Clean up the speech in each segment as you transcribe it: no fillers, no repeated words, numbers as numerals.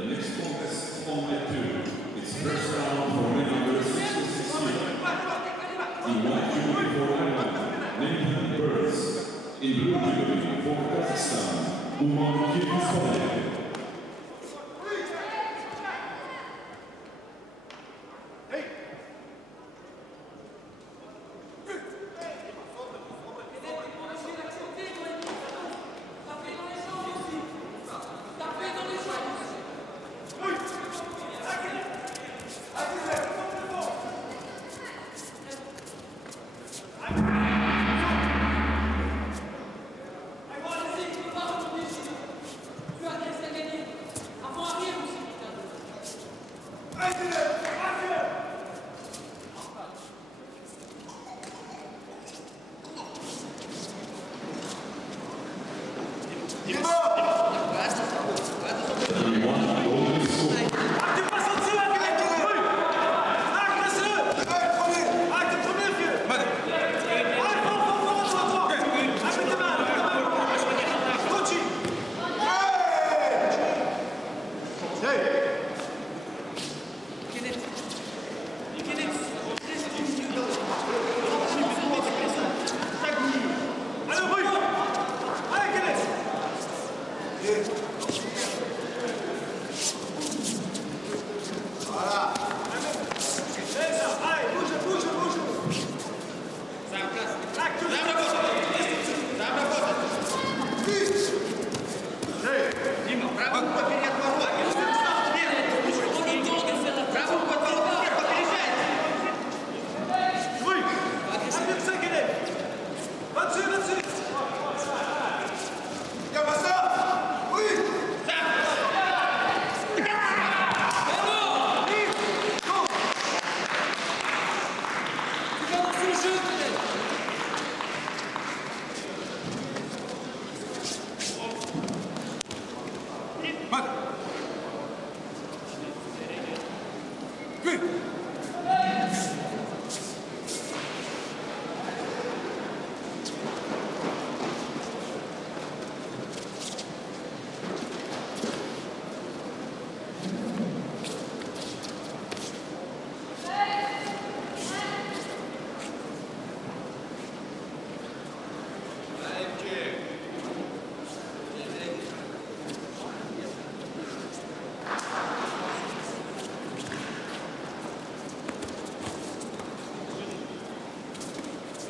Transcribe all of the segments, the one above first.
The next contest on night 2. It's first round for men under 66 years. In white judo for Ireland, Nathan Burns. In blue judo for Kazakhstan, Umar Kirgizbayev.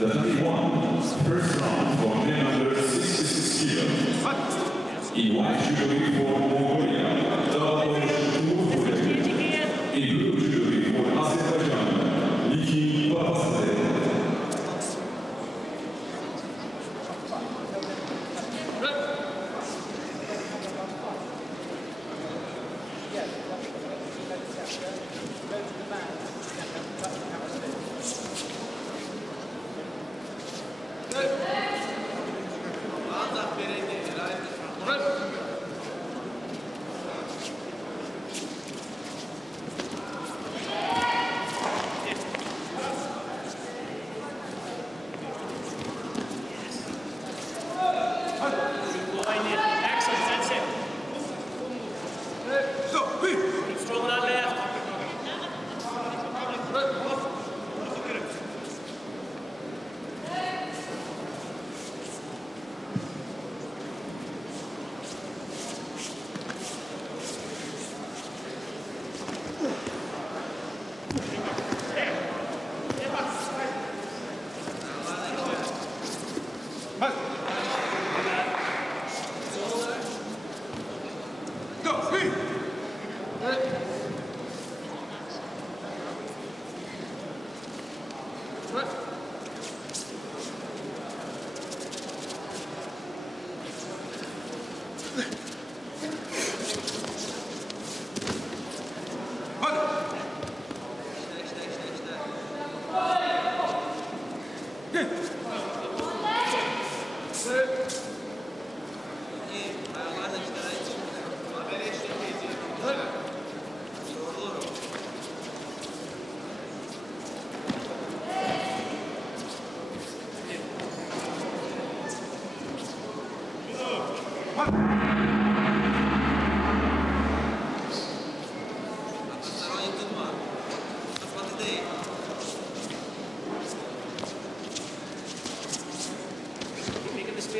The Dhabi won first round for men under 66 kilos. In white judo for Mongolia, in blue judo for Azerbaijan, Niki Babasade.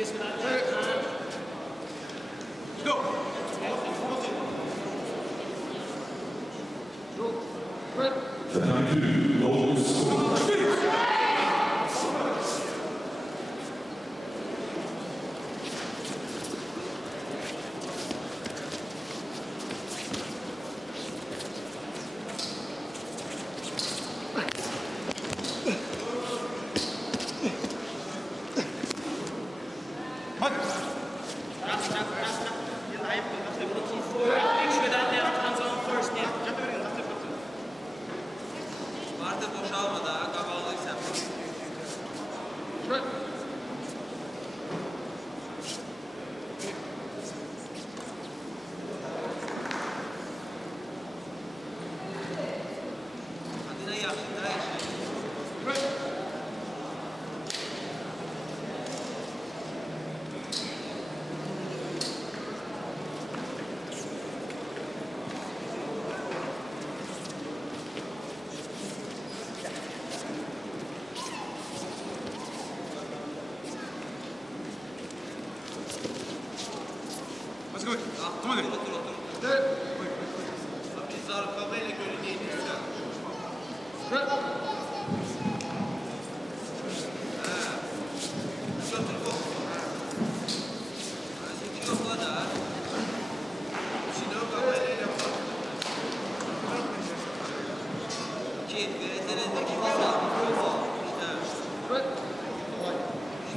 this with that left hand. Go! Tatami 2, goal scored.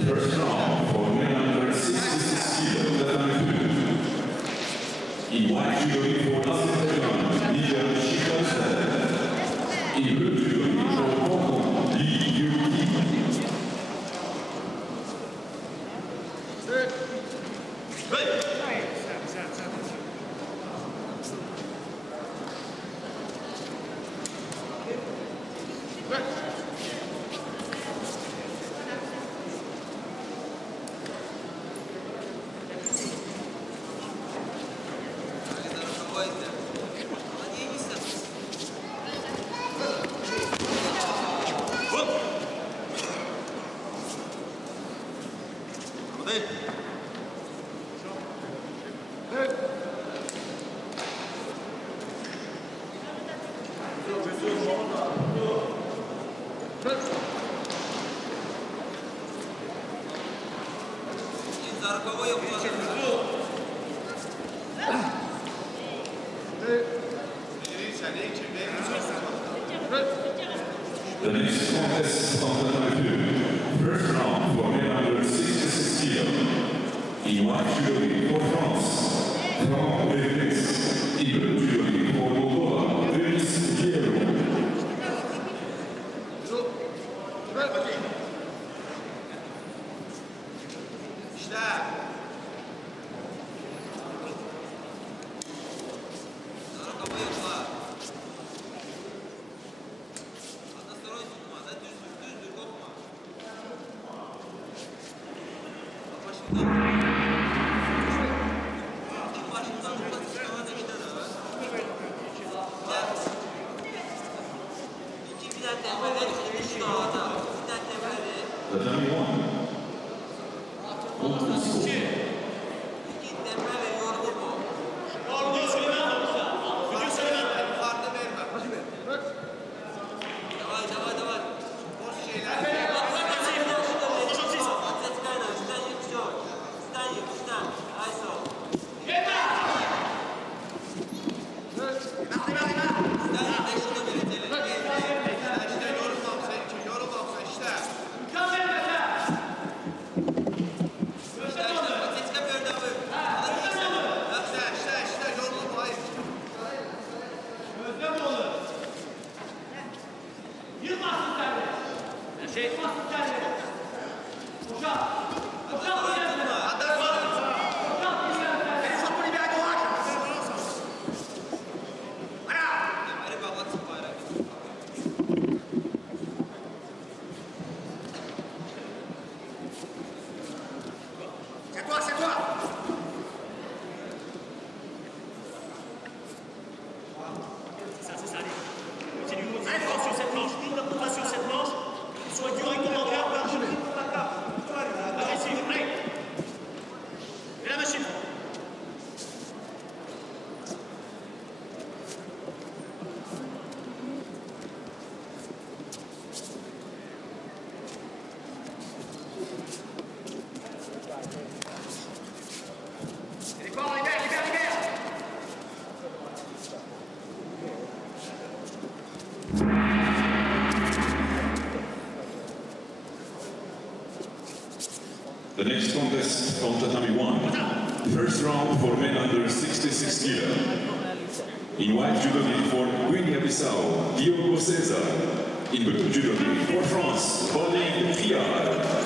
First round for men under 66 kilos, Tatami 2. In white judo for Azerbaijan, Liga Shikosa. In blue judo for Hong Kong, Li Yuki. The next contest is on Tatami 2. First round for men under 66 kilos. In white judo for France, Franck Bernes. In blue judo for Moldova, Denis Guerrero. Tatami 1. The next contest on Tatami 1. First round for men under 66 kilo. In white judo for Guinea-Bissau, Diogo Cesar. In blue judo for France, Pauline Triard.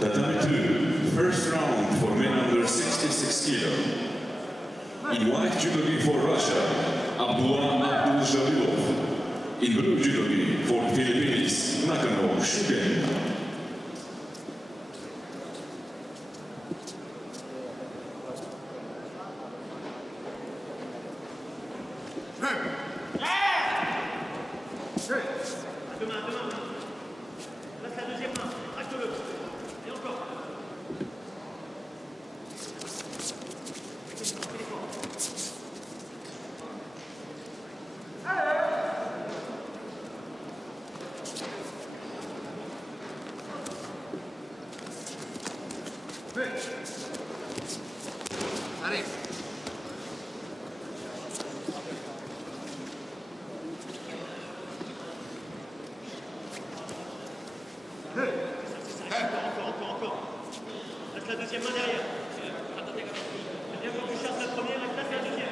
Tatami 2, first round for men under 66 kilo. In white judo for Russia, Abdul Jalilov. In blue judo for Philippines, Nakano Shugen. La deuxième main derrière. Bien quand tu cherches la première, et place la deuxième.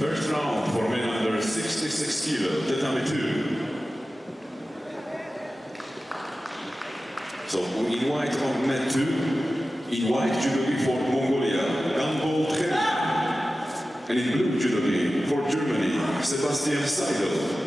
First round for men under 66 kilo, Tatami 2. So in white on mat 2, in white judogi for Mongolia, Untitled Chapter. And in blue judogi for Germany, Sebastian Seidel.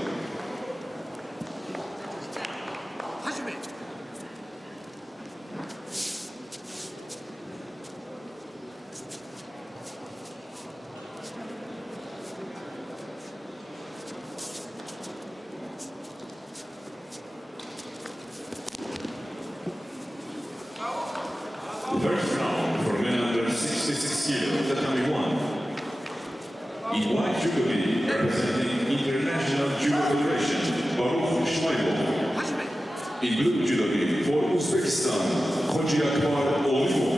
First round for men under 66 kilo, Tatami 1. In white judogi, representing International Judo Federation, Baruch Shmailov. In blue judogi for Uzbekistan, Hoji Akbar Olimov.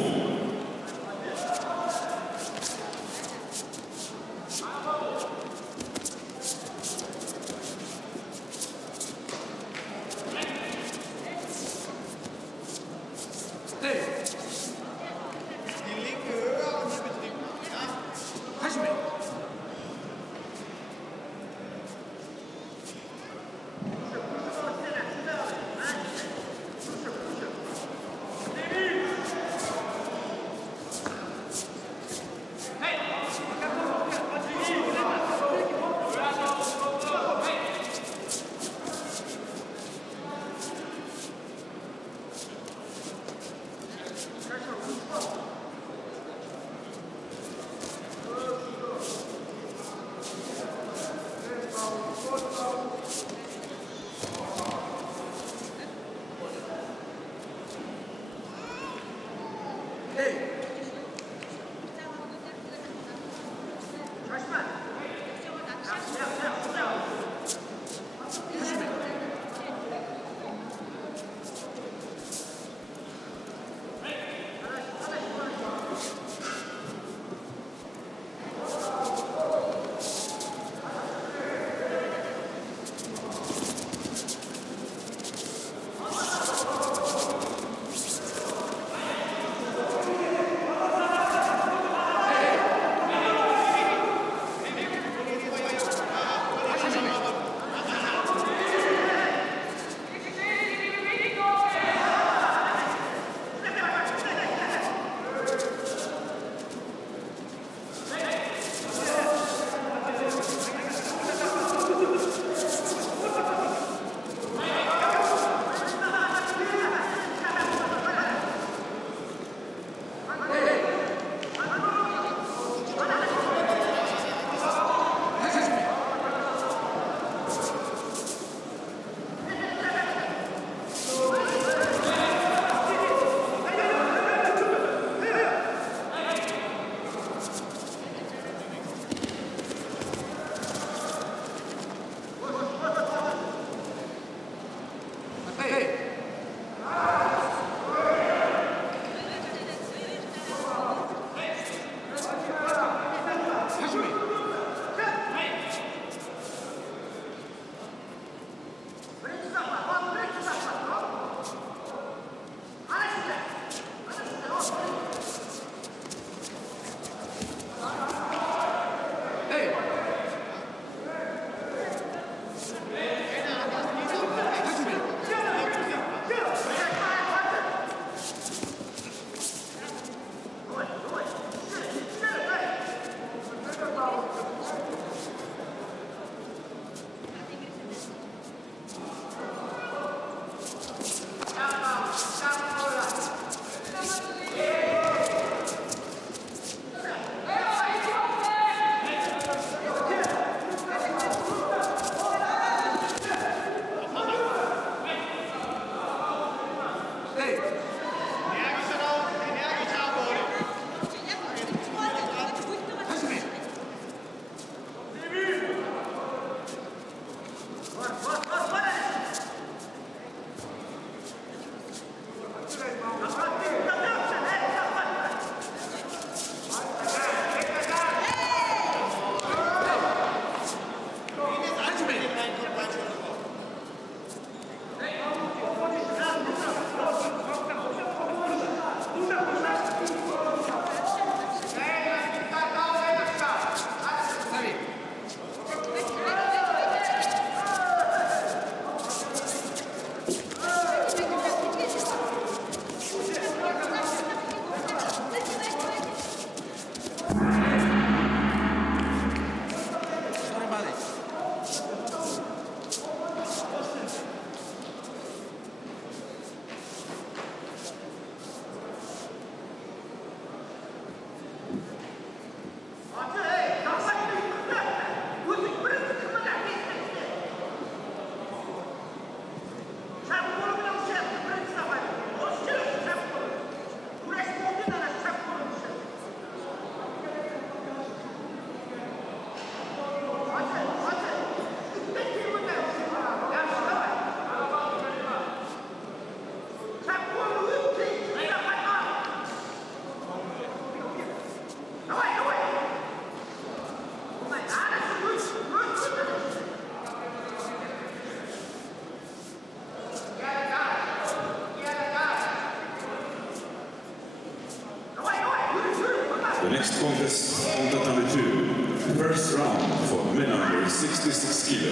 The next contest on Tatami 2, first round for men under 66 kilo.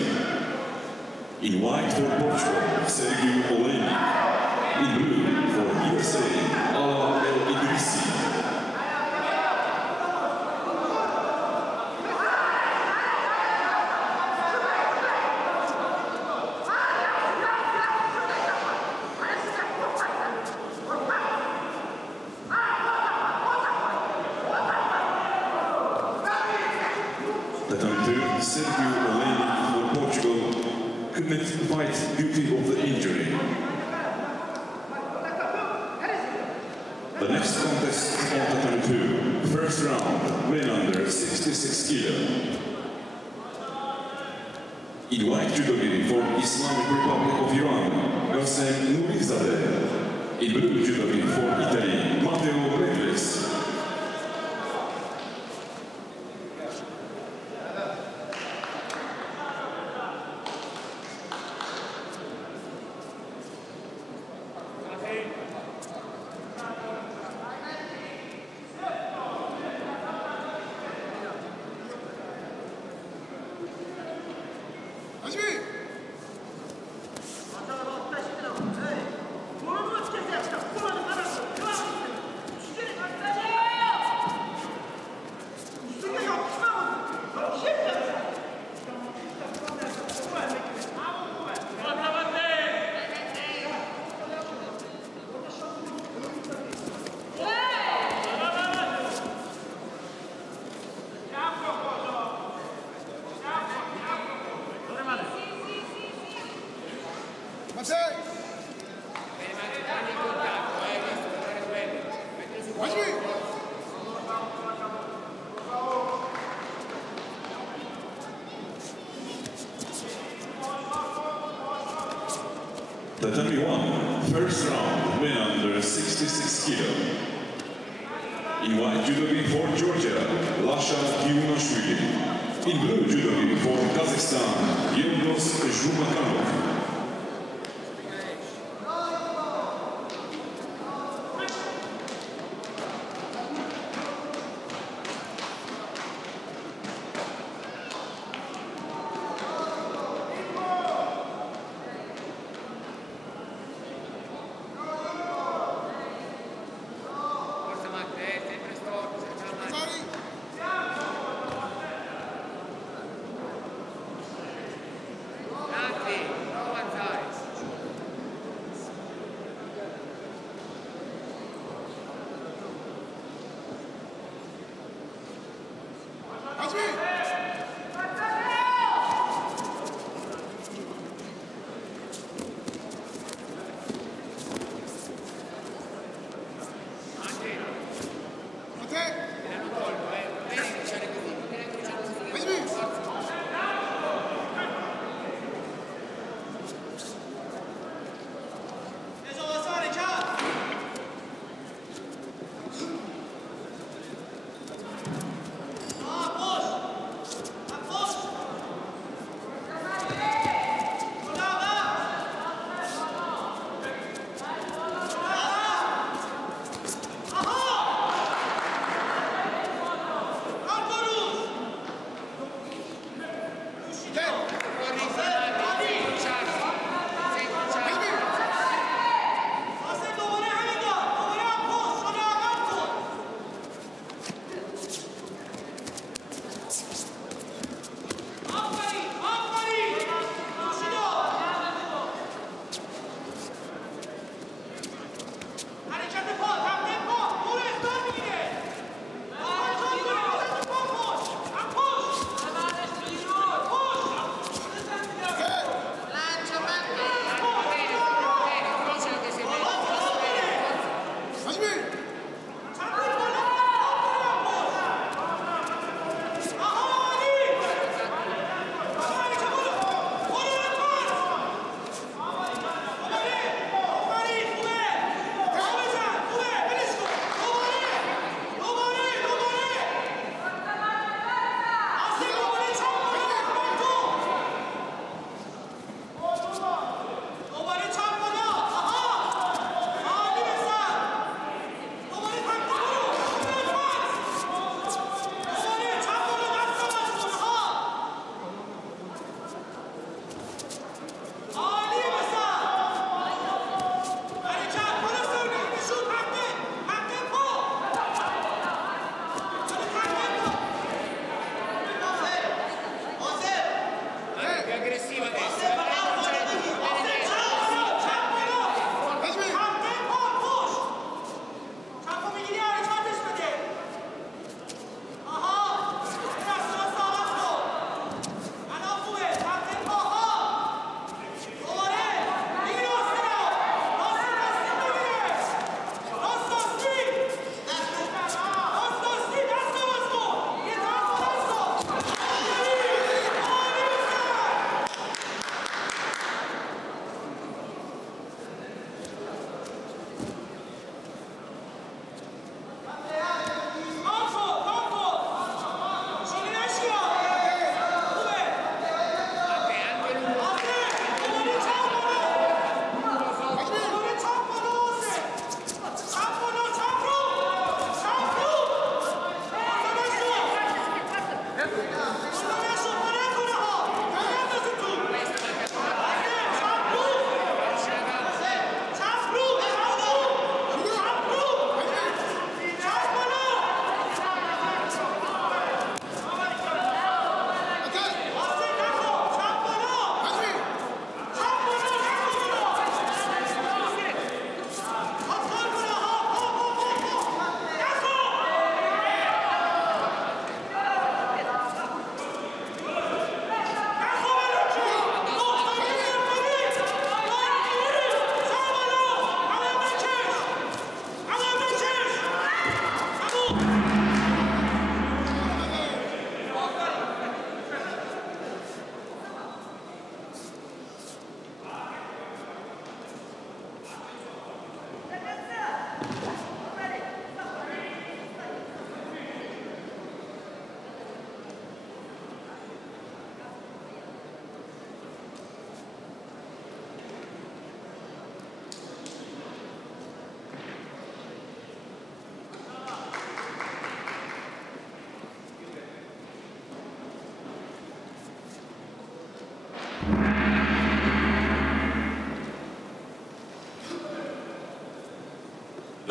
In white for Portugal, Sergio Oleni. In blue for USA, Ala El Idrissi. Tatami 2, Sergio Oleni for Portugal could not fight due to the injury. The next contest on Tatami 2, first round, men under 66 kilo. In white judo for Islamic Republic of Iran, Gassem Nurizadeh. In blue judo for Italy, Matteo Breves. Tatami 1, first round, men under 66 kilo. In white judo for Georgia, Lasha Giunashvili. In blue judo for Kazakhstan, Yildiz Zhumakanov.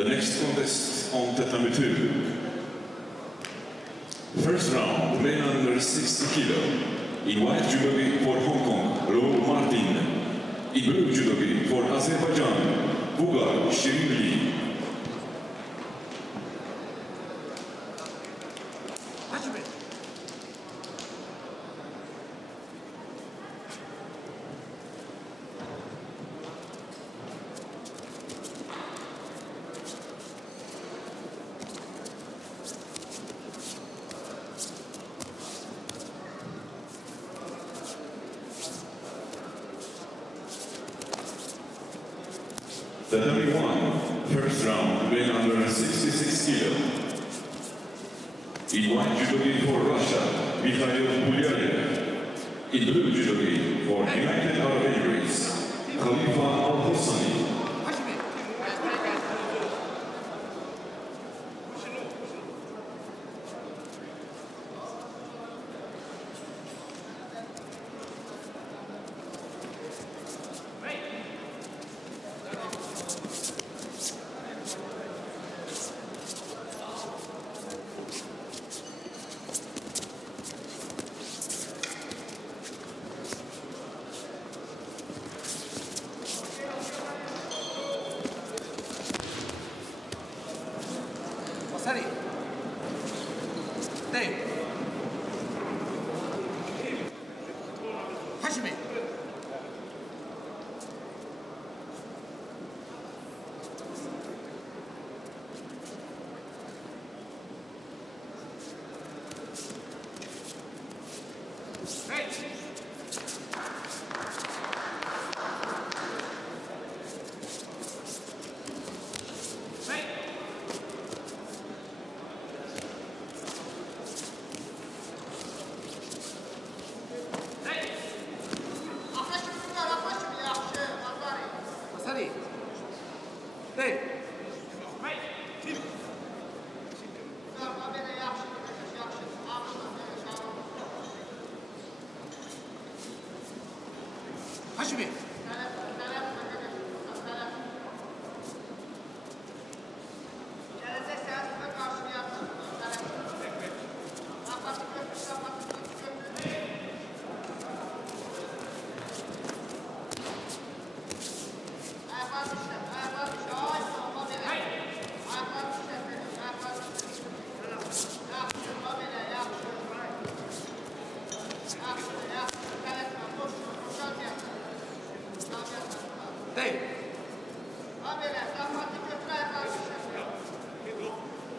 next contest on Tatami 2. First round, men under 60 kilo. In white judogi for Hong Kong, Lo Martin. In blue judogi for Azerbaijan, Bugar Shirinli. Tatami 1, first round, men under 66 kilo. In white judogi for Russia, Mikhail Bulyarev. In blue judogi for United Arab Emirates, Khalifa Al-Hosani.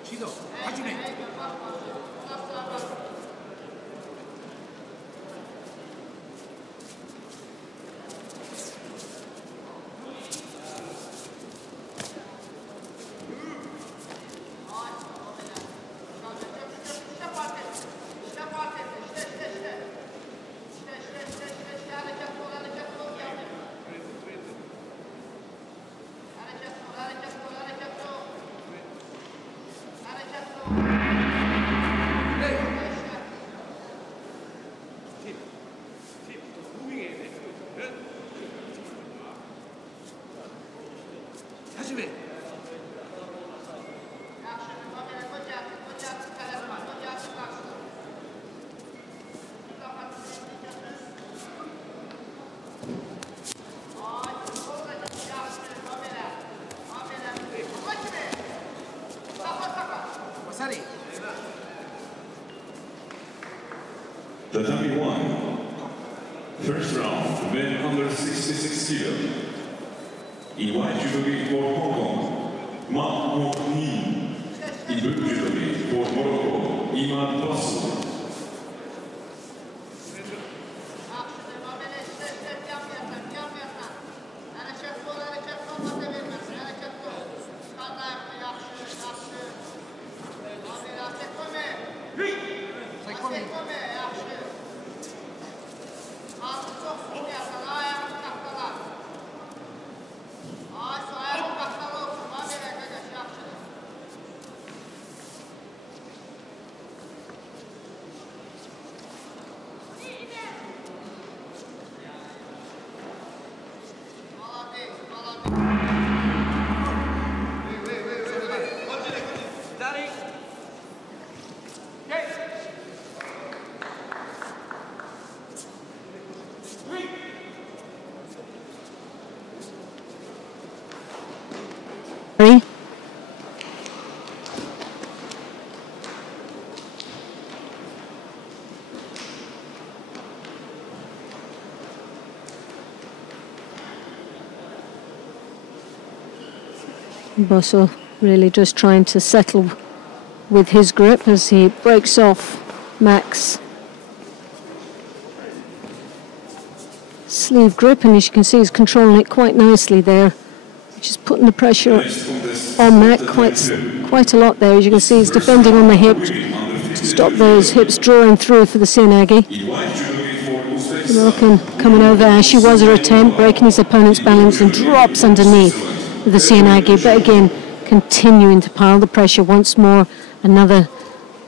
Judo, Tatami. Tatami 1, first round, men under 66 kilo. In white judogi for Hong Kong, Ma Mok-Ni. In blue judogi for Morocco, Iman Basu. Bosso really just trying to settle with his grip as he breaks off Mac's sleeve grip, and as you can see he's controlling it quite nicely there, just putting the pressure on Mac quite a lot there. As you can see he's defending on the hip to stop those hips drawing through for the Sianagi. Moroccan coming over, Ashiwaza attempt, breaking his opponent's balance and drops underneath with the Sianagi, but again continuing to pile the pressure once more. Another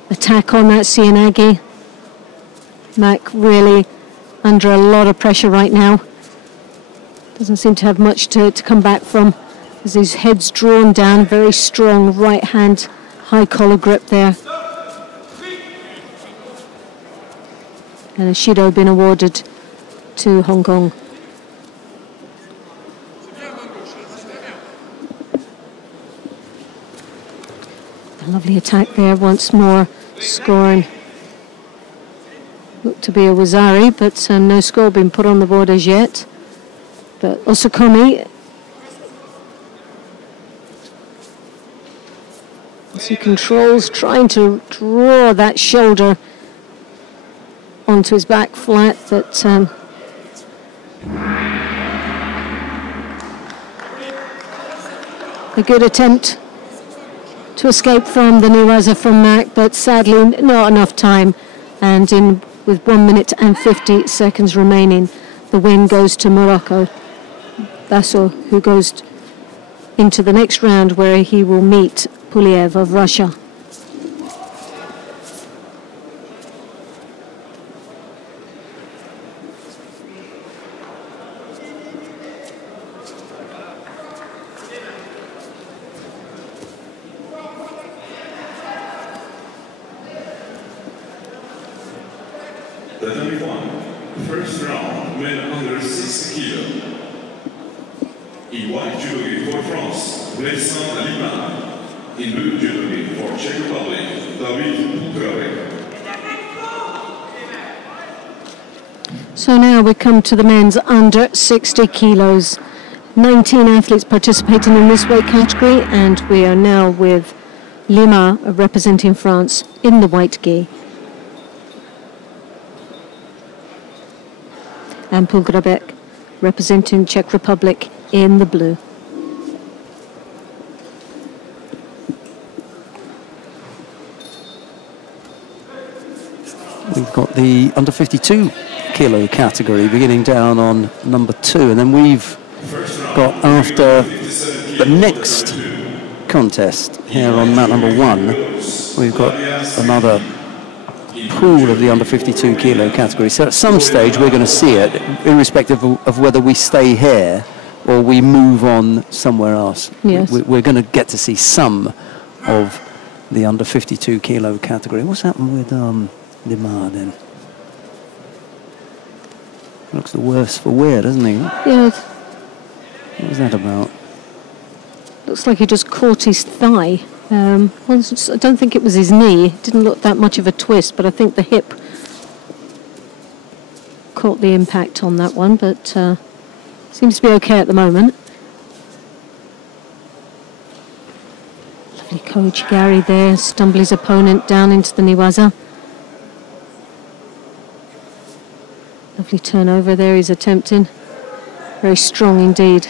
attack on that Sianagi. Mac really under a lot of pressure right now. Doesn't seem to have much to come back from as his head's drawn down. Very strong right hand high collar grip there. And a Judo been awarded to Hong Kong. A lovely attack there once more, scoring. Looked to be a Wazari, but no score been put on the board as yet. But Osakomi, as he controls, trying to draw that shoulder onto his back flat, but a good attempt to escape from the Niwaza from Mac, but sadly not enough time, and with 1 minute and 50 seconds remaining, the win goes to Morocco. Basso, who goes into the next round where he will meet Puliev of Russia. Tatami 1, first round, men under 60 kg. In white judogi for France, Vincent Lima. In blue judogi for Czech Republic, Dhabi. So now we come to the men's under 60 kilos. 19 athletes participating in this weight category, and we are now with Lima representing France in the white gi. And Pulgrabek representing Czech Republic in the blue. We've got the under 52 kilo category beginning down on number 2, and then we've got, after the next contest here on mat number 1, we've got another pool of the under 52 kilo category. So at some stage we're going to see it, irrespective of whether we stay here or we move on somewhere else. Yes. We're going to get to see some of the under 52 kilo category. What's happened with Lima then? Looks the worse for wear, doesn't he? Yeah. What was that about? Looks like he just caught his thigh. Well, I don't think it was his knee. It didn't look that much of a twist, but I think the hip caught the impact on that one, but seems to be okay at the moment. Lovely coach Gary there, stumble his opponent down into the Niwaza. Lovely turnover there he's attempting. Very strong indeed.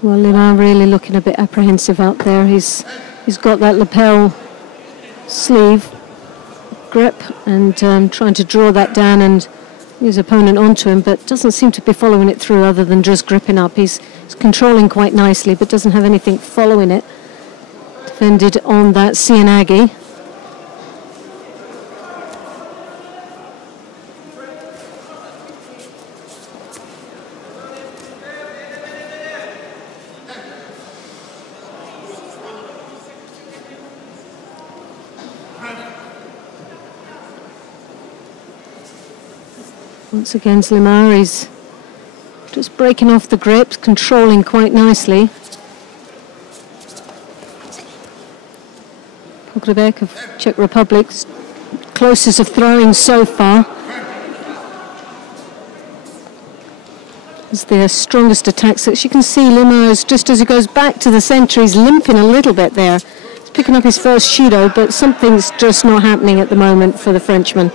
Well, Lima really looking a bit apprehensive out there. He's got that lapel sleeve grip and trying to draw that down and his opponent onto him, but doesn't seem to be following it through other than just gripping up. He's controlling quite nicely, but doesn't have anything following it. Defended on that Sianagi. Once again, Slimar is just breaking off the grips, controlling quite nicely. Pogrebek of Czech Republic's closest of throwing so far. It's their strongest attacks. As you can see, Limar is, just as he goes back to the centre, he's limping a little bit there. He's picking up his first Judo, but something's just not happening at the moment for the Frenchman.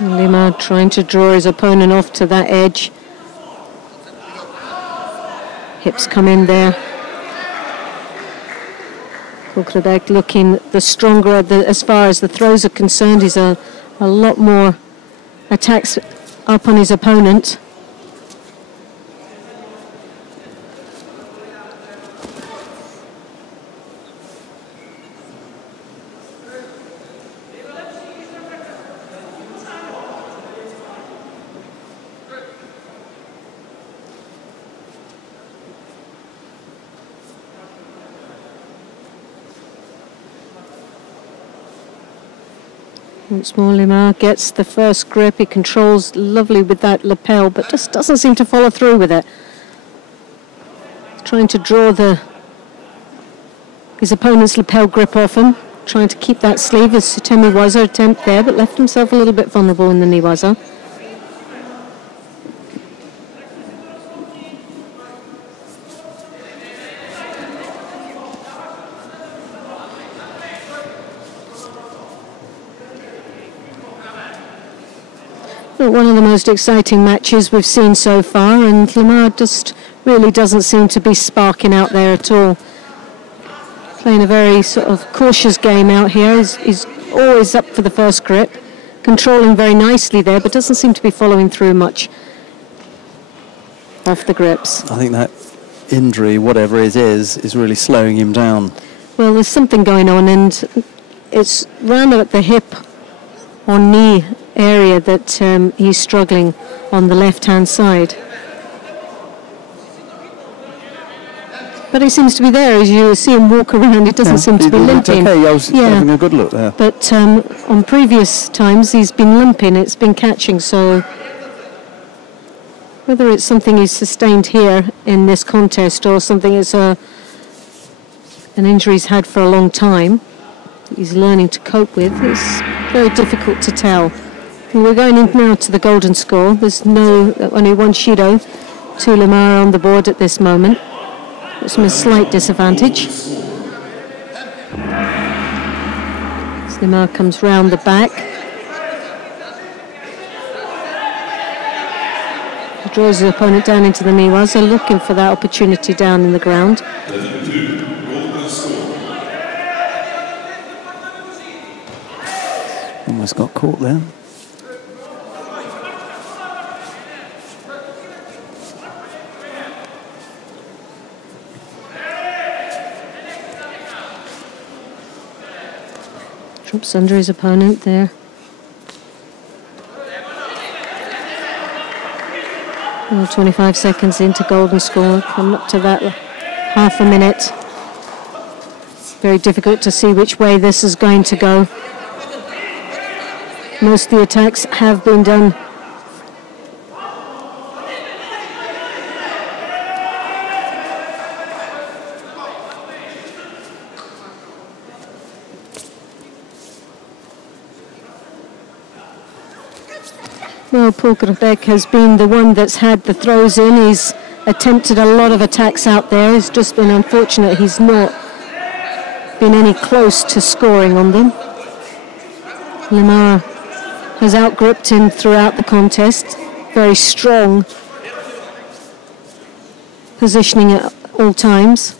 Limar trying to draw his opponent off to that edge. Hips come in there. Pogrebek looking the stronger as far as the throws are concerned. He's a lot more attacks up on his opponent. Once more, Limar gets the first grip. He controls lovely with that lapel, but just doesn't seem to follow through with it. He's trying to draw his opponent's lapel grip off him, trying to keep that sleeve as Tatami Waza attempt there, but left himself a little bit vulnerable in the knee waza. One of the most exciting matches we've seen so far, and Limar just really doesn't seem to be sparking out there at all. Playing a very sort of cautious game out here. He's always up for the first grip, controlling very nicely there, but doesn't seem to be following through much off the grips. I think that injury, whatever it is really slowing him down. Well, there's something going on, and it's round at the hip or knee area that he's struggling on the left-hand side. But he seems to be there. As you see him walk around, he doesn't seem to be limping. Okay, I was having a good look there. But on previous times, he's been limping. It's been catching, so whether it's something he's sustained here in this contest or something it's an injury he's had for a long time, he's learning to cope with, it's very difficult to tell. And we're going in now to the golden score. There's only one Judo to Limar on the board at this moment. It's from a slight disadvantage. Limar comes round the back. He draws his opponent down into the knee waza, looking for that opportunity down in the ground. Almost got caught there. Drops under his opponent there. Well, 25 seconds into golden score, coming up to that half a minute. Very difficult to see which way this is going to go. Most of the attacks have been done. Well, Pogrebek has been the one that's had the throws in. He's attempted a lot of attacks out there. It's just been unfortunate he's not been any close to scoring on them. Limar has outgripped him throughout the contest. Very strong positioning at all times.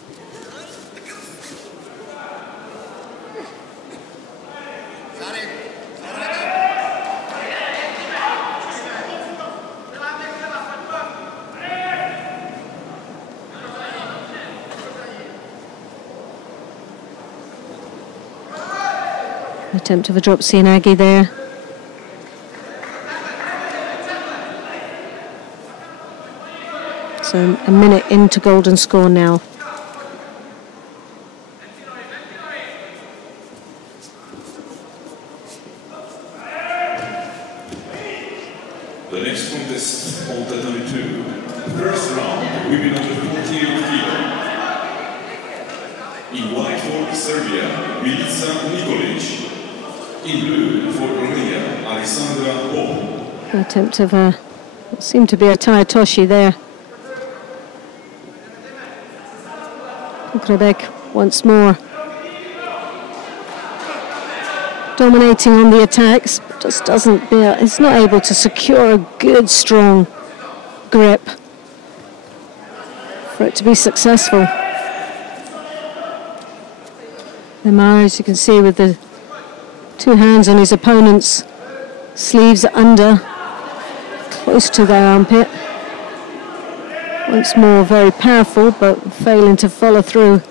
Attempt of a drop Sianagi there. So a minute into golden score now. The next contest on Tatami 2. First round, women under 48 kilo. In white for Serbia, Milica Nikolic. In blue for Romania, Alexandra Pop. Attempt of a, seemed to be a Taitoshi there. Quebec once more. Dominating on the attacks, just doesn't, it's not able to secure a good, strong grip for it to be successful. Lemar, as you can see, with the two hands on his opponent's sleeves under, close to their armpit. Once more, very powerful, but failing to follow through.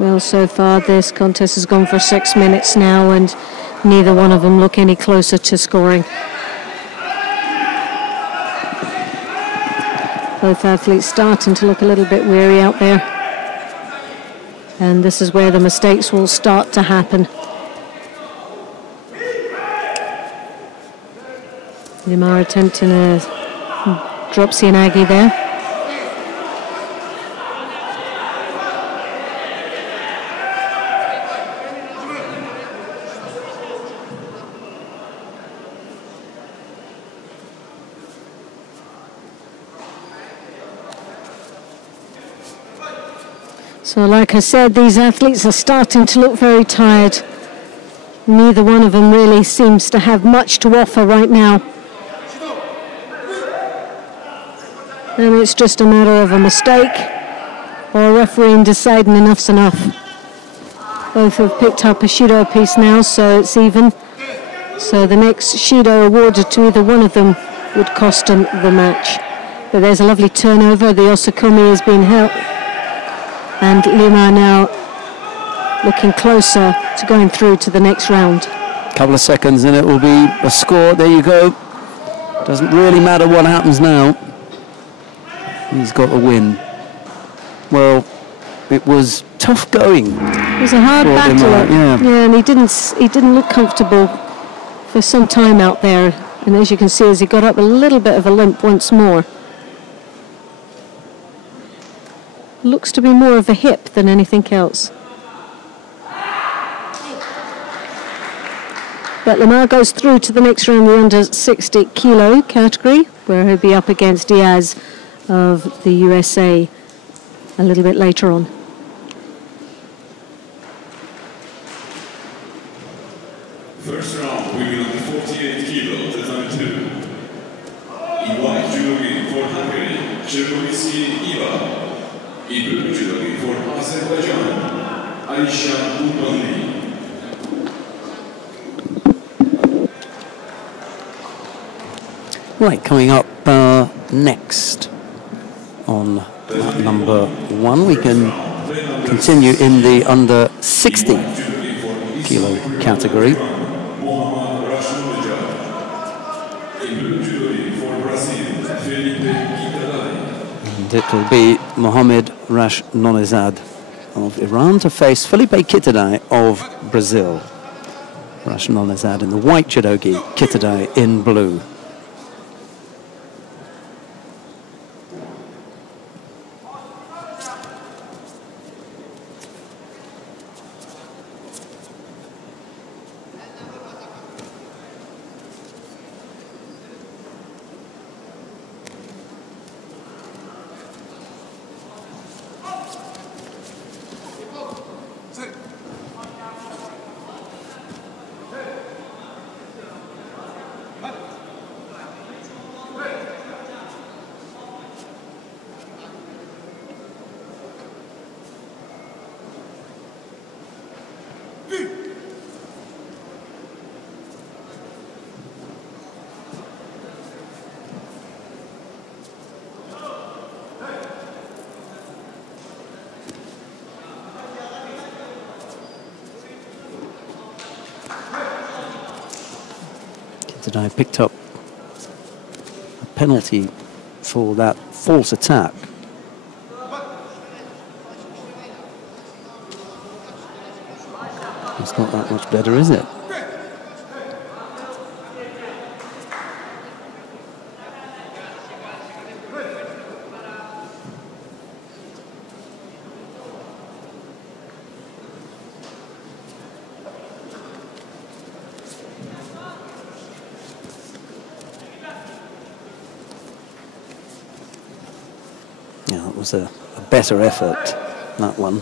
Well, so far this contest has gone for 6 minutes now, and neither one of them look any closer to scoring. Both athletes starting to look a little bit weary out there. And this is where the mistakes will start to happen. Lemar attempting a drop Sianagi there. So like I said, these athletes are starting to look very tired. Neither one of them really seems to have much to offer right now. And it's just a matter of a mistake or a referee deciding enough's enough. Both have picked up a Judo piece now, so it's even. So the next Judo awarded to either one of them would cost them the match. But there's a lovely turnover. The Osakomi has been held. And Lemar now looking closer to going through to the next round. Couple of seconds and it will be a score. There you go. Doesn't really matter what happens now. He's got a win. Well, it was tough going. It was a hard battle. Yeah, and he didn't look comfortable for some time out there. And as you can see, as he got up, a little bit of a limp once more. Looks to be more of a hip than anything else. But Lemar goes through to the next round, the under 60 kilo category, where he'll be up against Diaz of the USA a little bit later on. First round, women under 48 kilo, Tatami 2. In white, Judo for Hungary, Chernovitsky Iva. In blue judo for Azerbaijan, Aisha Urbanli. Right, coming up next on number 1, we can continue in the under 60 kilo category. And it will be Mohamed Rash Nonezad of Iran to face Felipe Kitadai of Brazil. Rash Nonezad in the white judogi, Kitadai in blue. Kitadai picked up a penalty for that false attack. It's not that much better, is it? Yeah, it was a better effort, that one.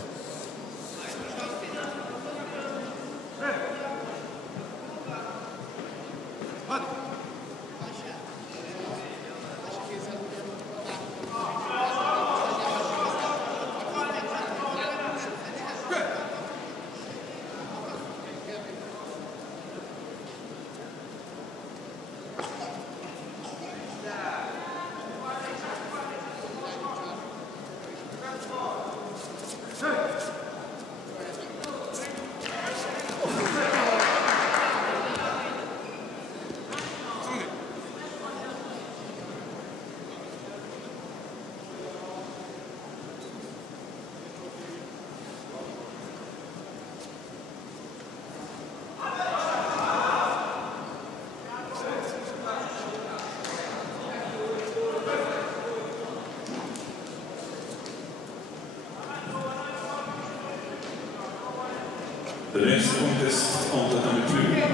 The next contest on Tatami 2.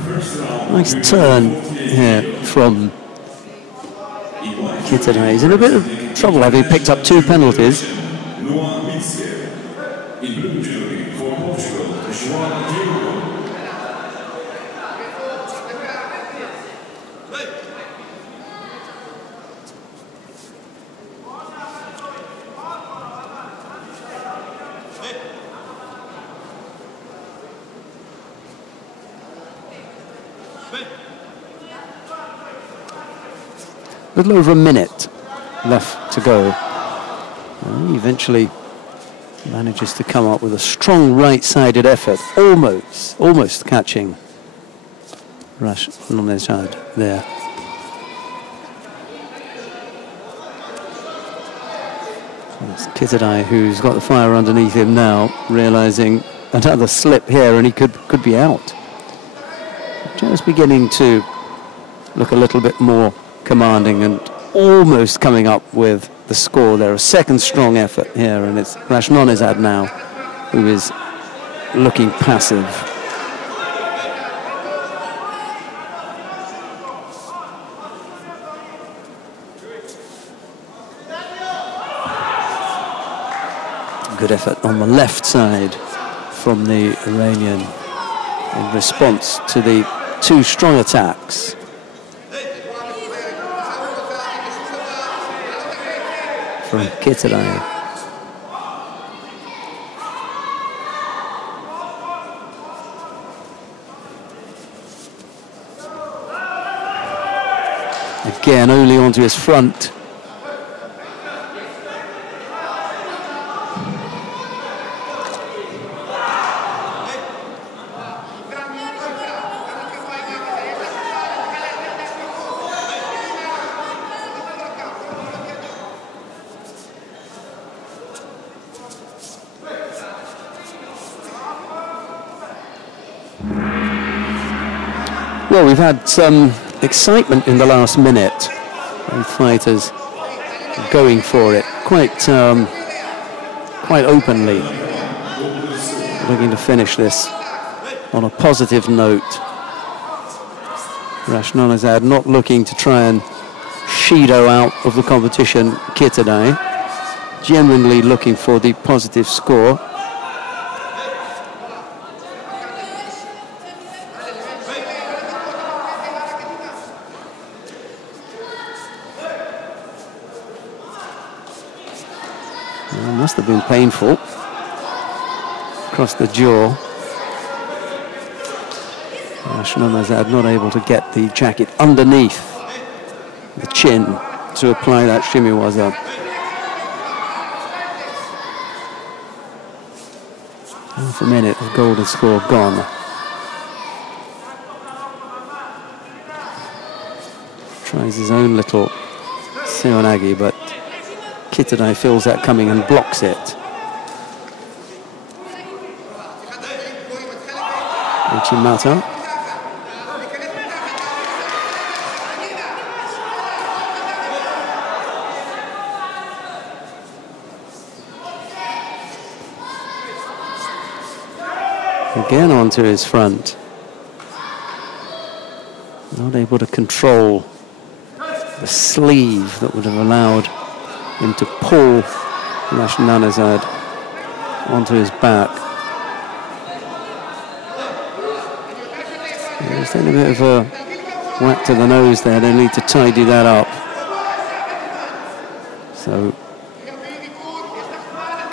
First round. Nice turn here from Kitadai. He's in a bit of trouble having picked up 2 penalties. In blue jersey for Portugal, Judo. A little over a minute left to go. He eventually manages to come up with a strong right-sided effort, almost catching Rashnonezad there. So it's Kitadai who's got the fire underneath him now, realizing another slip here and he could be out. Just beginning to look a little bit more commanding and almost coming up with the score there. A second strong effort here, and it's Rashnonezad now who is looking passive. Good effort on the left side from the Iranian in response to the 2 strong attacks. From Kitadai. Again, only onto his front. Well, we've had some excitement in the last minute. Both fighters going for it quite openly, looking to finish this on a positive note. Rashnonezad not looking to try and Shido out of the competition. Kitadai genuinely looking for the positive score. Must have been painful across the jaw. Rashnonezad not able to get the jacket underneath the chin to apply that shimiwaza. Half a minute of golden score gone. Tries his own little seoinage, but Kitadai feels that coming and blocks it. Uchimata. Again onto his front. Not able to control the sleeve that would have allowed him to pull Rashnanazad onto his back. He's taking a bit of a whack to the nose there. They need to tidy that up. So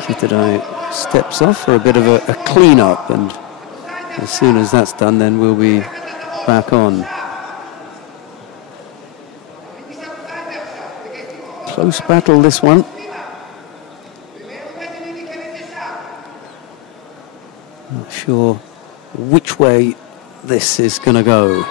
Kitadai steps off for a bit of a clean-up, and as soon as that's done, then we'll be back on. Close battle, this one. Not sure which way this is going to go.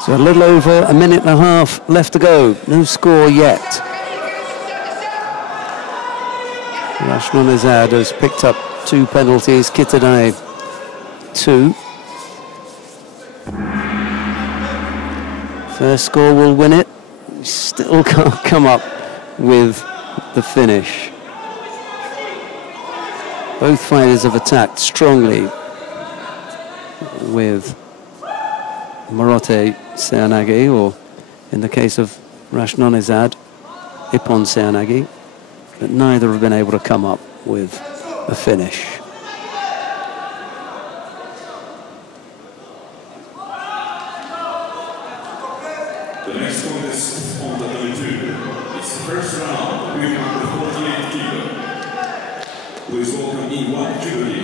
So a little over a minute and a half left to go. No score yet. Rashnanazad has picked up 2 penalties. Kitadai 2. First score will win it. Still can't come up with the finish. Both fighters have attacked strongly with Morote seoinage, or in the case of Rashnanazad, Ippon seoinage, but neither have been able to come up with a finish. The next contest on the Tatami 2 is the first round with number 48 kilo. Please welcome in white jewelry,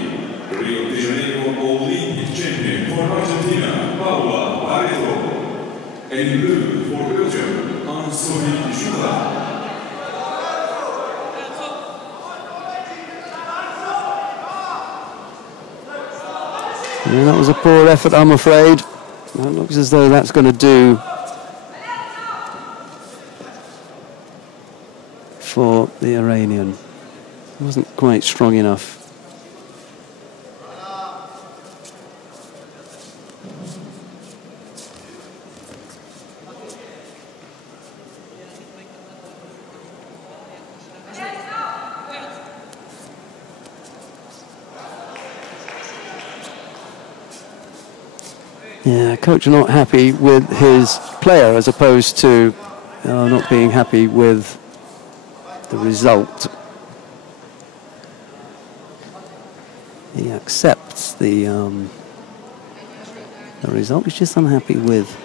Rio de Janeiro Olympic champion for Argentina, Paula Barreto, and in blue for Belgium, Judo. Yeah, that was a poor effort, I'm afraid. It looks as though that's going to do for the Iranian. It wasn't quite strong enough. Yeah, coach not happy with his player as opposed to not being happy with the result. He accepts the result. He's just unhappy with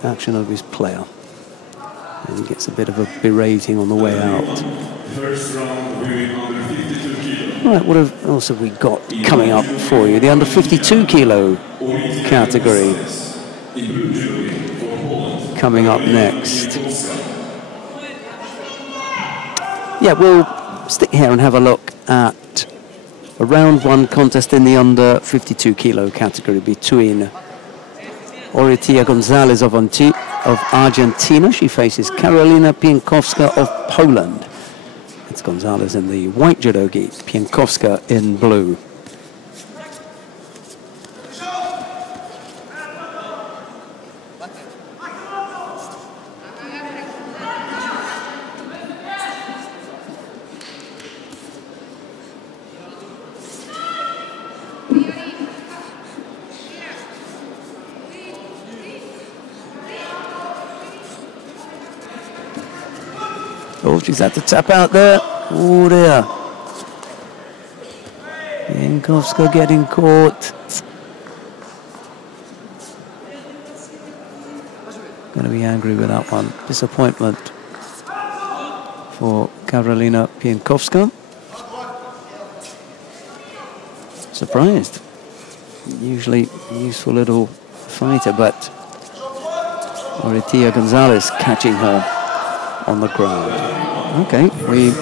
the action of his player. And he gets a bit of a berating on the way out. First round winning under 52 kilo. Right, what else have we got coming up for you? The under 52 kilo category coming up next. Yeah, we'll stick here and have a look at a round one contest in the under 52 kilo category between Ortiz Gonzalez of Argentina. She faces Karolina Pienkowska of Poland. It's Gonzalez in the white judo gi, Pienkowska in blue. Oh, she's had to tap out there. Oh dear. Pienkowska getting caught. Going to be angry with that one. Disappointment for Karolina Pienkowska. Surprised. Usually useful little fighter, but Ortiz Gonzalez catching her on the ground. Okay, we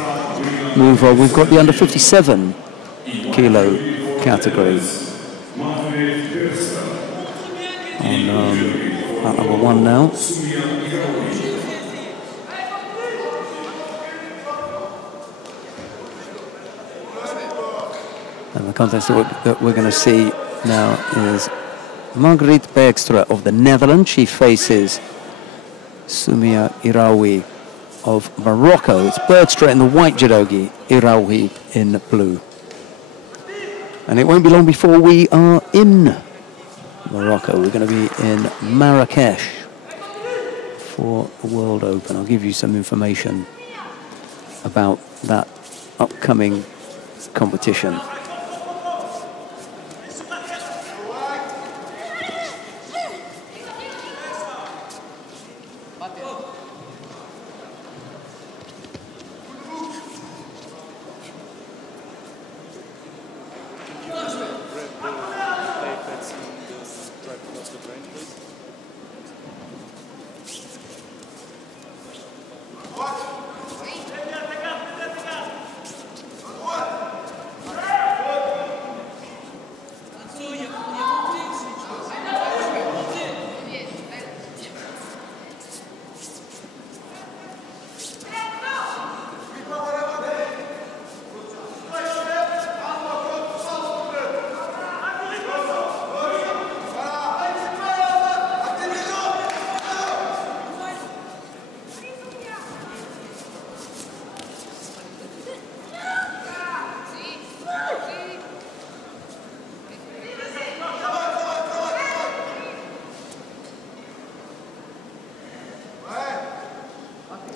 move on. We've got the under 57 kilo category on number one now. And the contest that we're going to see now is Margriet Bergstra of the Netherlands. She faces Sumia Iraoui of Morocco. It's Bergstra in the white judo gi, Iraoui in blue. And it won't be long before we are in Morocco. We're going to be in Marrakesh for the World Open. I'll give you some information about that upcoming competition.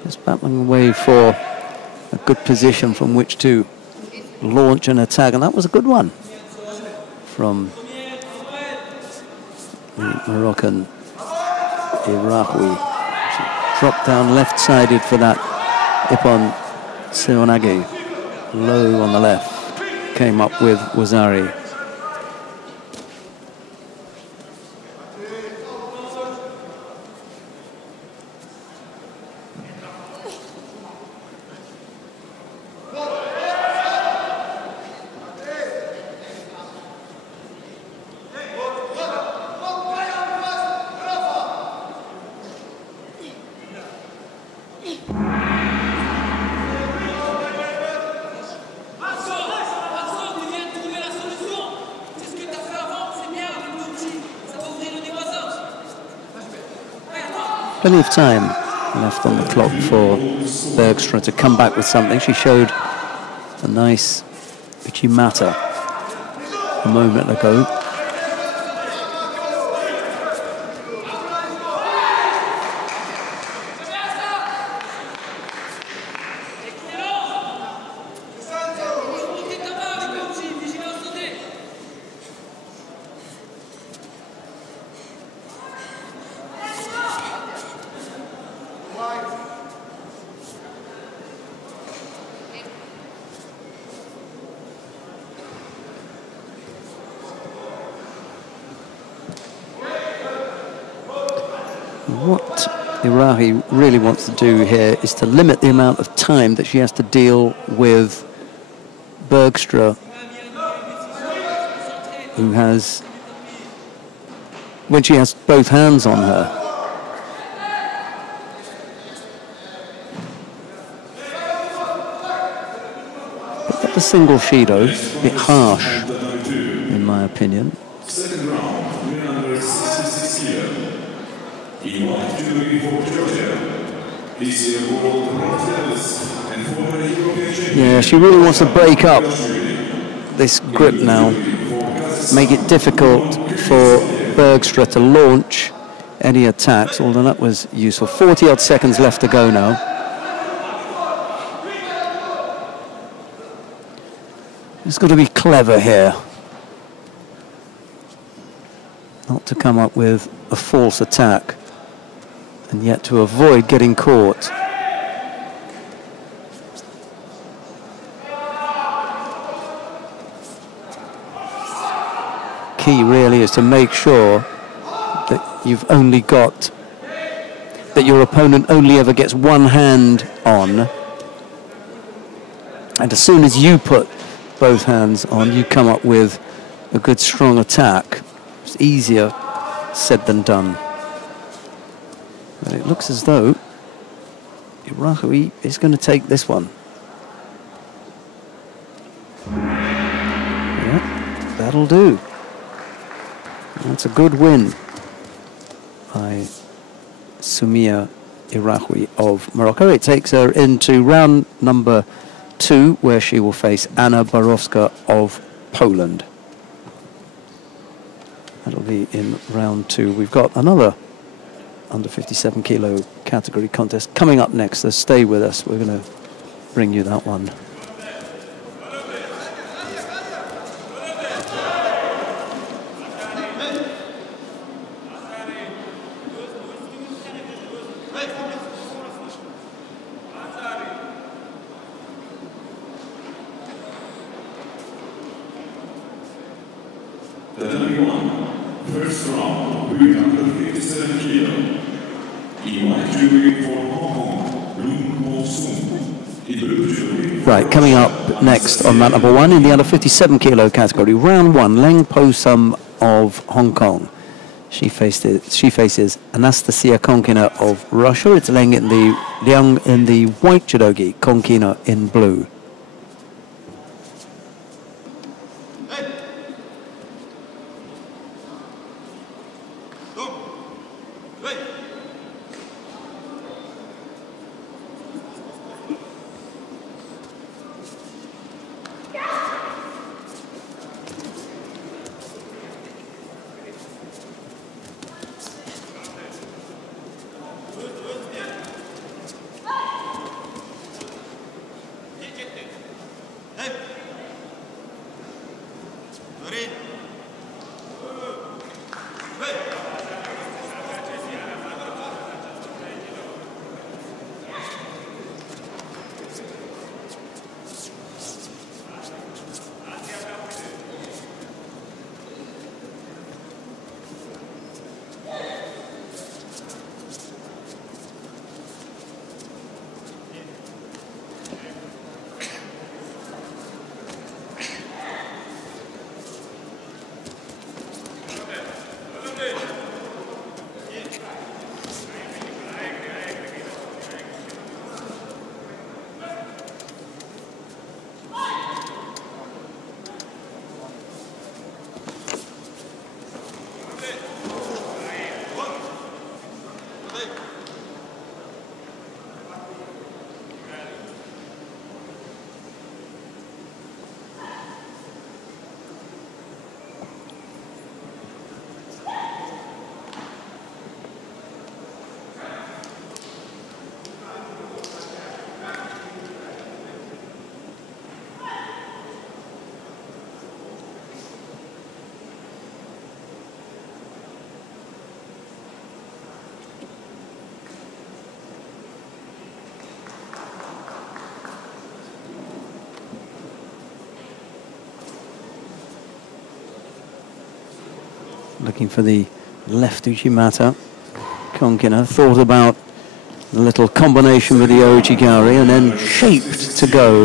Just battling away for a good position from which to launch an attack, and that was a good one from the Moroccan Iraoui. She dropped down left-sided for that Ippon Seoinage. Low on the left, came up with Wazari. Plenty of time left on the clock for Bergstra to come back with something. She showed a nice Uchimata a moment ago. What Irahi really wants to do here is to limit the amount of time that she has to deal with Bergstra, who has, when she has both hands on her. But the single Shido, a bit harsh, in my opinion. Second round, winner under 66 kilo. In white judo for Georgia, this year world bronze medalist and former European champion. Yeah, she really wants to break up this grip now, make it difficult for Bergstra to launch any attacks, although that was useful. 40-odd seconds left to go now. It's got to be clever here, not to come up with a false attack, and yet to avoid getting caught. Key really is to make sure that you've only got, that your opponent only ever gets one hand on, and as soon as you put both hands on, you come up with a good strong attack. It's easier said than done. But it looks as though Irahi is going to take this one. Yeah, that'll do. That's a good win by Sumia Irahi of Morocco. It takes her into round number 2, where she will face Anna Borowska of Poland. That'll be in round 2. We've got another under 57 kilo category contest coming up next, so stay with us. We're going to bring you that one. Tatami 1, first round, winner under 57 kilo. In white judo for Hong Kong, Lung Mo Sung. In blue judo. Right, coming up next on mat number 1 in the under 57 kilo category, round 1, Leng Po Sum of Hong Kong. She faces Anastasia Konkina of Russia. It's Liang in the white judogi, Konkina in blue. Looking for the left Uchimata. Konkina thought about A little combination with the Ojigari and then shaped to go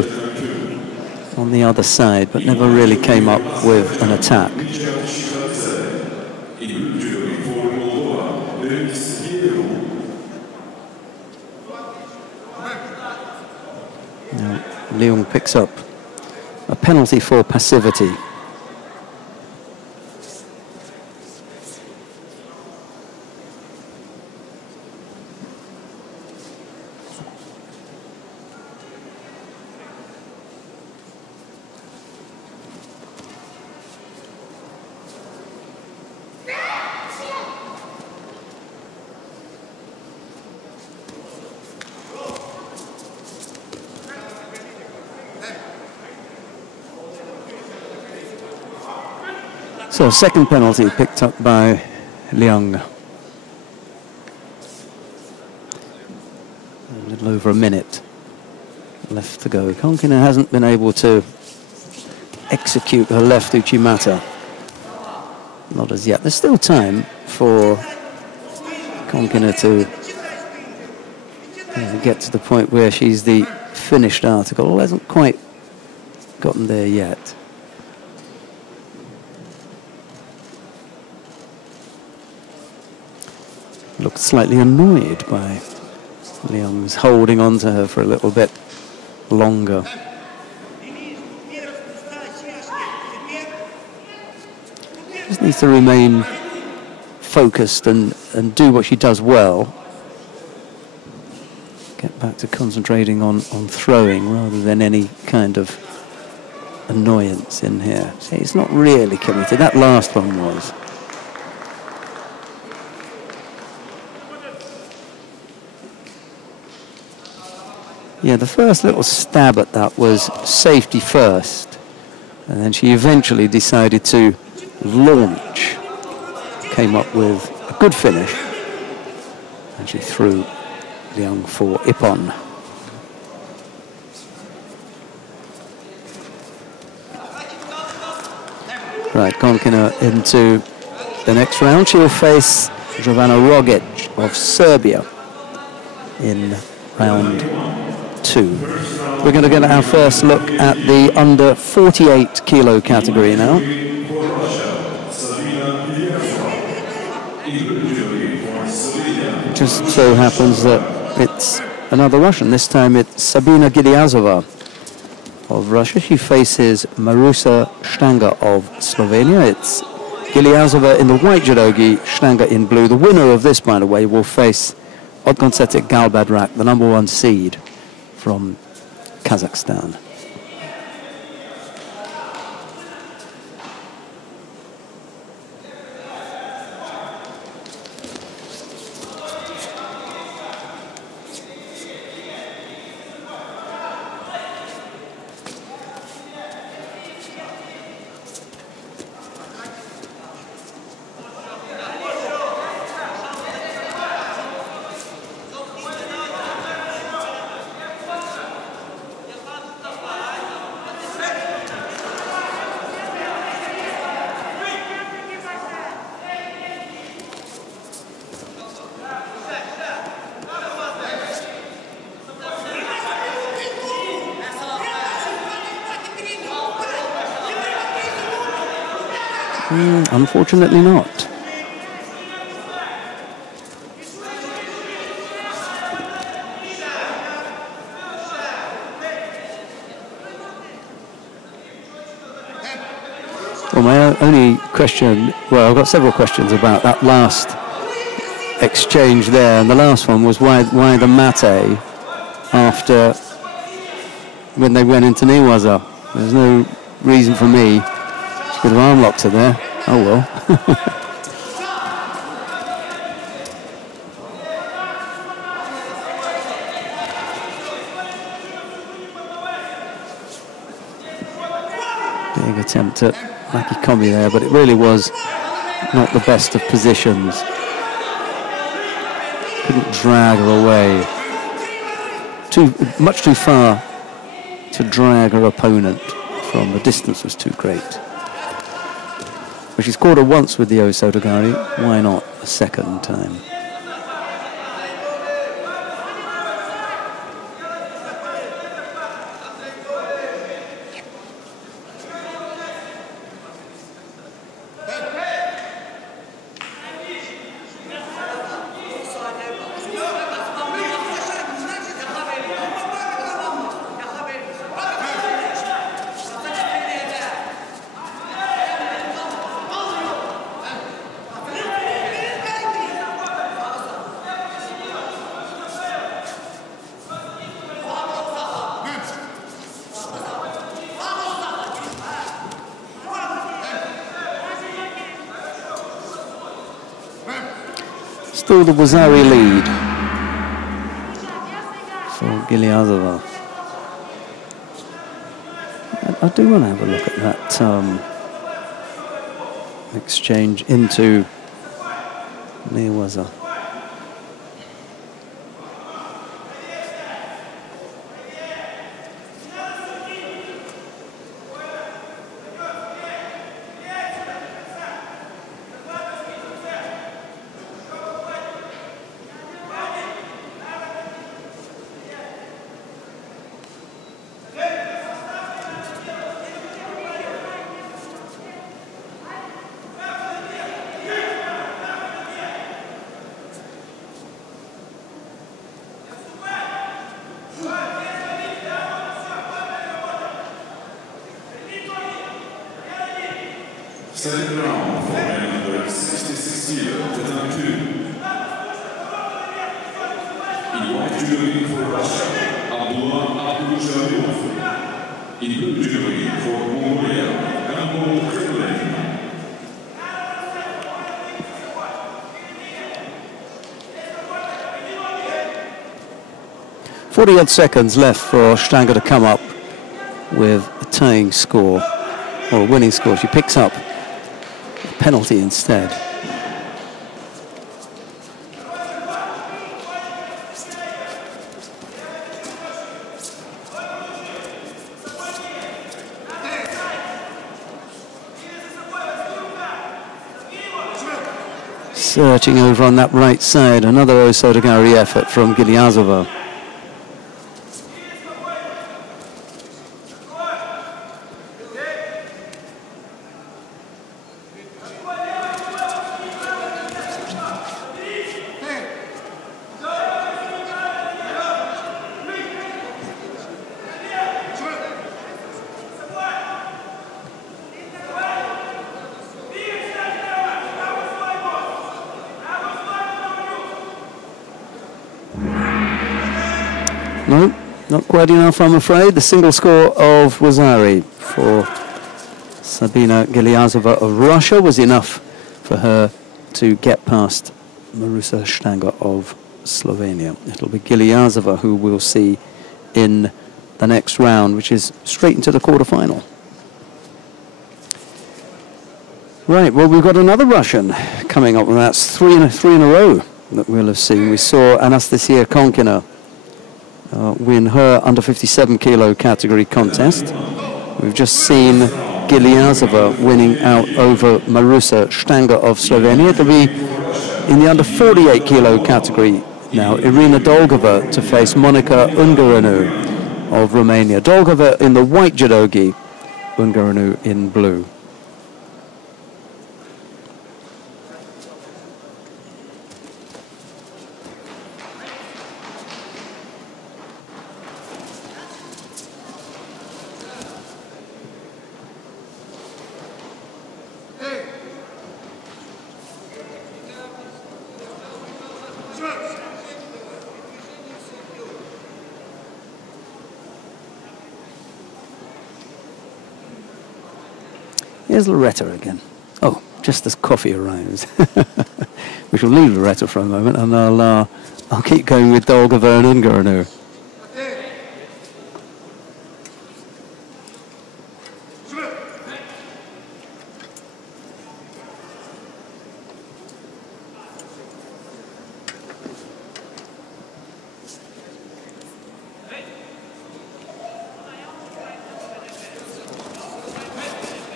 on the other side, but never really came up with an attack. Now, Leung picks up a penalty for passivity. So, second penalty picked up by Leung. A little over a minute left to go. Konkinen hasn't been able to execute her left Uchimata. Not as yet. There's still time for Konkinen to get to the point where she's the finished article. Hasn't quite gotten there yet. Looked slightly annoyed by Leung's holding on to her for a little bit longer. Just needs to remain focused and do what she does well. Get back to concentrating on throwing rather than any kind of annoyance in here. See, it's not really committed. That last one was. Yeah, the first little stab at that was safety first, and then she eventually decided to launch. Came up with a good finish, and she threw Leung for Ippon. Right, Konkinen into the next round. She'll face Jovana Rogic of Serbia in round 2. We're going to get our first look at the under 48 kilo category now. Just so happens that it's another Russian. This time it's Sabina Gilyazova of Russia. She faces Marusa Stanger of Slovenia. It's Gilyazova in the white judogi, Stanger in blue. The winner of this, by the way, will face Otgoncetic Galbadrak, the #1 seed from Kazakhstan. Unfortunately not. Well, my only question, well, I've got several questions about that last exchange there, and the last one was why the mate after when they went into Niwaza. There's no reason for me. Bit of arm locked her there. Oh well. Big attempt at Makikomi there, but it really was not the best of positions. Couldn't drag her away. Much too far to drag her opponent from. The distance was too great. But she's scored her once with the Osotogari. Why not a second time? Still the Wazari lead for Gilyazova. I do want to have a look at that exchange into Newaza. Second round for men under 66 kilo, Tatami 2. In white judo for Russia, in blue judo for Mongolia, Gamble Kremlin. 40-odd seconds left for Stanger to come up with a tying score, or a winning score. She picks up a penalty instead. Searching over on that right side, another Osotogari effort from Gilyazova. No, not quite enough, I'm afraid. The single score of Wazari for Sabina Gilyazova of Russia was enough for her to get past Marusa Stanger of Slovenia. It'll be Gilyazova who we'll see in the next round, which is straight into the quarterfinal. Right, well, we've got another Russian coming up, and that's three in a row that we'll have seen. We saw Anastasia Konkina win her under 57 kilo category contest. We've just seen Gilyazova winning out over Marusa Stanger of Slovenia. It'll be in the under 48 kilo category now, Irina Dolgova to face Monica Ungaranu of Romania. Dolgova in the white judogi, Ungaranu in blue. Here's Loretta again. Oh, just as coffee arrives. We shall leave Loretta for a moment, and I'll keep going with Dolgova and Ungaranu.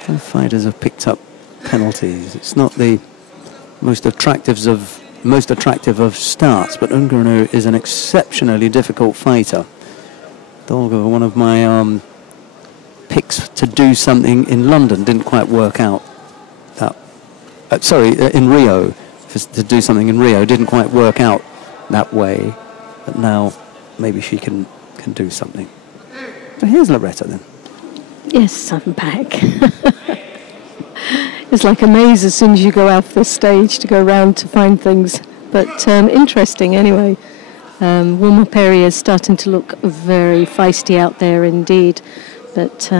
The fighters have picked up penalties. It's not the most attractive of starts, but Ungaranu is an exceptionally difficult fighter. Dolgova, one of my picks to do something in London, didn't quite work out. In Rio, to do something in Rio didn't quite work out that way, but now maybe she can do something. But here's Loretta then. Yes, I'm back. It's like a maze as soon as you go off the stage to go around to find things. But interesting anyway. Warm-up area is starting to look very feisty out there indeed. But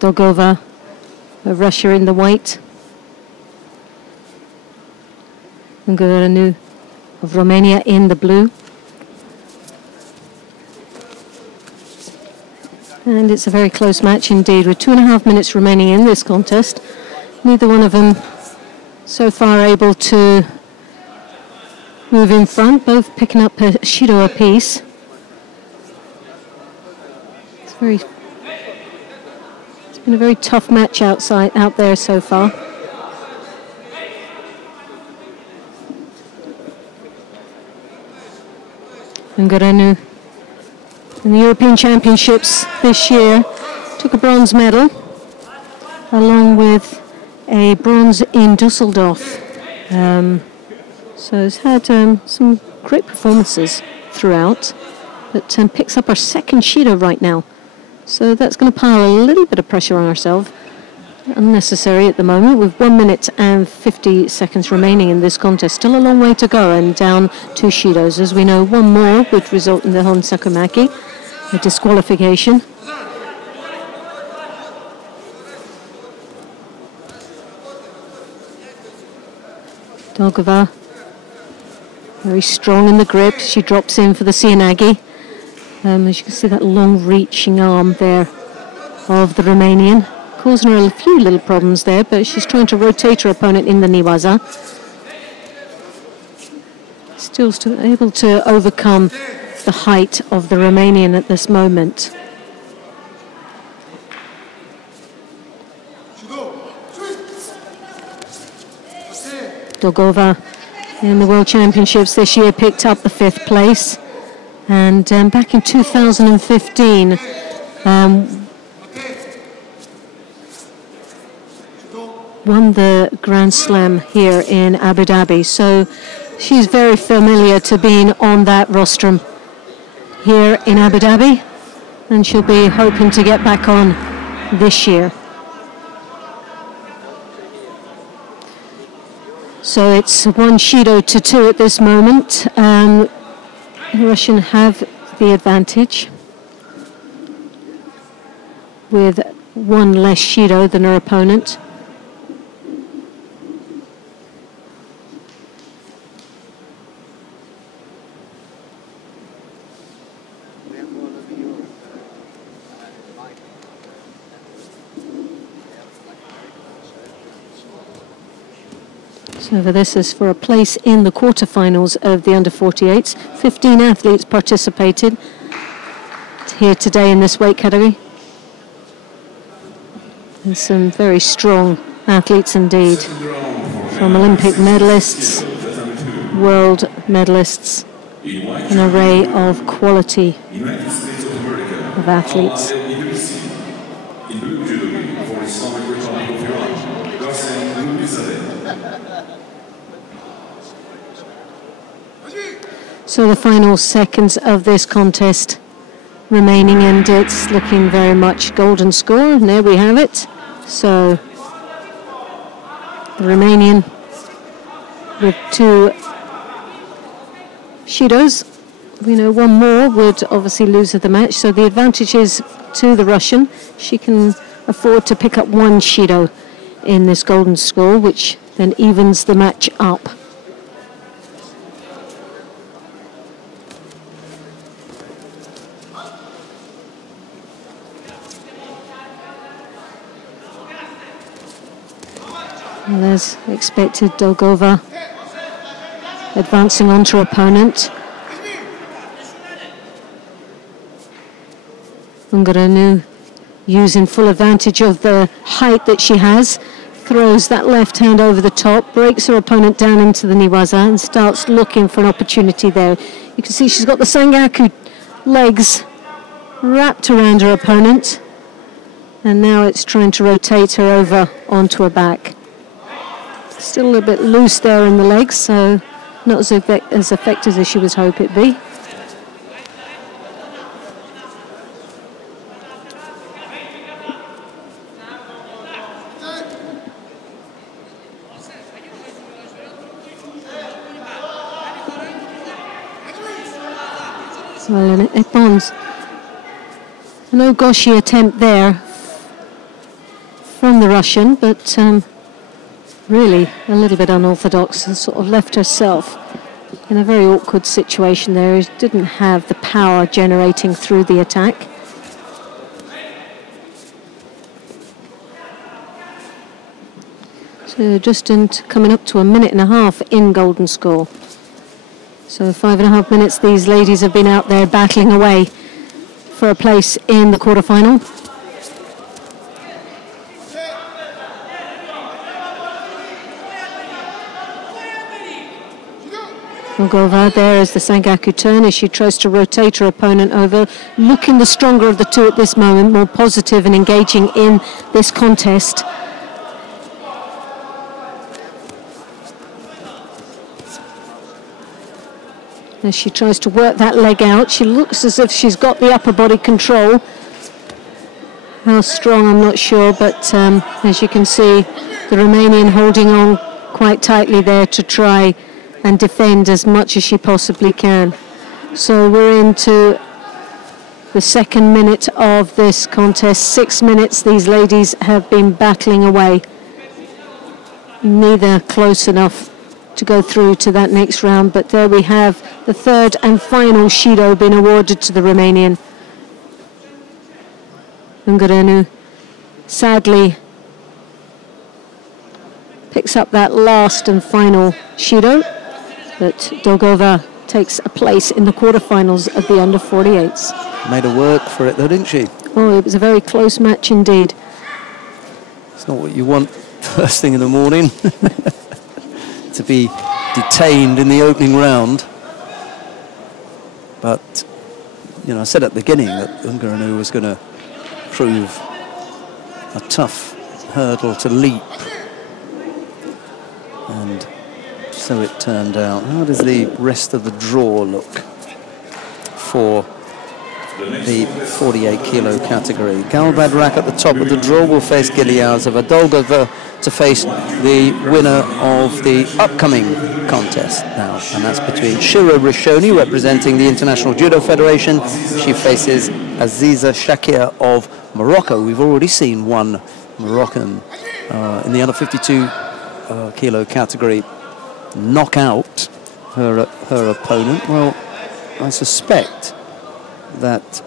Dolgova of Russia in the white. Ungureanu of Romania in the blue. And it's a very close match indeed, with 2.5 minutes remaining in this contest. Neither one of them so far able to move in front, both picking up a Shido apiece. It's been a very tough match out there so far. Ungureanu in the European Championships this year took a bronze medal, along with a bronze in Dusseldorf. So has had some great performances throughout, but picks up our second Shido right now. So that's going to pile a little bit of pressure on ourselves. Unnecessary at the moment, with 1 minute and 50 seconds remaining in this contest. Still a long way to go, and down 2 Shidos. As we know, one more would result in the Hon Sakumaki, a disqualification. Dolgova, very strong in the grip. She drops in for the Sianagi. As you can see, that long reaching arm there of the Romanian, causing her a few little problems there, but she's trying to rotate her opponent in the Niwaza. Still able to overcome the height of the Romanian at this moment. Dolgova in the World Championships this year picked up the 5th place, and back in 2015 won the Grand Slam here in Abu Dhabi. So she's very familiar to being on that rostrum here in Abu Dhabi, and she'll be hoping to get back on this year. So it's 1 Shido to 2 at this moment. The Russian have the advantage with 1 less Shido than her opponent. So this is for a place in the quarterfinals of the under-48s. 15 athletes participated here today in this weight category. And some very strong athletes indeed, from Olympic medalists, world medalists, an array of quality of athletes. So the final seconds of this contest remaining, and it's looking very much golden score, and there we have it. So the Romanian with 2 Shidos. We know 1 more would obviously lose the match, so the advantage is to the Russian. She can afford to pick up 1 Shido in this golden score, which then evens the match up. And as expected, Dolgova advancing onto her opponent. Ungureanu using full advantage of the height that she has, throws that left hand over the top, breaks her opponent down into the Niwaza, and starts looking for an opportunity there. You can see she's got the Sangaku legs wrapped around her opponent, and now it's trying to rotate her over onto her back. Still a little bit loose there in the legs, so not as effective as she was hoping it'd be. Well, an Epons, an Ogoshi attempt there from the Russian, but really a little bit unorthodox and sort of left herself in a very awkward situation there. He didn't have the power generating through the attack. So just coming up to a minute and a half in golden score. So 5.5 minutes these ladies have been out there battling away for a place in the quarterfinal. Mogova there as the Sangaku turn as she tries to rotate her opponent over, looking the stronger of the two at this moment, more positive and engaging in this contest. As she tries to work that leg out, she looks as if she's got the upper body control. How strong, I'm not sure, but as you can see, the Romanian holding on quite tightly there to try and defend as much as she possibly can. So we're into the second minute of this contest. 6 minutes these ladies have been battling away. Neither close enough to go through to that next round, but there we have the third and final Judo being awarded to the Romanian. Ungureanu sadly picks up that last and final Judo, but Dolgova takes a place in the quarterfinals of the under-48s. Made her work for it though, didn't she? Oh, it was a very close match indeed. It's not what you want first thing in the morning. To be detained in the opening round. But, you know, I said at the beginning that Ungureanu was going to prove a tough hurdle to leap. And so it turned out. How does the rest of the draw look for the 48 kilo category? Galbadrak at the top of the draw will face Giliazova. Dolgova to face the winner of the upcoming contest now, and that's between Shira Rishoni, representing the International Judo Federation. She faces Aziza Shakir of Morocco. We've already seen one Moroccan in the under 52 kilo category knock out her opponent. Well, I suspect that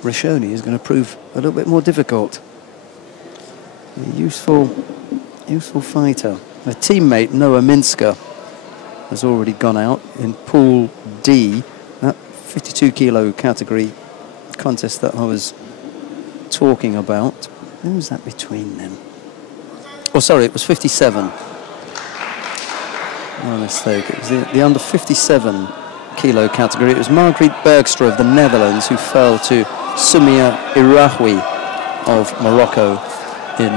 Rishoni is going to prove a little bit more difficult. A useful fighter. Her teammate Noah Minska has already gone out in Pool D, that 52 kilo category contest that I was talking about. Who was that between them? Oh, sorry, it was 57. My mistake. It was the under 57 kilo category. It was Margriet Bergstra of the Netherlands who fell to Sumia Irahoui of Morocco in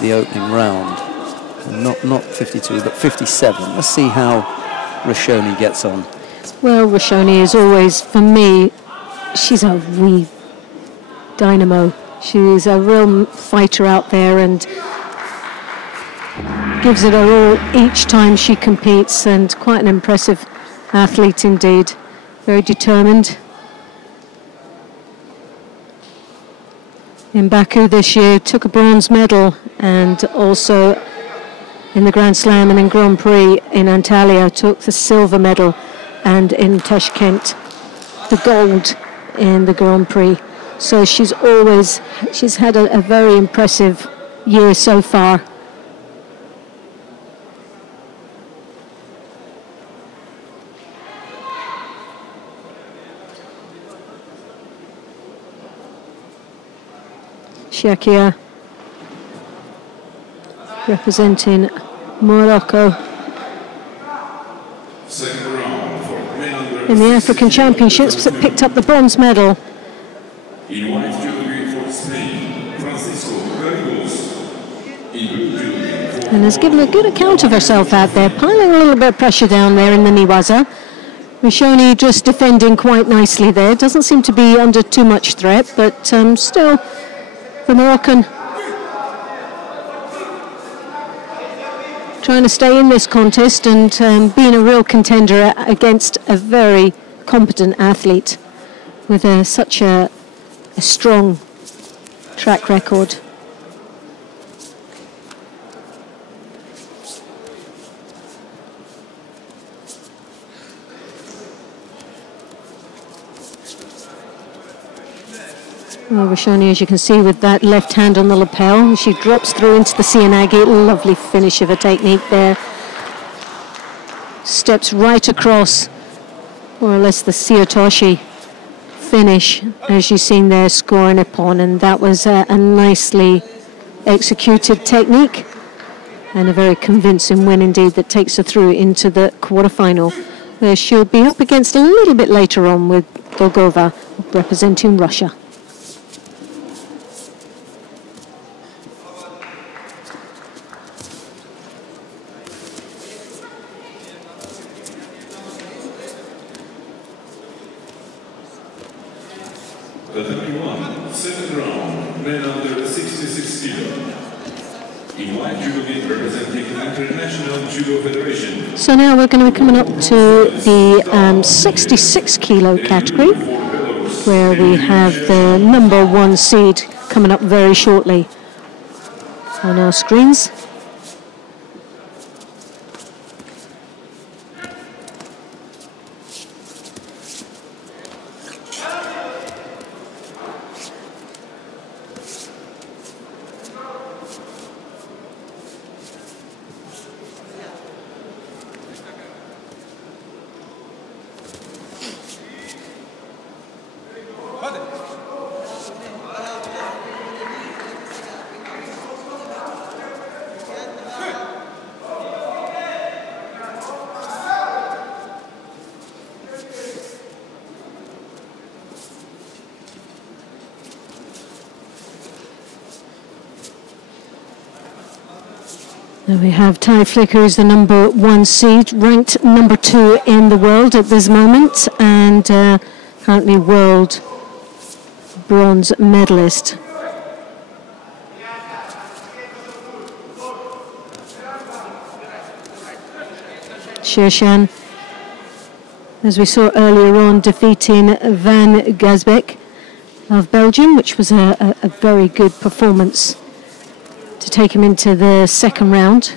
the opening round. Not 52, but 57. Let's see how Rishoni gets on. Well, Rishoni is always, for me, she's a wee dynamo. She's a real fighter out there and gives it her all each time she competes, and quite an impressive athlete indeed. Very determined. In Baku this year, took a bronze medal, and also in the Grand Slam and in Grand Prix in Antalya took the silver medal, and in Tashkent the gold in the Grand Prix. So she's had a very impressive year so far. Shakia representing Morocco in the African Championships, that picked up the bronze medal. And has given a good account of herself out there, piling a little bit of pressure down there in the Niwaza. Rishoni just defending quite nicely there, doesn't seem to be under too much threat, but still the Moroccan trying to stay in this contest and being a real contender against a very competent athlete with such a strong track record. Well, Rashani, as you can see, with that left hand on the lapel, she drops through into the Seoinage. Lovely finish of a technique there. Steps right across, more or less the Seotoshi finish, as you've seen there, scoring upon, and that was a nicely executed technique and a very convincing win indeed that takes her through into the quarterfinal, where she'll be up against a little bit later on with Dolgova representing Russia. Tatami 1, second round, men under 66 kilo. In white judo representing International Judo Federation. So now we're going to be coming up to the 66 kilo category, where we have the #1 seed coming up very shortly on our screens. There we have Tai Flicker, who's the #1 seed, ranked #2 in the world at this moment, and currently world bronze medalist. Shershan, as we saw earlier on, defeating Van Gasbeck of Belgium, which was a very good performance to take him into the second round.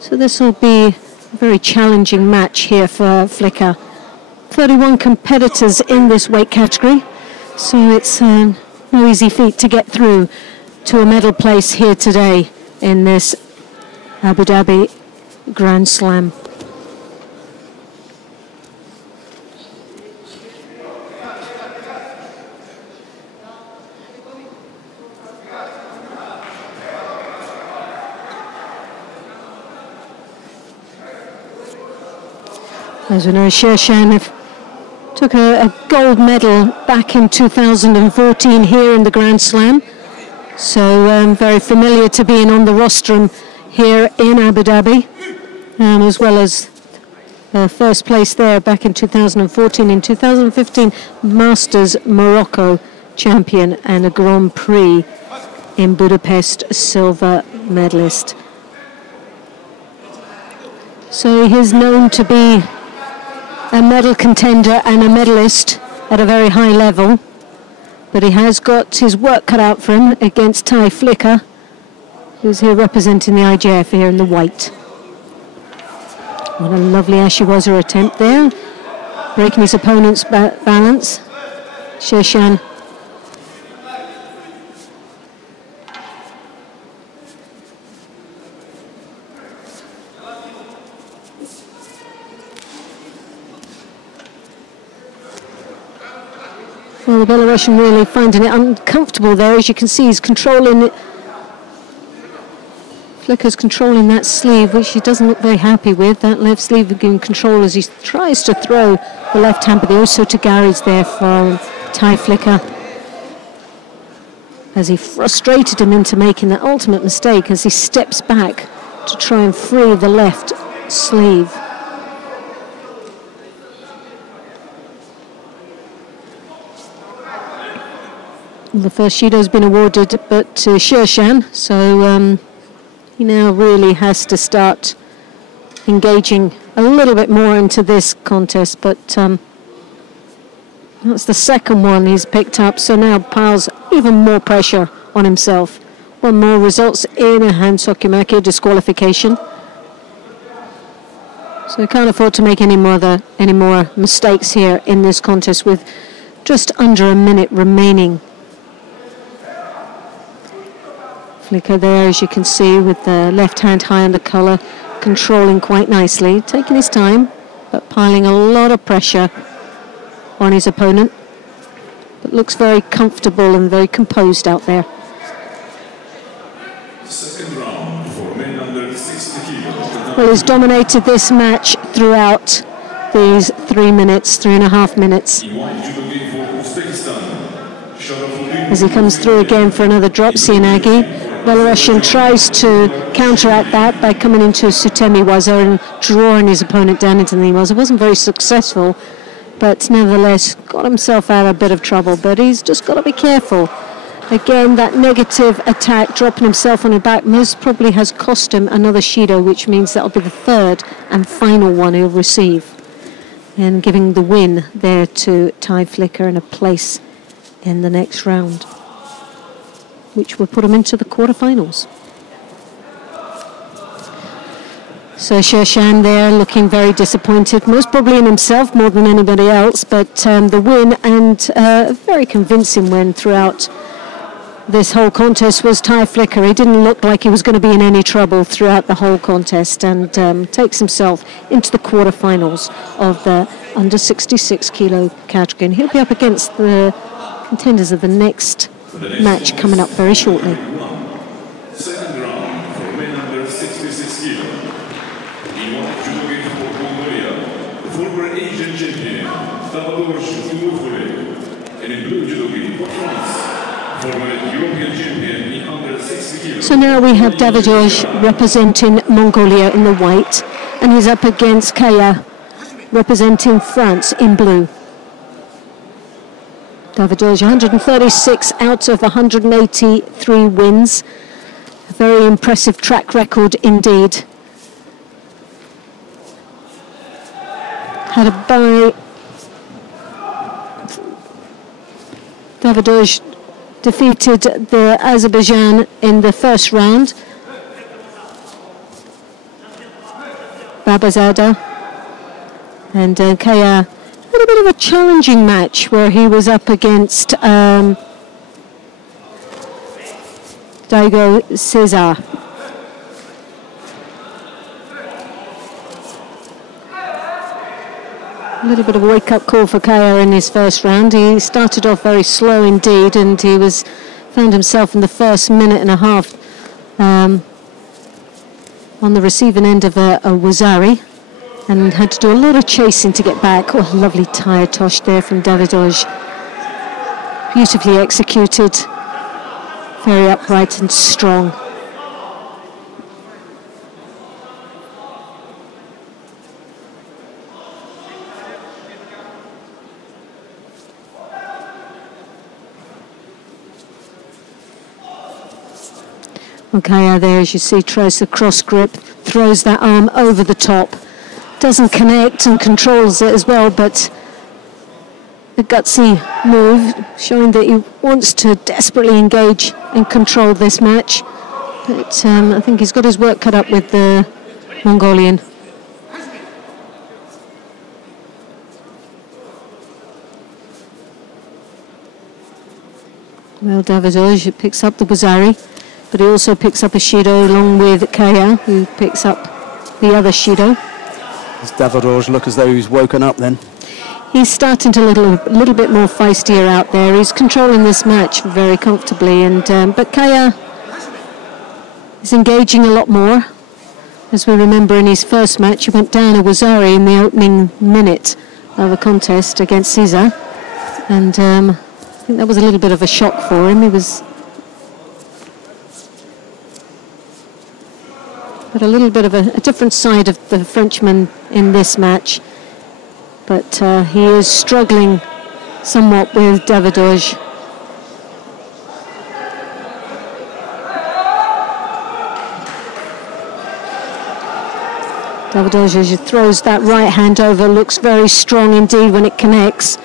So this will be a very challenging match here for Flicker. 31 competitors in this weight category, so it's no easy feat to get through to a medal place here today in this Abu Dhabi Grand Slam. As we know, Shershan took a gold medal back in 2014 here in the Grand Slam. So very familiar to being on the rostrum here in Abu Dhabi, as well as first place there back in 2014. In 2015, Masters Morocco champion and a Grand Prix in Budapest silver medalist. So he is known to be a medal contender and a medalist at a very high level, but he has got his work cut out for him against Tai Flicker, who's here representing the IJF here in the white. What a lovely Ashiwaza attempt there, breaking his opponent's balance. Shershan. Well, the Belarusian really finding it uncomfortable there. As you can see, he's controlling it. Flicker's controlling that sleeve, which he doesn't look very happy with. That left sleeve in control as he tries to throw the left hand, but the also to Gary's there for Tai Flicker, as he frustrated him into making the ultimate mistake as he steps back to try and free the left sleeve. The first Judo's been awarded, but to Shershan, so he now really has to start engaging a little bit more into this contest, but that's the second one he's picked up, so now piles even more pressure on himself. One more results in a hand Sokumaki disqualification. So he can't afford to make any more mistakes here in this contest with just under a minute remaining Flicker there, as you can see, with the left hand high on the collar, controlling quite nicely, taking his time, but piling a lot of pressure on his opponent. But looks very comfortable and very composed out there. Second round for men under 60 kilos. Well, he's dominated this match throughout these 3.5 minutes. As he comes through again for another drop, Sianagi. Belarusian tries to counteract that by coming into Sutemi Waza and drawing his opponent down into the knee waza. Wasn't very successful, but nevertheless got himself out of a bit of trouble. But he's just got to be careful. Again, that negative attack, dropping himself on his back, most probably has cost him another Shido, which means that'll be the third and final one he'll receive. And giving the win there to Ty Flicker and a place in the next round, which will put him into the quarterfinals. So Shershan there looking very disappointed, most probably in himself more than anybody else, but the win, and a very convincing win throughout this whole contest, was Ty Flicker. He didn't look like he was going to be in any trouble throughout the whole contest, and takes himself into the quarterfinals of the under 66 kilo category. And he'll be up against the contenders of the next match coming up very shortly. Second round for men under 66 kilos. In white judo game for Mongolia, the former Asian champion, Dhabi, and in blue judo game for France, former European champion in under 60 kilos. So now we have Davidoj representing Mongolia in the white, and he's up against Kaya representing France in blue. Davidoj, 136 out of 183 wins. A very impressive track record indeed. Had a bye. Davidoj defeated the Azerbaijan in the first round. Babazada. And Kaya had a bit of a challenging match where he was up against Daigo Cesar. A little bit of a wake-up call for Kaya in his first round. He started off very slow indeed, and he found himself in the first minute and a half on the receiving end of a Wazari, and had to do a lot of chasing to get back. Oh, lovely tire tosh there from Davidoj. Beautifully executed, very upright and strong. Kaya there, as you see, tries the cross grip, throws that arm over the top. Doesn't connect and controls it as well, but the gutsy move, showing that he wants to desperately engage and control this match. But I think he's got his work cut up with the Mongolian. Well, Davidoj picks up the Wazari, but he also picks up a Shido along with Kaya, who picks up the other Shido. Does Davidoj look as though he's woken up then? He's starting to look a little bit more feistier out there. He's controlling this match very comfortably, and but Kaya is engaging a lot more. As we remember, in his first match, he went down a Wazari in the opening minute of the contest against Caesar, and I think that was a little bit of a shock for him. He was but a little bit of a different side of the Frenchman in this match. But he is struggling somewhat with Davidoj. Davidoj, as he throws that right hand over, looks very strong indeed when it connects.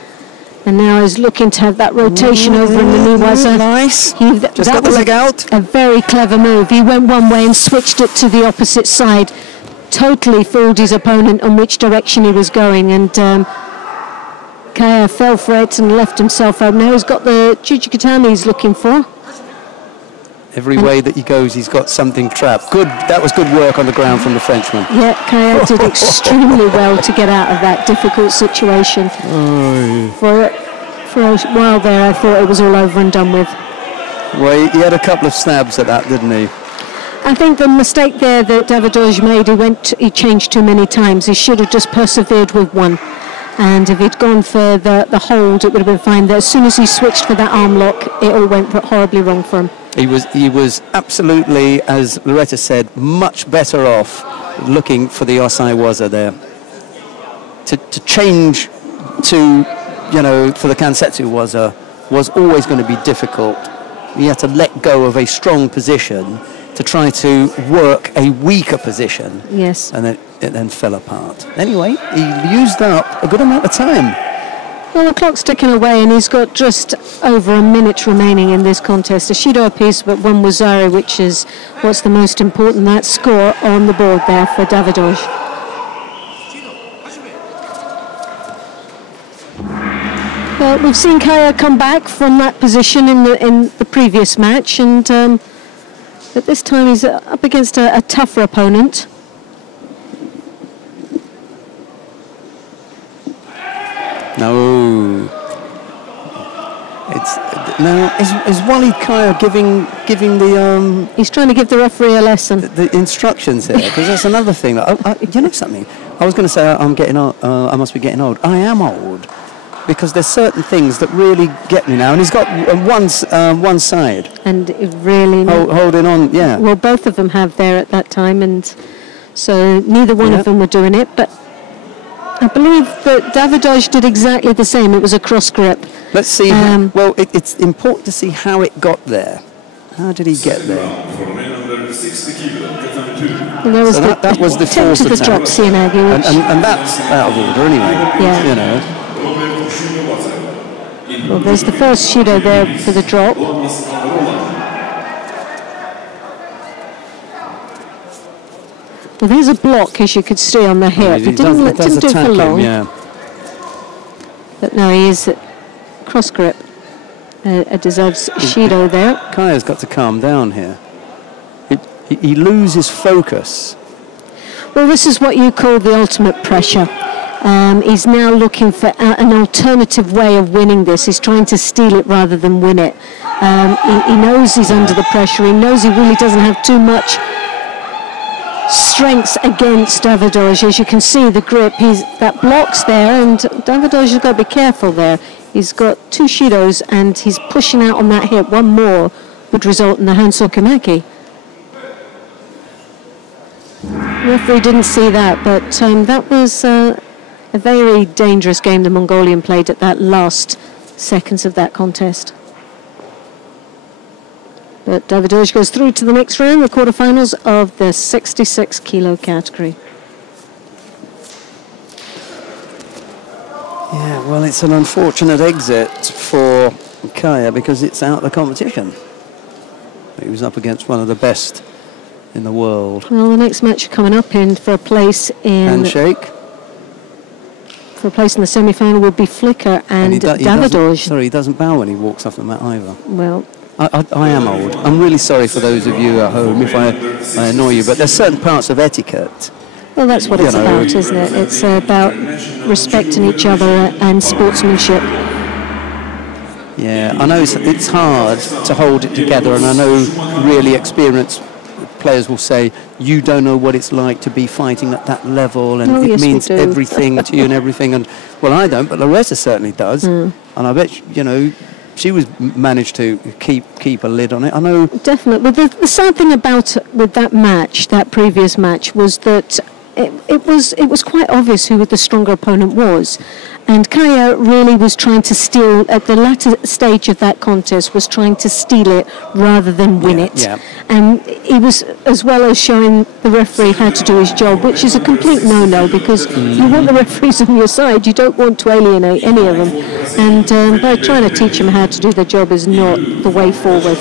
And now is looking to have that rotation over in the knee waza. Nice. Just got the leg out. A very clever move. He went one way and switched it to the opposite side. Totally fooled his opponent on which direction he was going. And Kaya fell for it and left himself out. Now he's got the Tatami he's looking for. Every way that he goes, he's got something trapped. Good, that was good work on the ground from the Frenchman. Yeah, Kaya did extremely well to get out of that difficult situation. For a while there, I thought it was all over and done with. Well, he had a couple of stabs at that, didn't he? I think the mistake there that Davidovich made, he changed too many times. He should have just persevered with one. And if he'd gone for the hold, it would have been fine. As soon as he switched for that arm lock, it all went horribly wrong for him. He was absolutely, as Loretta said, much better off looking for the Osai Waza there. To change to, for the Kansetsu Waza was always going to be difficult. You had to let go of a strong position to try to work a weaker position. Yes. And it then fell apart. Anyway, he used up a good amount of time. Well, the clock's ticking away, and he's got just over a minute remaining in this contest. A Judo apiece, but one Wazari, which is what's the most important. That score on the board there for Davidovich. Well, we've seen Kaya come back from that position in the previous match, and but this time he's up against a tougher opponent. No. Is Walid Kaya giving the He's trying to give the referee a lesson. the instructions here, because that's another thing. You know something? I was going to say I'm getting old. I must be getting old. I am old, because there's certain things that really get me now. And he's got one side. And it really holding on. Yeah. Well, both of them have there at that time, and so neither one of them were doing it, but. I believe that Davidovich did exactly the same. It was a cross grip. Let's see. Well, it's important to see how it got there. How did he get there? Well, there was so that was the force attack. Drop, and that's out of order anyway. Yeah. Well, there's the first Judo there for the drop. Well, there's a block, as you could see on the hip. It didn't do it for long. Yeah. But no, he is cross grip. Deserves Judo there. Kaya's got to calm down here. He loses focus. Well, this is what you call the ultimate pressure. He's now looking for an alternative way of winning this. He's trying to steal it rather than win it. He knows he's under the pressure. He knows he really doesn't have too much strengths against Davidovich. As you can see, the grip, that blocks there, and Davidovich has got to be careful there. He's got two Judos, and he's pushing out on that hip. One more would result in the hand sokimaki. The referee didn't see that, but that was a very dangerous game the Mongolian played at that last seconds of that contest. But Davidovich goes through to the next round, the quarterfinals of the 66 kilo category. Yeah, well, it's an unfortunate exit for Kaya because it's out of the competition. He was up against one of the best in the world. Well, the next match coming up for a place in handshake. For a place in the semi-final would be Flicker and Davidovich. Sorry, he doesn't bow when he walks off the mat either. Well, I am old. I'm really sorry for those of you at home if I annoy you, but there's certain parts of etiquette. Well, that's what it's about, isn't it? It's about respecting each other and sportsmanship. Yeah, I know it's hard to hold it together, and I know really experienced players will say, you don't know what it's like to be fighting at that level, and it means everything to you and everything. And well, I don't, but Loretta certainly does. And I bet, she was managed to keep a lid on it. I know. Definitely. But the sad thing about with that match, that previous match, was that it was quite obvious who the stronger opponent was. And Kaya really was trying to steal, at the latter stage of that contest, was trying to steal it rather than win it. Yeah. And he was, as well as showing the referee how to do his job, which is a complete no-no, because you want the referees on your side, you don't want to alienate any of them. And by trying to teach them how to do their job is not the way forward.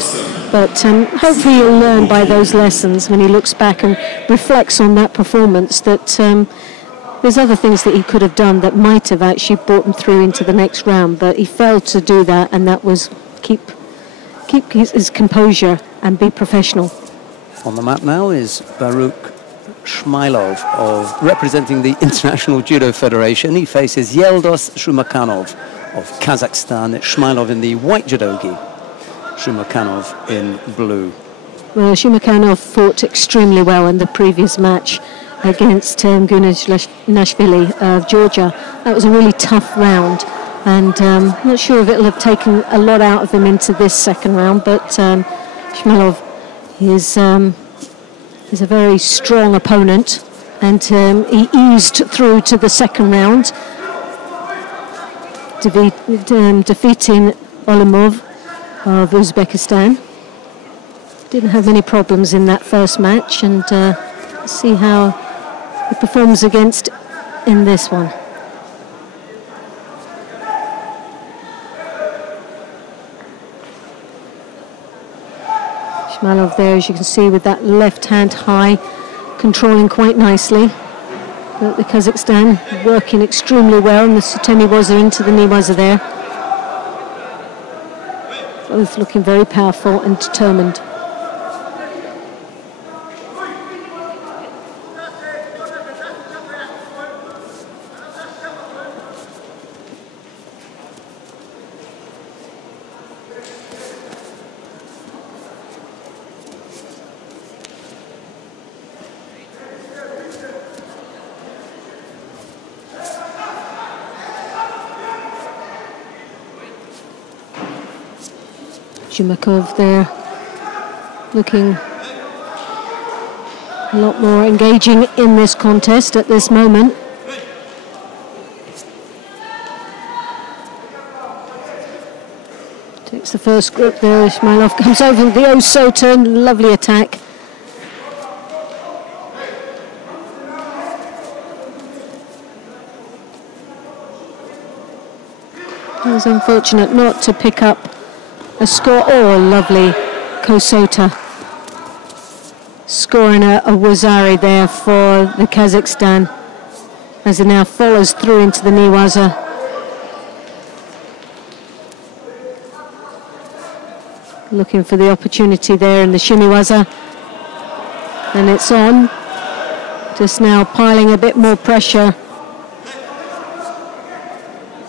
But hopefully he'll learn by those lessons when he looks back and reflects on that performance that there's other things that he could have done that might have actually brought him through into the next round, but he failed to do that, and that was keep keep his composure and be professional. On the mat now is Baruch Shmailov, representing the International Judo Federation. He faces Yeldos Shumakanov of Kazakhstan. Shmailov in the white judogi, Shumakanov in blue. Well, Shumakanov fought extremely well in the previous match against Gunashvili of Georgia. That was a really tough round, and I'm not sure if it'll have taken a lot out of him into this second round, but Shmailov is a very strong opponent, and he eased through to the second round, defeating Olimov of Uzbekistan. Didn't have any problems in that first match, and see how he performs against in this one. Shmailov there, as you can see, with that left hand high, controlling quite nicely. But the Kazakhstan working extremely well, and the Tatami waza into the knee waza there. Both looking very powerful and determined. Jumakov there, looking a lot more engaging in this contest at this moment. Takes the first grip there, Shmailov comes over with the oh-so turn, lovely attack. It was unfortunate not to pick up a score. Oh, lovely Kosota, scoring a wazari there for the Kazakhstan as it now follows through into the knee waza. Looking for the opportunity there in the shimmy waza, and it's on. Just now piling a bit more pressure.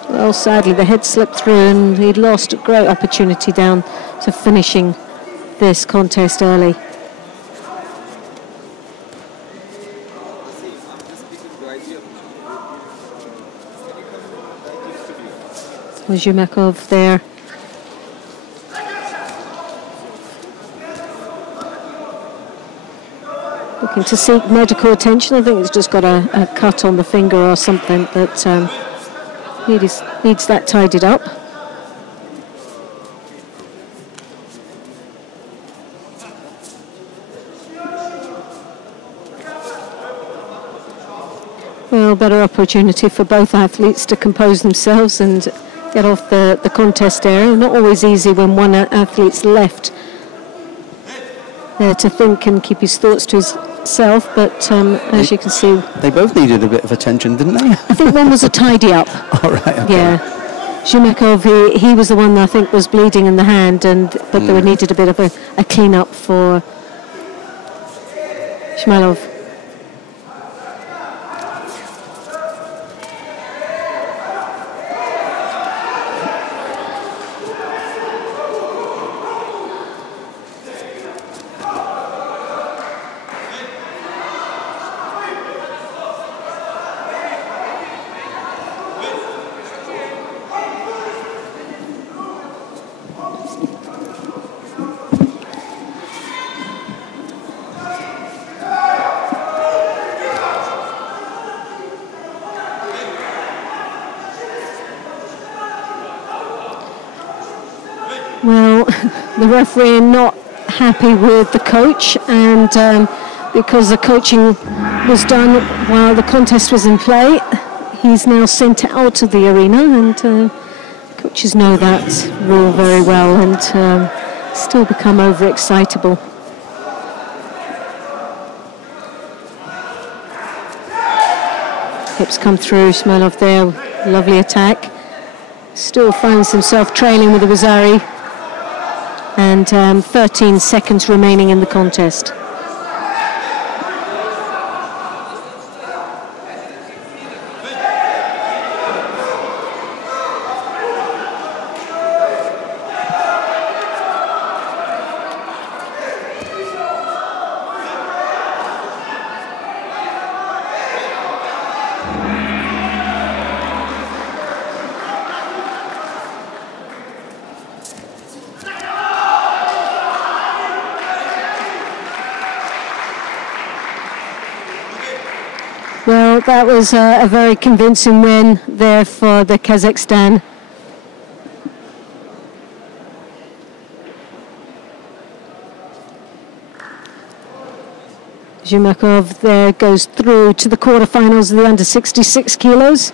Well, sadly, the head slipped through and he'd lost a great opportunity down to finishing this contest early. Jumakov there. Looking to seek medical attention. I think it's just got a cut on the finger or something, but needs that tidied up. Well, better opportunity for both athletes to compose themselves and get off the contest area. Not always easy when one athlete's left there to think and keep his thoughts to himself, but as you can see, they both needed a bit of attention, didn't they? I think one was a tidy up. All right. Okay. Yeah, Jumakov, he was the one that I think was bleeding in the hand, but they needed a bit of a clean up for Shmailov. Well, the referee not happy with the coach, and because the coaching was done while the contest was in play, he's now sent out of the arena, and coaches know that rule very well and still become overexcitable. Hips come through, Shmailov there, lovely attack. Still finds himself trailing with the Wazari. and 13 seconds remaining in the contest. Well, that was a very convincing win there for the Kazakhstan. Zhumakov there goes through to the quarterfinals of the under 66 kilos.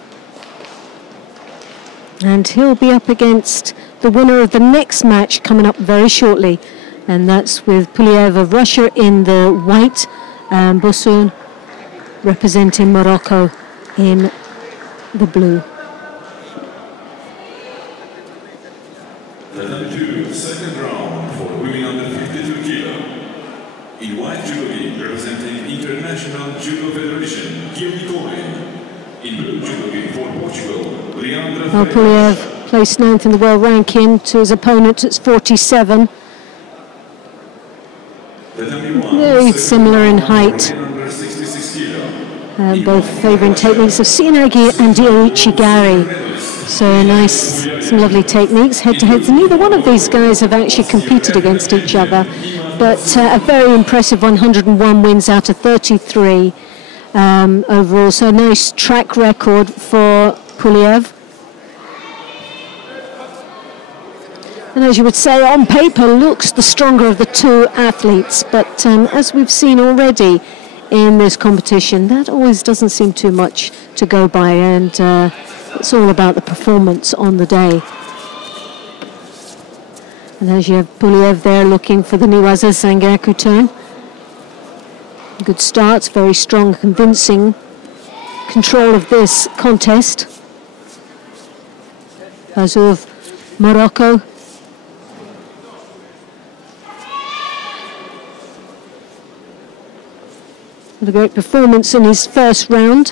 And he'll be up against the winner of the next match coming up very shortly. And that's with Puliev of Russia in the white, and Bosun representing Morocco in the blue. Tatami, second round for women under 52 kilo. In white judo, representing International Judo Federation, Gilly Cohen. In blue judo for Portugal, Leandra. Well, Puliev placed 9th in the world ranking to his opponent at 47. Very similar in height. Both favouring techniques of Seoinage and Ichigari. So nice, some lovely techniques, head-to-heads. Neither one of these guys have actually competed against each other, but a very impressive 101 wins out of 33 overall. So a nice track record for Puliev. And as you would say, on paper looks the stronger of the two athletes, but as we've seen already in this competition, that always doesn't seem too much to go by, and it's all about the performance on the day. And as you have Puliev there looking for the Niwaza Sangaku turn. Good starts, very strong, convincing control of this contest. As of Morocco. A great performance in his first round,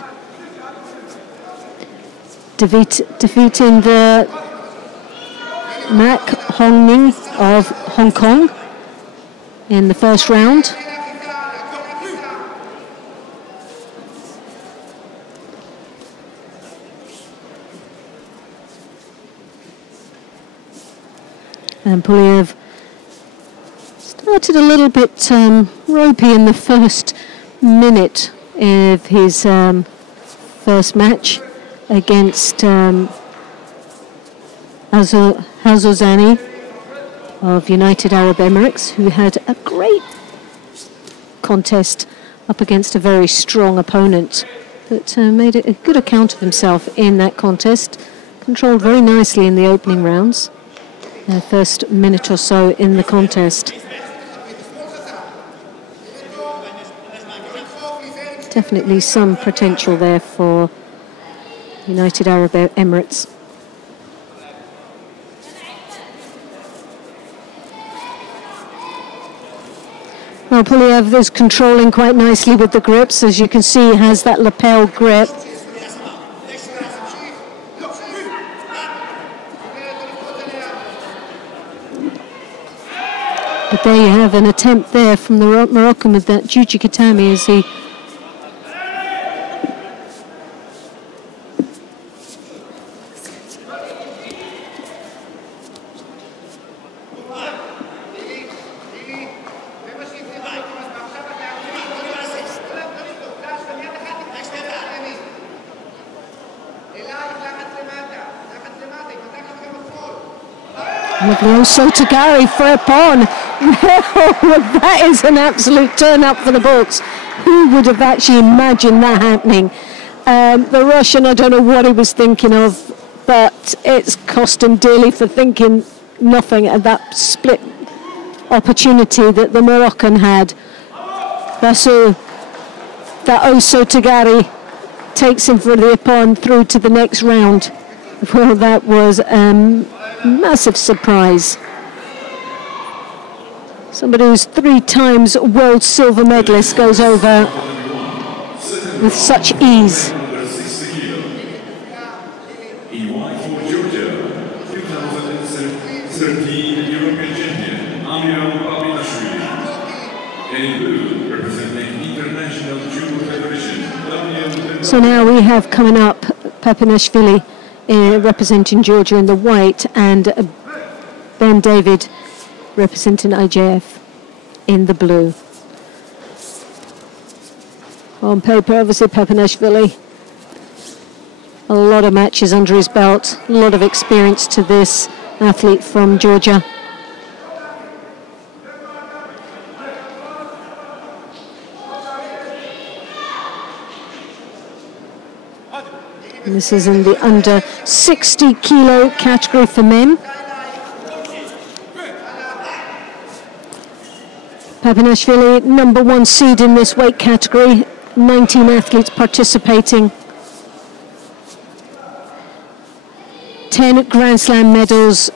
defeating the Mak Hongning of Hong Kong in the first round. And Puliev started a little bit ropey in the first minute of his first match against Hazozani of United Arab Emirates, who had a great contest up against a very strong opponent, but made a good account of himself in that contest, controlled very nicely in the opening rounds, first minute or so in the contest. Definitely some potential there for United Arab Emirates. Well, Puliev is controlling quite nicely with the grips. As you can see, he has that lapel grip. But there you have an attempt there from the Moroccan with that Judo Tatami as he also Tagari for a pawn. That is an absolute turn up for the books. Who would have actually imagined that happening? The Russian, I don't know what he was thinking of, but it's cost him dearly for thinking nothing at that split opportunity that the Moroccan had. So that Oso Tagari takes him for the pawn through to the next round. Well, that was massive surprise. Somebody who's 3 times world silver medalist goes over with such ease. In white for Georgia, 2013 European champion, and in blue, representing International Judo Federation, So now we have coming up Papinashvili representing Georgia in the white, and Ben David representing IJF in the blue. On paper, obviously, Papinashvili, a lot of matches under his belt, a lot of experience to this athlete from Georgia. And this is in the under 60 kilo category for men. Papinashvili, number 1 seed in this weight category, 19 athletes participating. 10 Grand Slam medals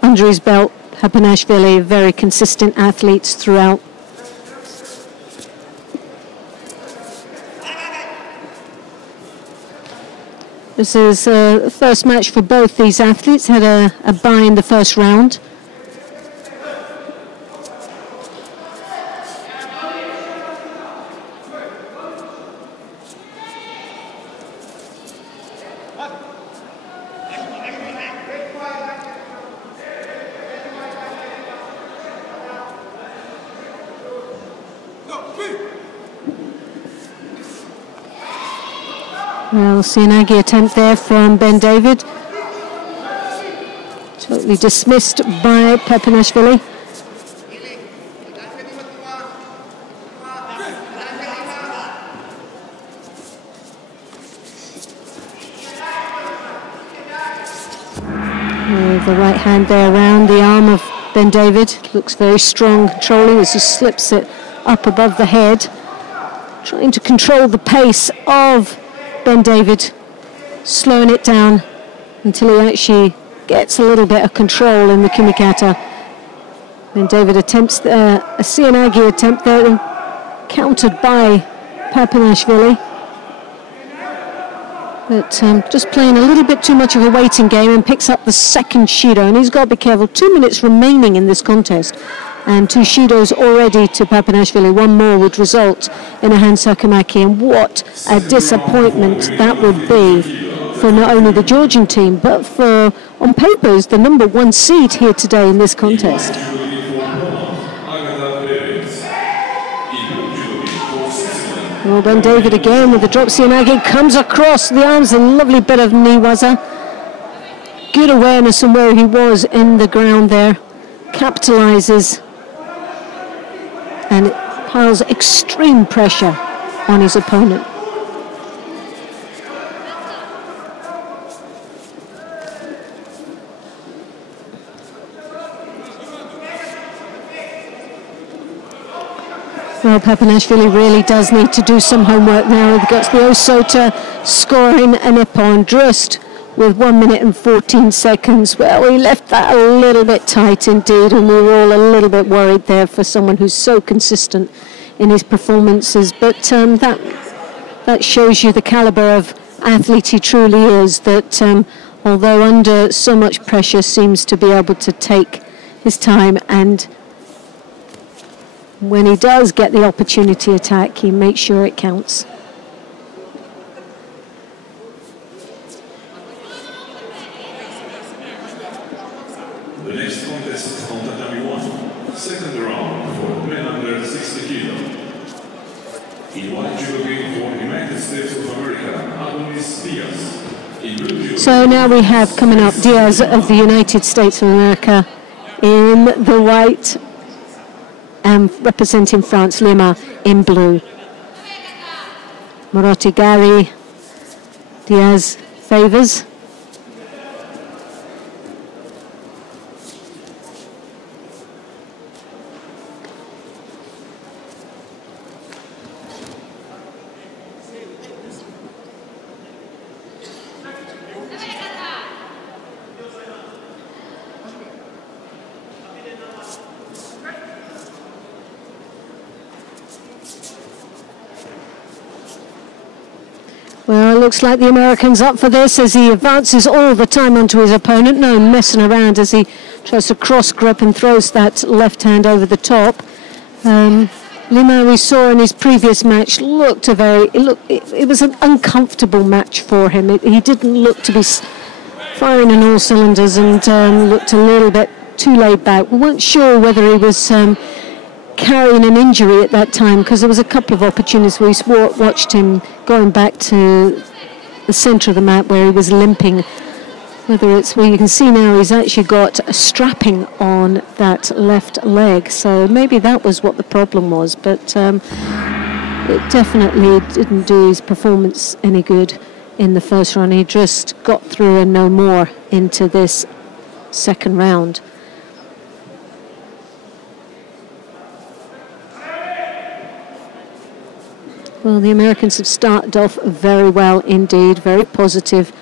under his belt. Papinashvili, very consistent athletes throughout. This is the first match for both these athletes, had a bye in the first round. Well, Sianagi attempt there from Ben David. Totally dismissed by Papinashvili. The right hand there around the arm of Ben David. Looks very strong, controlling as he slips it up above the head. Trying to control the pace of Ben David, slowing it down until he actually gets a little bit of control in the Kumikata. Ben David attempts a Sianagi attempt there, and countered by Papinashvili. But just playing a little bit too much of a waiting game, and picks up the second Shido, and he's got to be careful. 2 minutes remaining in this contest, and 2 Shidos already to Papinashvili. 1 more would result in a hand sakamaki, and what a disappointment that would be for not only the Georgian team, but for, on paper, is the number 1 seed here today in this contest. Well, Ben David again with the drop Sianagi, comes across the arms, a lovely bit of knee waza. Good awareness on where he was in the ground there, capitalizes, and it piles extreme pressure on his opponent. Well, Papinashvili really does need to do some homework now. He got the Osota scoring a nippon just with 1 minute and 14 seconds. Well, he left that a little bit tight indeed, and we were all a little bit worried there for someone who's so consistent in his performances. But that shows you the caliber of athlete he truly is, that although under so much pressure, seems to be able to take his time, and when he does get the opportunity attack, he makes sure it counts. The next contest on Tatami 1, second round for men under 60 kilo. In white judo for United States of America, Diaz. So now we have coming up Diaz of the United States of America in the white, and representing France, Lima in blue. Morotti Gari, Diaz favours. Well, looks like the American's up for this as he advances all the time onto his opponent. No messing around as he tries to cross grip and throws that left hand over the top. Lima, we saw in his previous match, looked it was an uncomfortable match for him. He didn't look to be firing on all cylinders and looked a little bit too laid back. We weren't sure whether he was carrying an injury at that time, because there was a couple of opportunities where we watched him going back to the centre of the mat where he was limping. Whether it's where you can see now he's actually got a strapping on that left leg, so maybe that was what the problem was, but it definitely didn't do his performance any good in the first round. He just got through and no more into this second round. Well, the Americans have started off very well indeed, very positive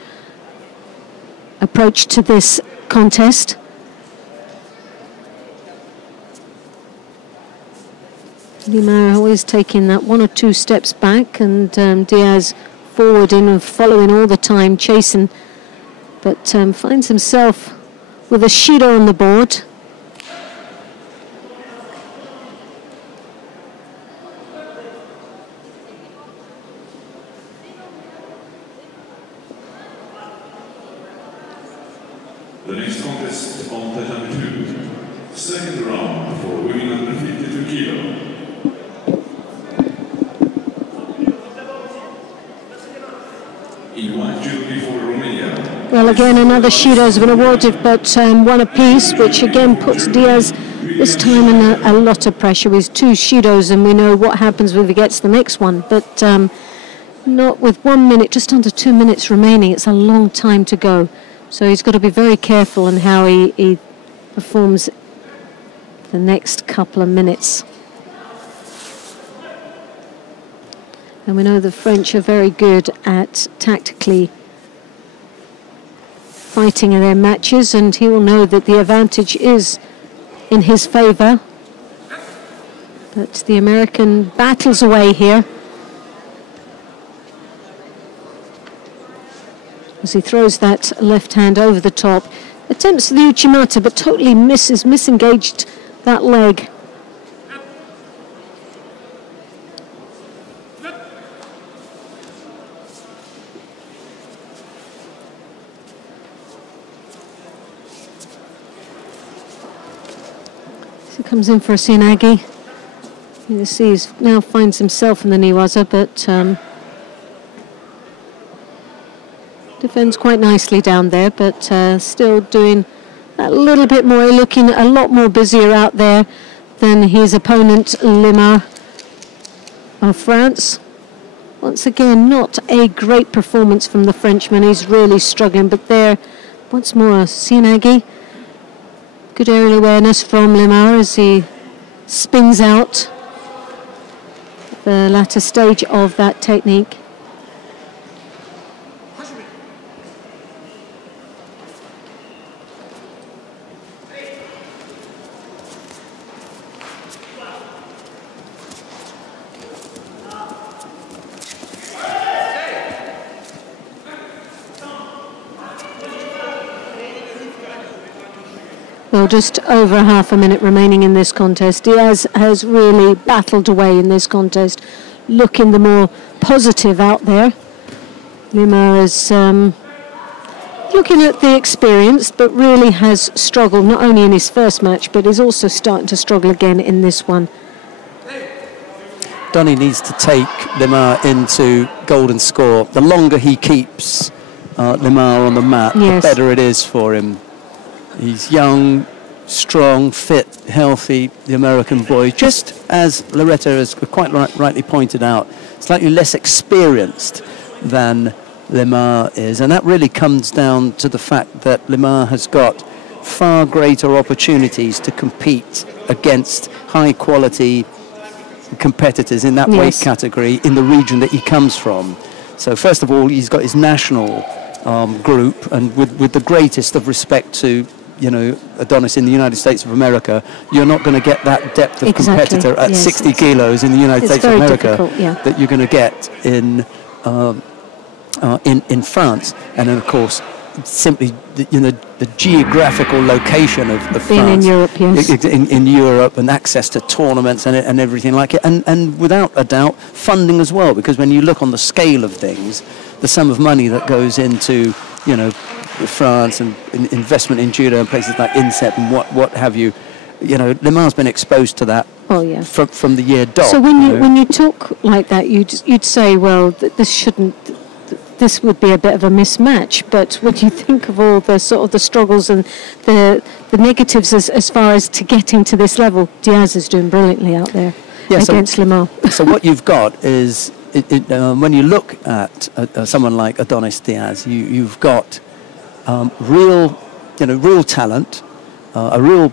approach to this contest. Lima always taking that one or two steps back, and Diaz forward in and following all the time, chasing, but finds himself with a Shido on the board. The next contest on Tatami 2, second round for women under 52 kilo. In white judo for Romania. Well, again, another Shido has been awarded, but one apiece, which again puts Diaz this time in a lot of pressure with two Shidos, and we know what happens when he gets the next one, but not with 1 minute, just under 2 minutes remaining. It's a long time to go. So he's got to be very careful in how he performs the next couple of minutes. And we know the French are very good at tactically fighting in their matches, and he will know that the advantage is in his favour. But the American battles away here as he throws that left hand over the top. Attempts the Uchimata, but totally misengaged that leg. So he comes in for a Sianagi. You see he now finds himself in the Niwaza, but defends quite nicely down there, but still doing a little bit more, looking a lot more busier out there than his opponent Lima of France. Once again, not a great performance from the Frenchman. He's really struggling, but there, once more, Sianagi. Good aerial awareness from Lima as he spins out the latter stage of that technique. Well, just over half a minute remaining in this contest. Diaz has really battled away in this contest, looking the more positive out there. Lima is looking at the experience, but really has struggled, not only in his first match, but is also starting to struggle again in this one. Donny needs to take Lima into golden score. The longer he keeps Lima on the mat, the better it is for him. He's young, strong, fit, healthy, the American boy. Just as Loretta has quite rightly pointed out, slightly less experienced than Lima is. And that really comes down to the fact that Lima has got far greater opportunities to compete against high-quality competitors in that weight category in the region that he comes from. So first of all, he's got his national group, and with the greatest of respect to Adonis in the United States of America, you're not going to get that depth of competitor at 60 kilos in the United States of America that you're going to get in in France, and then of course simply the geographical location of being France in Europe, yes, in Europe, and access to tournaments and everything like it, and without a doubt funding as well, because when you look on the scale of things, the sum of money that goes into France and investment in judo and places like INSEP and what have you, Le Mans been exposed to that. Oh yeah. From the year dot. So when you talk like that, you'd say, well, this would be a bit of a mismatch. But when you think of all the sort of the struggles and the negatives as far as to getting to this level, Diaz is doing brilliantly out there against Le Mans. So what you've got is, when you look at someone like Adonis Diaz, you've got real talent, a real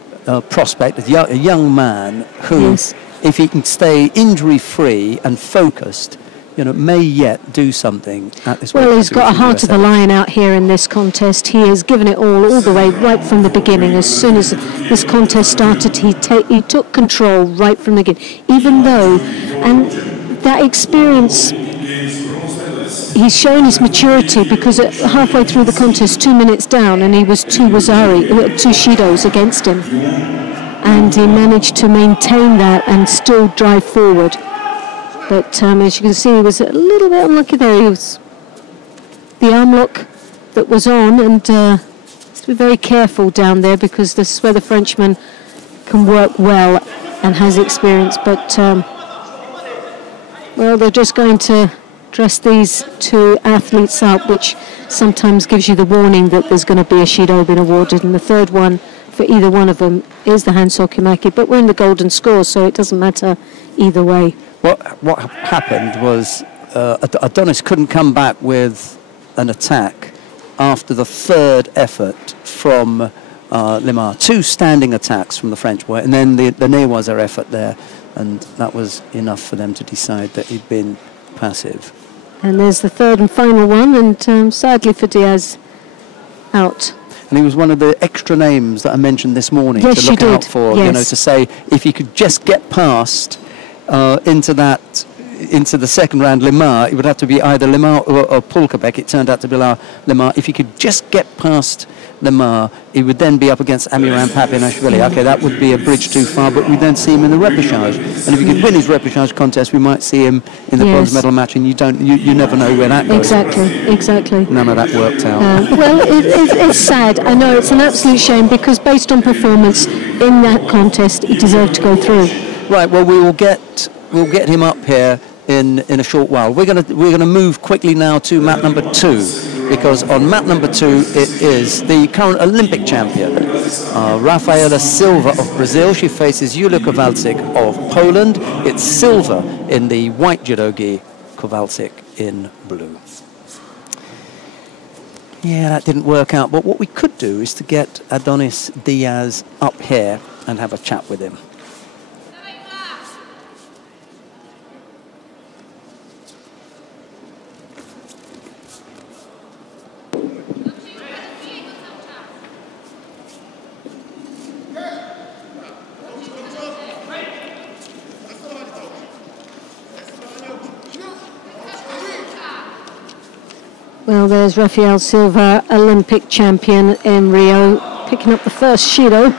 prospect, a young man who, yes, if he can stay injury-free and focused, may yet do something at this. Well, he's got a heart of the lion out here in this contest. He has given it all the way right from the beginning. As soon as this contest started, he took control right from the beginning. Even though, and that experience, he's shown his maturity, because halfway through the contest, 2 minutes down, and he was two Shidos against him, and he managed to maintain that and still drive forward. But as you can see, he was a little bit unlucky there. He was the arm lock that was on, and has to be very careful down there, because this is where the Frenchman can work well and has experience. But well, they're just going to dress these two athletes up, which sometimes gives you the warning that there's going to be a Shido being awarded, and the third one for either one of them is the Hansokimaki, but we're in the golden score, so it doesn't matter either way. What happened was Adonis couldn't come back with an attack after the third effort from Le Mans. 2 standing attacks from the French boy, and then the Newaza effort there, and that was enough for them to decide that he'd been passive. And there's the third and final one, and sadly for Diaz, out. And he was one of the extra names that I mentioned this morning, yes, to look out for, yes, to say if he could just get past into the second round Le Mans, it would have to be either Le Mans or Pulkabek. It turned out to be Le Mans. If he could just get past Le Mans, he would then be up against Amiram Papinashvili. Okay, that would be a bridge too far, but we'd then see him in the repechage. And if he could win his repechage contest, we might see him in the bronze medal match, and you never know where that goes. Exactly. None of that worked out. Well, it's sad. I know it's an absolute shame, because based on performance in that contest, he deserved to go through. Right. Well, we'll get him up here in a short while. We're gonna move quickly now to map number 2, because on map number 2 it is the current Olympic champion, Rafaela Silva of Brazil. She faces Julia Kowalczyk of Poland. It's Silva in the white judogi, Kowalczyk in blue. Yeah, that didn't work out. But what we could do is to get Adonis Diaz up here and have a chat with him. Well, there's Rafael Silva, Olympic champion in Rio, picking up the first Shido.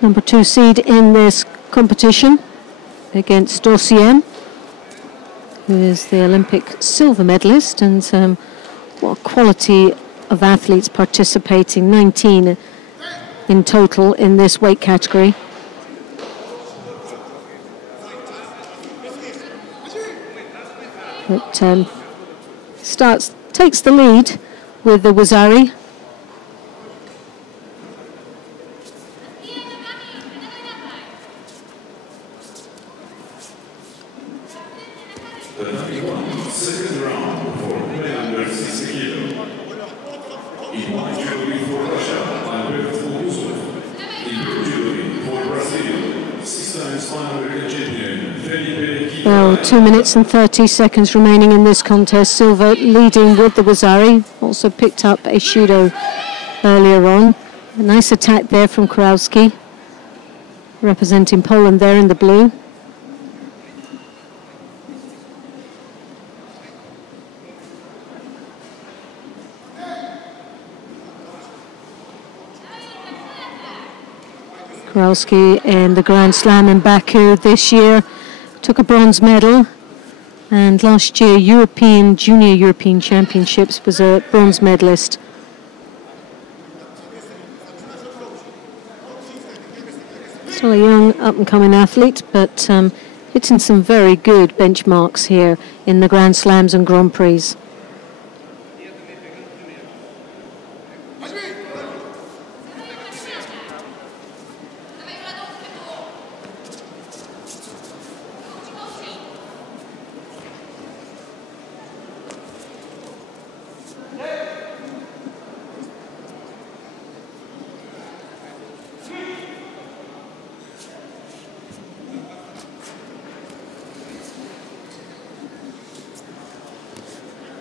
Number 2 seed in this competition against Dossien, who is the Olympic silver medalist. And what a quality of athletes participating, 19 in total in this weight category. But takes the lead with the Wazari. Second round for men under 60 kilo. In white judogi for Russia, Albert Fulguzov. In blue judogi for Brazil, 6-time Pan-American champion Felipe. Well, 2 minutes and 30 seconds remaining in this contest. Silva leading with the Wazari. Also picked up a Shido earlier on. A nice attack there from Kowalski in the Grand Slam in Baku this year took a bronze medal, and last year Junior European Championships was a bronze medalist. Still a young up-and-coming athlete, but hitting some very good benchmarks here in the Grand Slams and Grand Prix.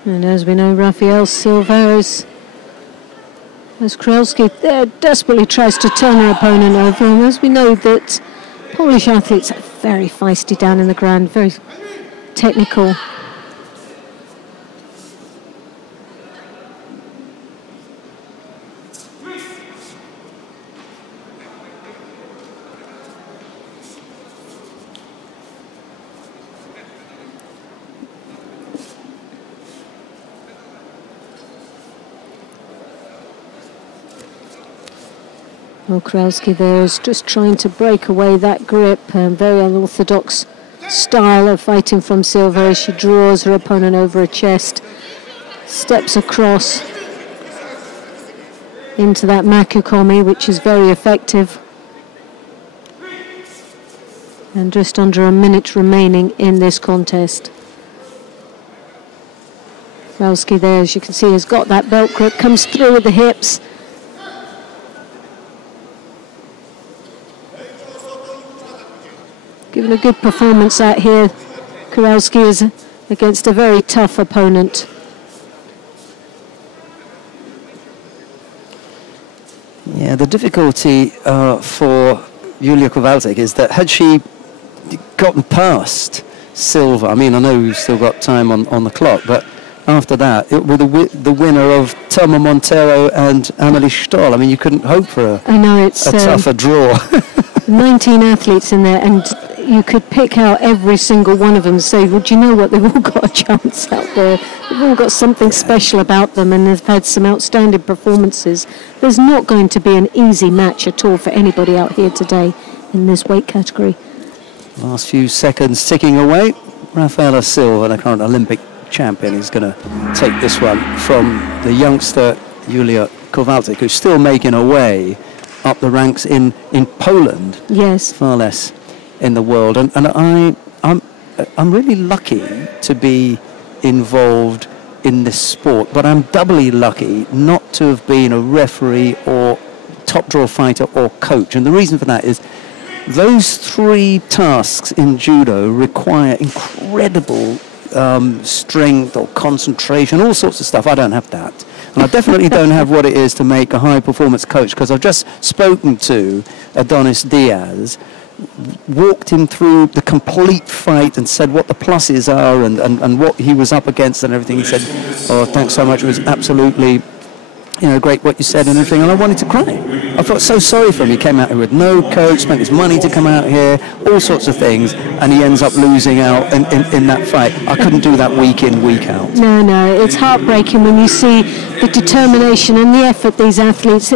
And as we know, Rafael Silva, as Kowalski desperately tries to turn her opponent over, and as we know that Polish athletes are very feisty down in the ground, very technical. Well, Kowalski there is just trying to break away that grip, very unorthodox style of fighting from Silva as she draws her opponent over her chest, steps across into that makukomi, which is very effective. And just under a minute remaining in this contest. Kowalski there, as you can see, has got that belt grip, comes through with the hips. Given a good performance out here, Kowalski is against a very tough opponent. Yeah, the difficulty for Julia Kowalczyk is that had she gotten past Silva, I mean, I know we've still got time on the clock, but after that, it would the winner of Thelma Montero and Amelie Stoll. I mean, you couldn't hope for a tougher draw. 19 athletes in there, and you could pick out every single one of them and say, well, do you know what, they've all got a chance out there. They've all got something special about them, and they've had some outstanding performances. There's not going to be an easy match at all for anybody out here today in this weight category. Last few seconds ticking away. Rafaela Silva, the current Olympic champion, is going to take this one from the youngster Julia Kowalczyk, who's still making her way up the ranks in Poland. Yes. Far less in the world. And I'm really lucky to be involved in this sport, but I'm doubly lucky not to have been a referee or top draw fighter or coach. And the reason for that is those three tasks in judo require incredible strength or concentration, all sorts of stuff. I don't have that. And I definitely don't have what it is to make a high-performance coach, because I've just spoken to Adonis Diaz, walked him through the complete fight and said what the pluses are and what he was up against and everything. He said, oh, thanks so much. It was absolutely, great what you said and everything. And I wanted to cry. I felt so sorry for him. He came out here with no coach, spent his money to come out here, all sorts of things, and he ends up losing out in that fight. I couldn't do that week in, week out. No, it's heartbreaking when you see the determination and the effort these athletes.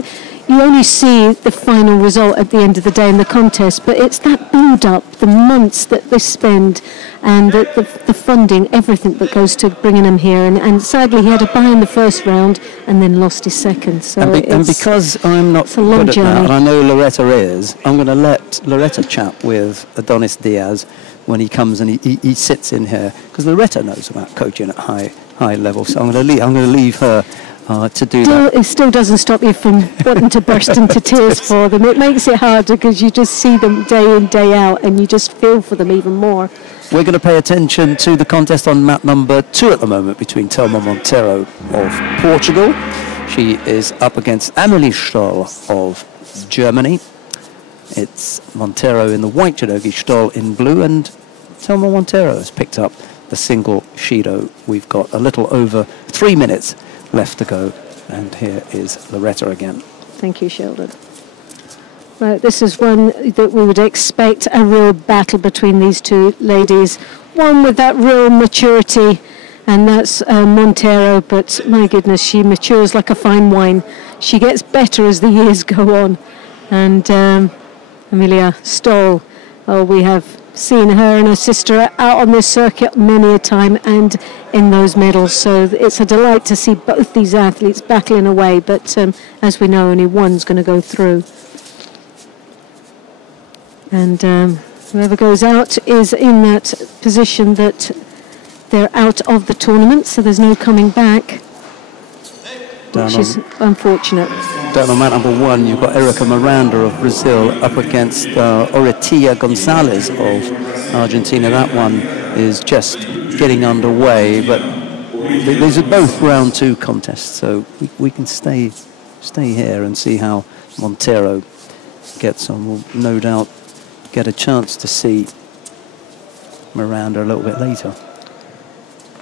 You only see the final result at the end of the day in the contest, but it's that build-up, the months that they spend, and the funding, everything that goes to bringing them here. And sadly, he had a bye in the first round and then lost his second. So and because I'm not good at that, and I know Loretta is, I'm going to let Loretta chat with Adonis Diaz when he comes and he sits in here, because Loretta knows about coaching at high level. So I'm going to leave her to do that. It still doesn't stop you from wanting to burst into tears for them. It makes it harder because you just see them day in, day out, and you just feel for them even more. We're going to pay attention to the contest on mat number 2 at the moment between Thelma Montero of Portugal. She is up against Amelie Stoll of Germany. It's Montero in the white judogi, Stoll in blue, and Thelma Montero has picked up the single Shido. We've got a little over 3 minutes left to go, and here is Loretta again. Thank you, Sheldon. Right, this is one that we would expect a real battle between these two ladies. One with that real maturity, and that's Montero, but my goodness, she matures like a fine wine. She gets better as the years go on. And Emilia Stoll, oh, we have seen her and her sister out on this circuit many a time and in those medals, so it's a delight to see both these athletes battling away, but as we know, only one's going to go through. And whoever goes out is in that position that they're out of the tournament, so there's no coming back, which is unfortunate. Down on mat number 1, you've got Erika Miranda of Brazil up against Oretia Gonzalez of Argentina. That one is just getting underway, but these are both round 2 contests, so we can stay here and see how Montero gets on. We'll no doubt get a chance to see Miranda a little bit later.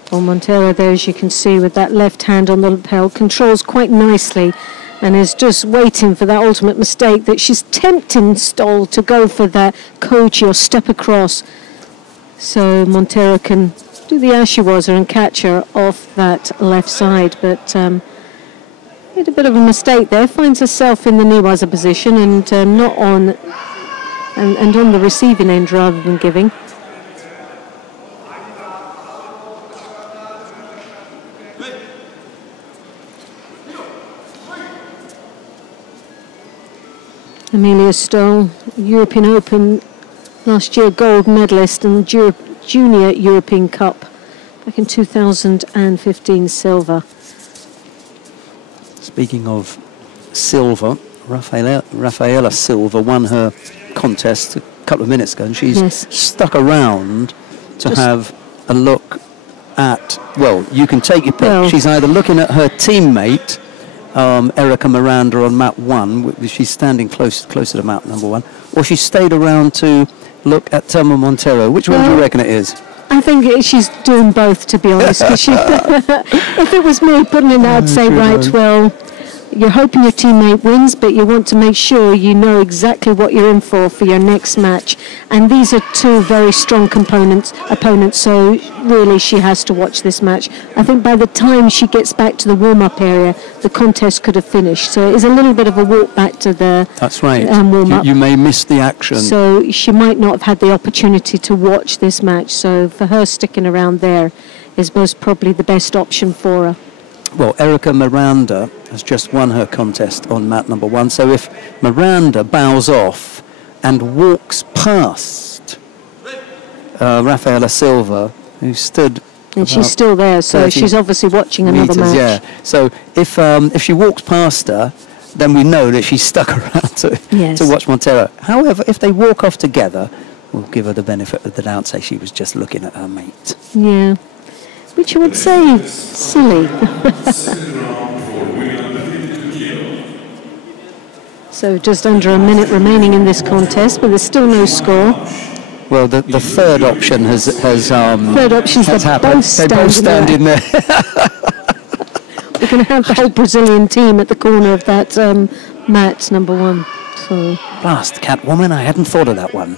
Well, Montero there, as you can see, with that left hand on the lapel, controls quite nicely and is just waiting for that ultimate mistake that she's tempting Stoll to go for that koji or step across, so Montero can do the Ashiwaza and catch her off that left side. But made a bit of a mistake there, finds herself in the Niwaza position and not on and on the receiving end rather than giving. Emilia Stoll, European Open last year gold medalist and Junior European Cup back in 2015 silver. Speaking of silver, Rafaela Silva won her contest a couple of minutes ago, and she's stuck around to have a look at, well, you can take your pick. Well, she's either looking at her teammate Erika Miranda on mat 1, she's standing closer to mat number 1, or she stayed around to look at Thelma Montero. Which one do you reckon it is? I think she's doing both, to be honest. If it was me putting it out, I'd say, right, well, you're hoping your teammate wins, but you want to make sure you know exactly what you're in for your next match. And these are two very strong opponents, so really she has to watch this match. I think by the time she gets back to the warm-up area, the contest could have finished. So it is a little bit of a walk back to the That's right. warm-up. You may miss the action. So she might not have had the opportunity to watch this match. So for her, sticking around there is most probably the best option for her. Well, Erika Miranda has just won her contest on mat number 1, so if Miranda bows off and walks past Rafaela Silva, who stood... And she's still there, so she's obviously watching another match. Yeah, so if she walks past her, then we know that she's stuck around to watch Montero. However, if they walk off together, we'll give her the benefit of the doubt, say she was just looking at her mate. Yeah. Which I would say silly. So just under a minute remaining in this contest, but there's still no score. Well, the third option has third option's happened. They both stand in there. We're going to have the whole Brazilian team at the corner of that mat, number 1. So. Blast, Catwoman, I hadn't thought of that one.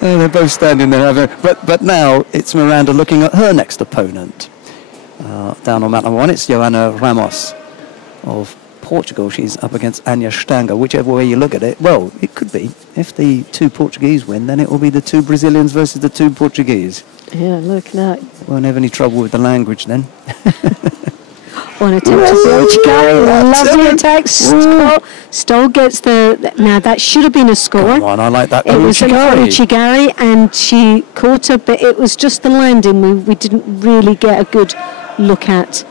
They're both standing there, but now it's Miranda looking at her next opponent. Down on mat number 1, it's Joana Ramos of Portugal. She's up against Anya Stanger. Whichever way you look at it, well, it could be. If the 2 Portuguese win, then it will be the 2 Brazilians versus the 2 Portuguese. Yeah, look at that. Won't have any trouble with the language then. One attempt to Ochigari, lovely attack. Stoll gets the... Now, that should have been a score. Come on, I like that. It was an Ochigari, and she caught her, but it was just the landing we didn't really get a good look at.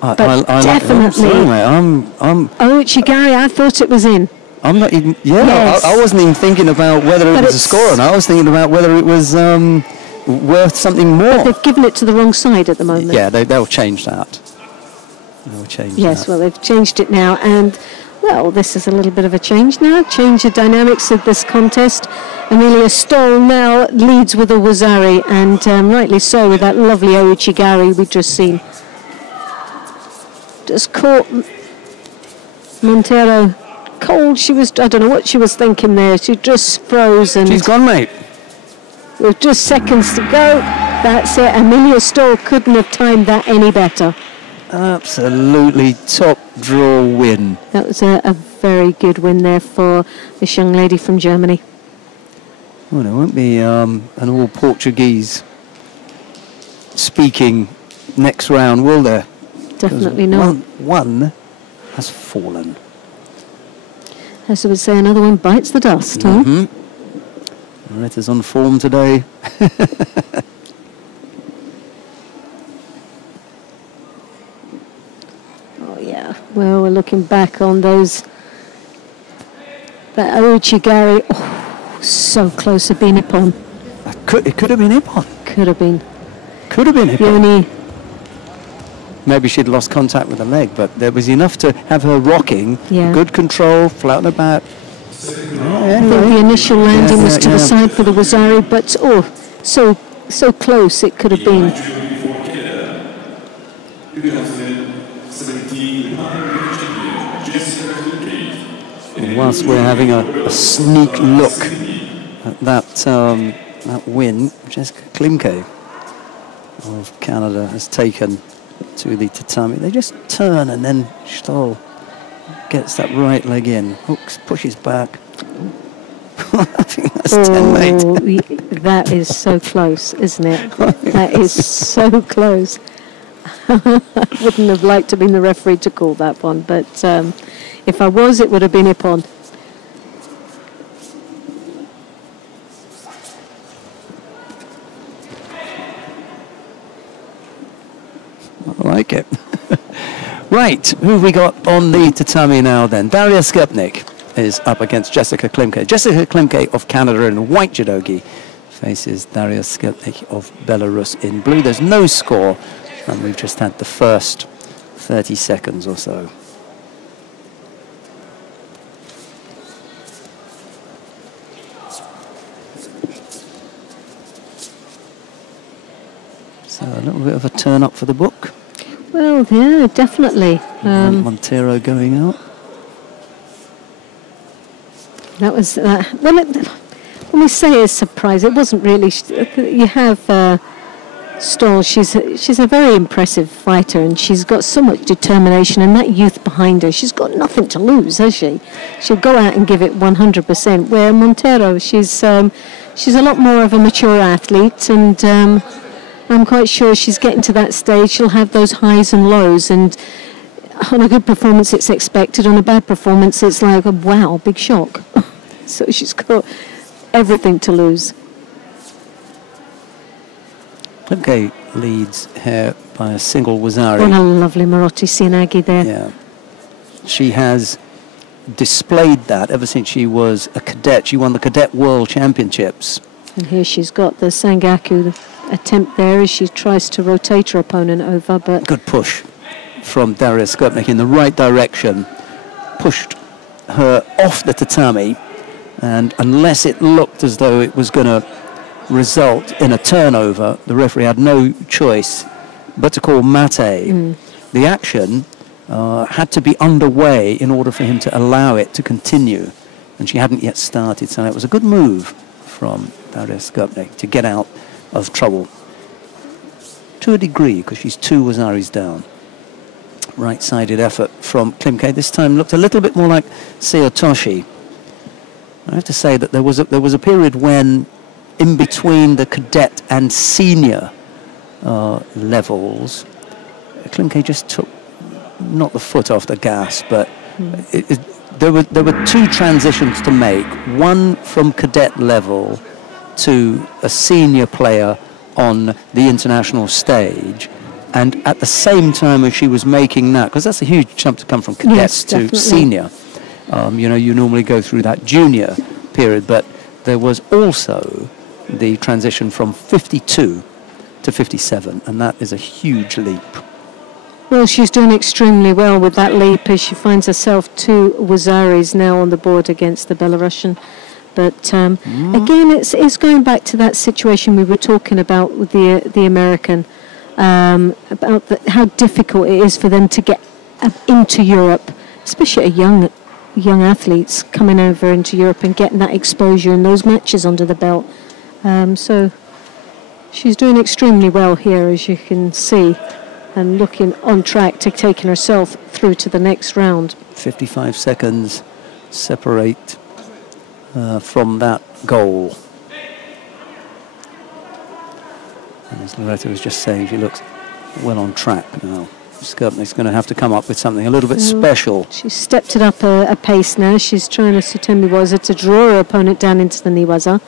But definitely... Ochigari, I thought it was in. I'm not even... Yeah, yes. I wasn't even thinking about whether it was a score, and I was thinking about whether it was... worth something more. But they've given it to the wrong side at the moment. Yeah, they'll change that. Yes, well, they've changed it now, and well, this is a little bit of a change now. Change the dynamics of this contest. Emilia Stoll now leads with a Wazari, and rightly so, with that lovely Ochigari we've just seen. Just caught Montero, cold. She was, I don't know what she was thinking there. She just froze. And she's gone, mate. with just seconds to go, that's it. Amelia Stoll couldn't have timed that any better. Absolutely top draw win. That was a very good win there for this young lady from Germany. Well, there won't be an all Portuguese speaking next round, will there? Definitely not. One has fallen. As I would say, another one bites the dust, huh? Loretta's on form today. Oh, yeah. Well, we're looking back on those. That Ouchigari, so close to being Ippon. It could have been Ippon. Could have been. Could have been Ippon. The only Maybe she'd lost contact with the leg, but there was enough to have her rocking. Yeah. Good control, flat about. I think the initial landing was to the side for the Wazari, but so close it could have been. Whilst we're having a sneak look at that win, Jessica Klimke of Canada has taken to the tatami. They just turn and then Stoll gets that right leg in, hooks, pushes back. I think that's 10, mate. That is so close, isn't it? That is so close. I wouldn't have liked to have been the referee to call that one, but if I was, it would have been Ippon. I like it. Right, who have we got on the tatami now then? Daria Skepnik is up against Jessica Klimke. Jessica Klimke of Canada in white judogi faces Daria Skepnik of Belarus in blue. There's no score, and we've just had the first 30 seconds or so. So a little bit of a turn up for the book. Well, yeah, definitely. Montero going out. That was, when we say a surprise, it wasn't really. You have Stoll, she's a very impressive fighter, and she's got so much determination and that youth behind her. She's got nothing to lose, has she? She'll go out and give it 100%, where Montero, she's a lot more of a mature athlete, and I'm quite sure she's getting to that stage. She'll have those highs and lows, and on a good performance it's expected, on a bad performance it's like, wow, big shock. So she's got everything to lose. Klimke leads here by a single Wazari. And a lovely Marotti Sianagi there. Yeah. She has displayed that ever since she was a cadet. She won the Cadet World Championships. And here she's got the Sangaku attempt there as she tries to rotate her opponent over, but good push from Daria Skepnik in the right direction, pushed her off the tatami, and unless it looked as though it was going to result in a turnover, the referee had no choice but to call mate. The action had to be underway in order for him to allow it to continue, and she hadn't yet started, so it was a good move from Daria Skepnik to get out of trouble to a degree, because she's 2 Wazaris down. Right-sided effort from Klimke. This time looked a little bit more like Seotoshi. I have to say that there was a period when, in between the cadet and senior levels, Klimke just took not the foot off the gas, but there were 2 transitions to make. One from cadet level to a senior player on the international stage, and at the same time as she was making that, because that's a huge jump to come from cadets to senior. You know, you normally go through that junior period, but there was also the transition from 52 to 57, and that is a huge leap. well, she's doing extremely well with that leap as she finds herself 2 Wazaris now on the board against the Belarusian. But again, it's going back to that situation we were talking about with the American, about how difficult it is for them to get into Europe, especially young athletes coming over into Europe and getting that exposure and those matches under the belt. So she's doing extremely well here, as you can see, and looking on track to taking herself through to the next round. 55 seconds separate from that goal. And as Loretta was just saying, she looks well on track now. Skirtnik's going to have to come up with something a little bit special. She's stepped it up a pace now. She's trying to Sutembiwaza to draw her opponent down into the Niwaza.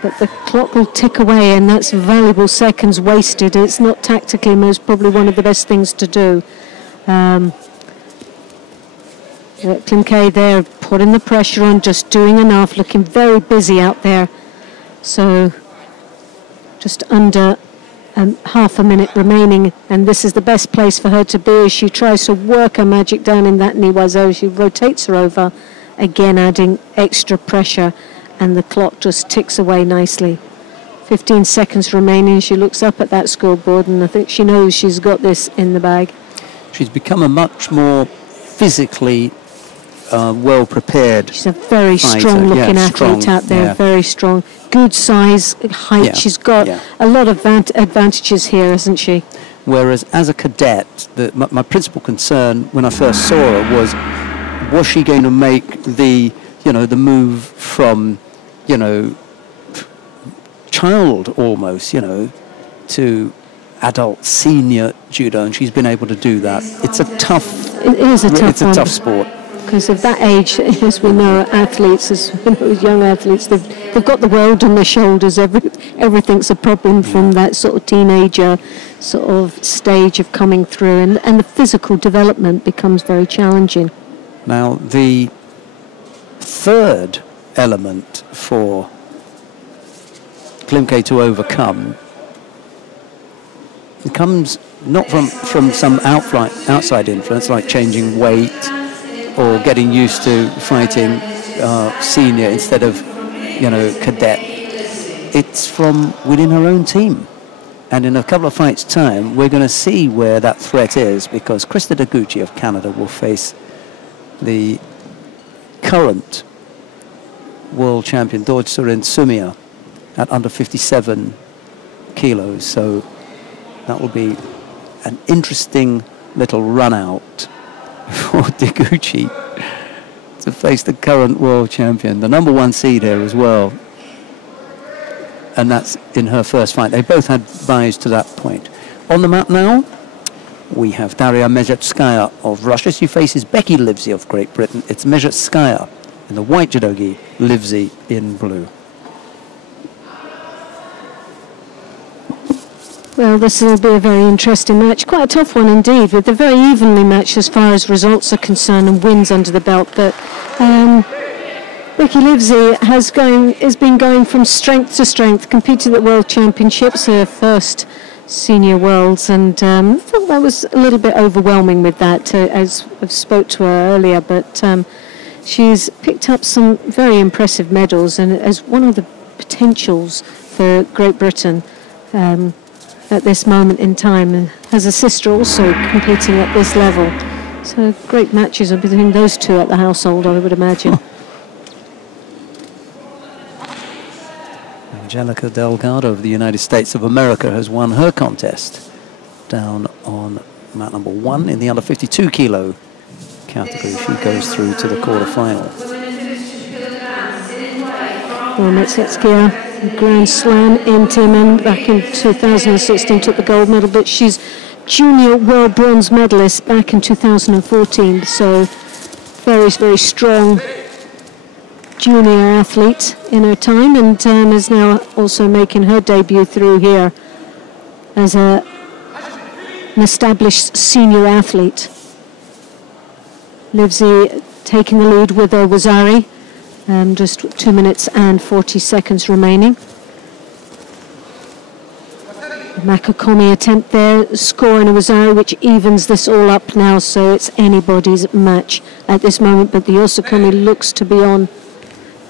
But the clock will tick away, and that's valuable seconds wasted. It's not tactically most probably one of the best things to do. Klimke there putting the pressure on, just doing enough, looking very busy out there. So just under half a minute remaining, and this is the best place for her to be as she tries to work her magic down in that Niwaza. She rotates her over, again adding extra pressure, and the clock just ticks away nicely. 15 seconds remaining. She looks up at that scoreboard, and I think she knows she's got this in the bag. She's become a much more physically well-prepared. She's a very strong-looking athlete out there, very strong. Good size, height. She's got a lot of advantages here, hasn't she? Whereas as a cadet, my principal concern when I first saw her was she going to make the move from, child almost, to adult senior judo, and she's been able to do that. It's a tough. It is a tough. It's a tough sport. Because of that age, as we know, athletes, as young athletes, they've got the world on their shoulders. Everything's a problem from that sort of teenager sort of stage of coming through, and the physical development becomes very challenging. Now, the third element for Klimke to overcome, it comes not from some outside influence like changing weight or getting used to fighting senior instead of, cadet. It's from within her own team. And in a couple of fights' time, we're going to see where that threat is, because Krista Deguchi of Canada will face the current world champion, Dojsurin Sumia, at under 57 kilos. So that will be an interesting little run out for Deguchi to face the current world champion, the #1 seed here as well. And that's in her first fight. They both had buys to that point. On the mat now, we have Daria Mezhetskaya of Russia. She faces Becky Livesey of Great Britain. It's Mezhetskaya in the white judogi, Livesey in blue. Well, this will be a very interesting match. Quite a tough one indeed, with a very evenly matched as far as results are concerned and wins under the belt. But Becky Livesey has been going from strength to strength, competed at World Championships, her first senior worlds, and I thought that was a little bit overwhelming with that, as I've spoke to her earlier. But she's picked up some very impressive medals, and as one of the potentials for Great Britain at this moment in time, and has a sister also competing at this level. So great matches are between those two at the household, I would imagine. Angelica Delgado of the United States of America has won her contest down on mat #1 in the under 52 kilo category. She goes through to the quarterfinal. Well, Mezhetskaya, Grand Slam in Timan back in 2016, took the gold medal, but she's junior world bronze medalist back in 2014, so very, very strong junior athlete in her time, and is now also making her debut through here as an established senior athlete. Livesey taking the lead with Wazari. Just 2 minutes and 40 seconds remaining. The Makakomi attempt there, scoring a Wazari, which evens this all up now, so it's anybody's match at this moment, but the Osakomi looks to be on.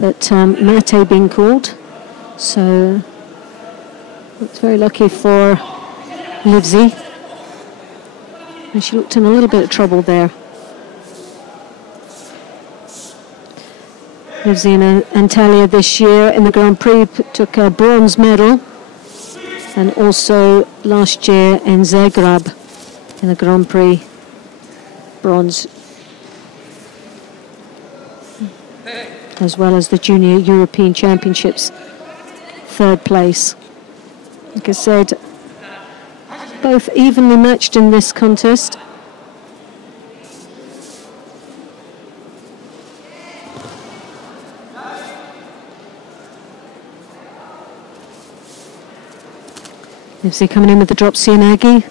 But Mate being called, so it's very lucky for Livesey. And she looked in a little bit of trouble there. Livzina Antalya this year in the Grand Prix took a bronze medal, and also last year in Zagreb in the Grand Prix, bronze, as well as the Junior European Championships, 3rd place. Like I said, both evenly matched in this contest. Livzi coming in with the drop Sianagi.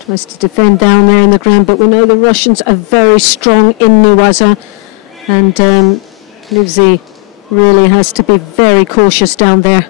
Tries to defend down there in the ground, but we know the Russians are very strong in Newaza, and Livzi really has to be very cautious down there.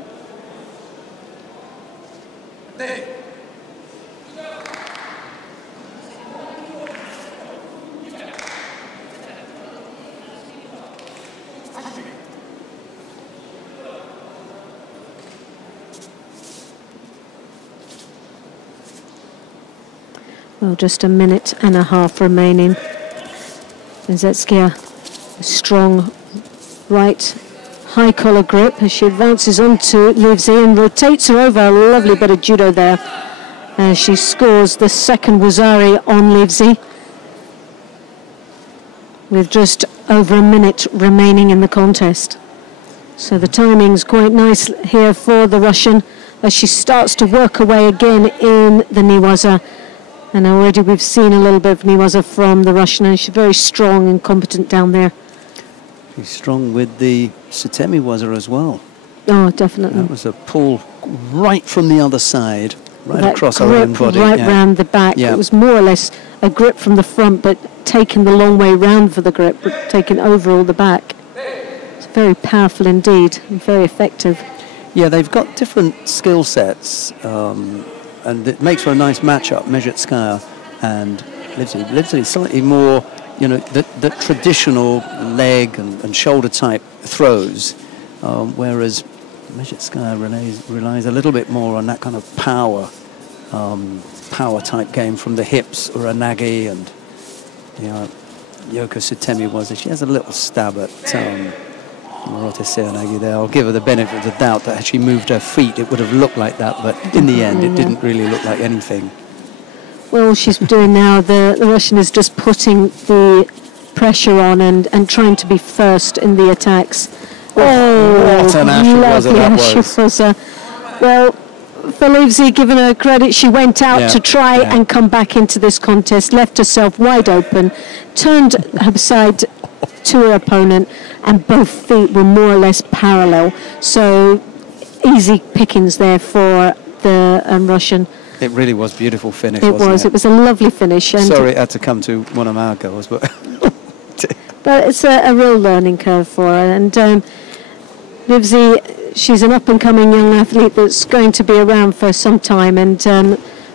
Well, just a minute and a half remaining. Zetskia, a strong right high collar grip as she advances onto Livzi and rotates her over. A lovely bit of judo there as she scores the second Wazari on Livzi with just over a minute remaining in the contest. So the timing's quite nice here for the Russian as she starts to work her way again in the Newaza. And already we've seen a little bit of Newaza from the Russian, and she's very strong and competent down there. She's strong with the Tatami Waza as well. Oh, definitely. That was a pull right from the other side, right that across her own body. Right round the back. Yeah. It was more or less a grip from the front, but taken the long way round for the grip, but taken over all the back. It's very powerful indeed, and very effective. Yeah, they've got different skill sets. And it makes for a nice matchup, Mezhetskaya and Livzi. Livzi is slightly more, you know, the traditional leg and shoulder type throws, whereas Mezhetskaya relies a little bit more on that kind of power type game from the hips, or a nagi, and Yoko Tatami was. She has a little stab at Marote Seonagi there. I'll give her the benefit of the doubt that had she moved her feet it would have looked like that, but in the end it didn't really look like anything. Well, she's doing now, the Russian is just putting the pressure on and trying to be first in the attacks. Oh, what an lovely Ashifuzza. Well, for Livzi, given her credit, she went out to try and come back into this contest, left herself wide open, turned her side to her opponent, and both feet were more or less parallel. So easy pickings there for the Russian. It really was a beautiful finish, It wasn't it? was a lovely finish. And sorry it had to come to one of our girls, but... but it's a real learning curve for her. And Livzi, she's an up-and-coming young athlete that's going to be around for some time, and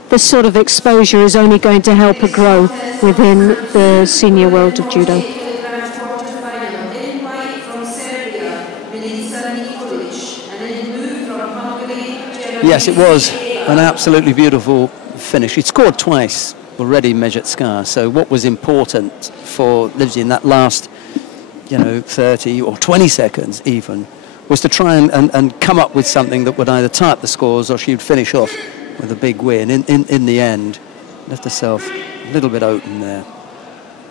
this sort of exposure is only going to help her grow within the senior world of judo. Yes, it was an absolutely beautiful finish. She'd scored twice already, Mezhetskaya, so what was important for Livzi in that last, 30 or 20 seconds even, was to try and come up with something that would either tie up the scores or she would finish off with a big win. In the end, left herself a little bit open there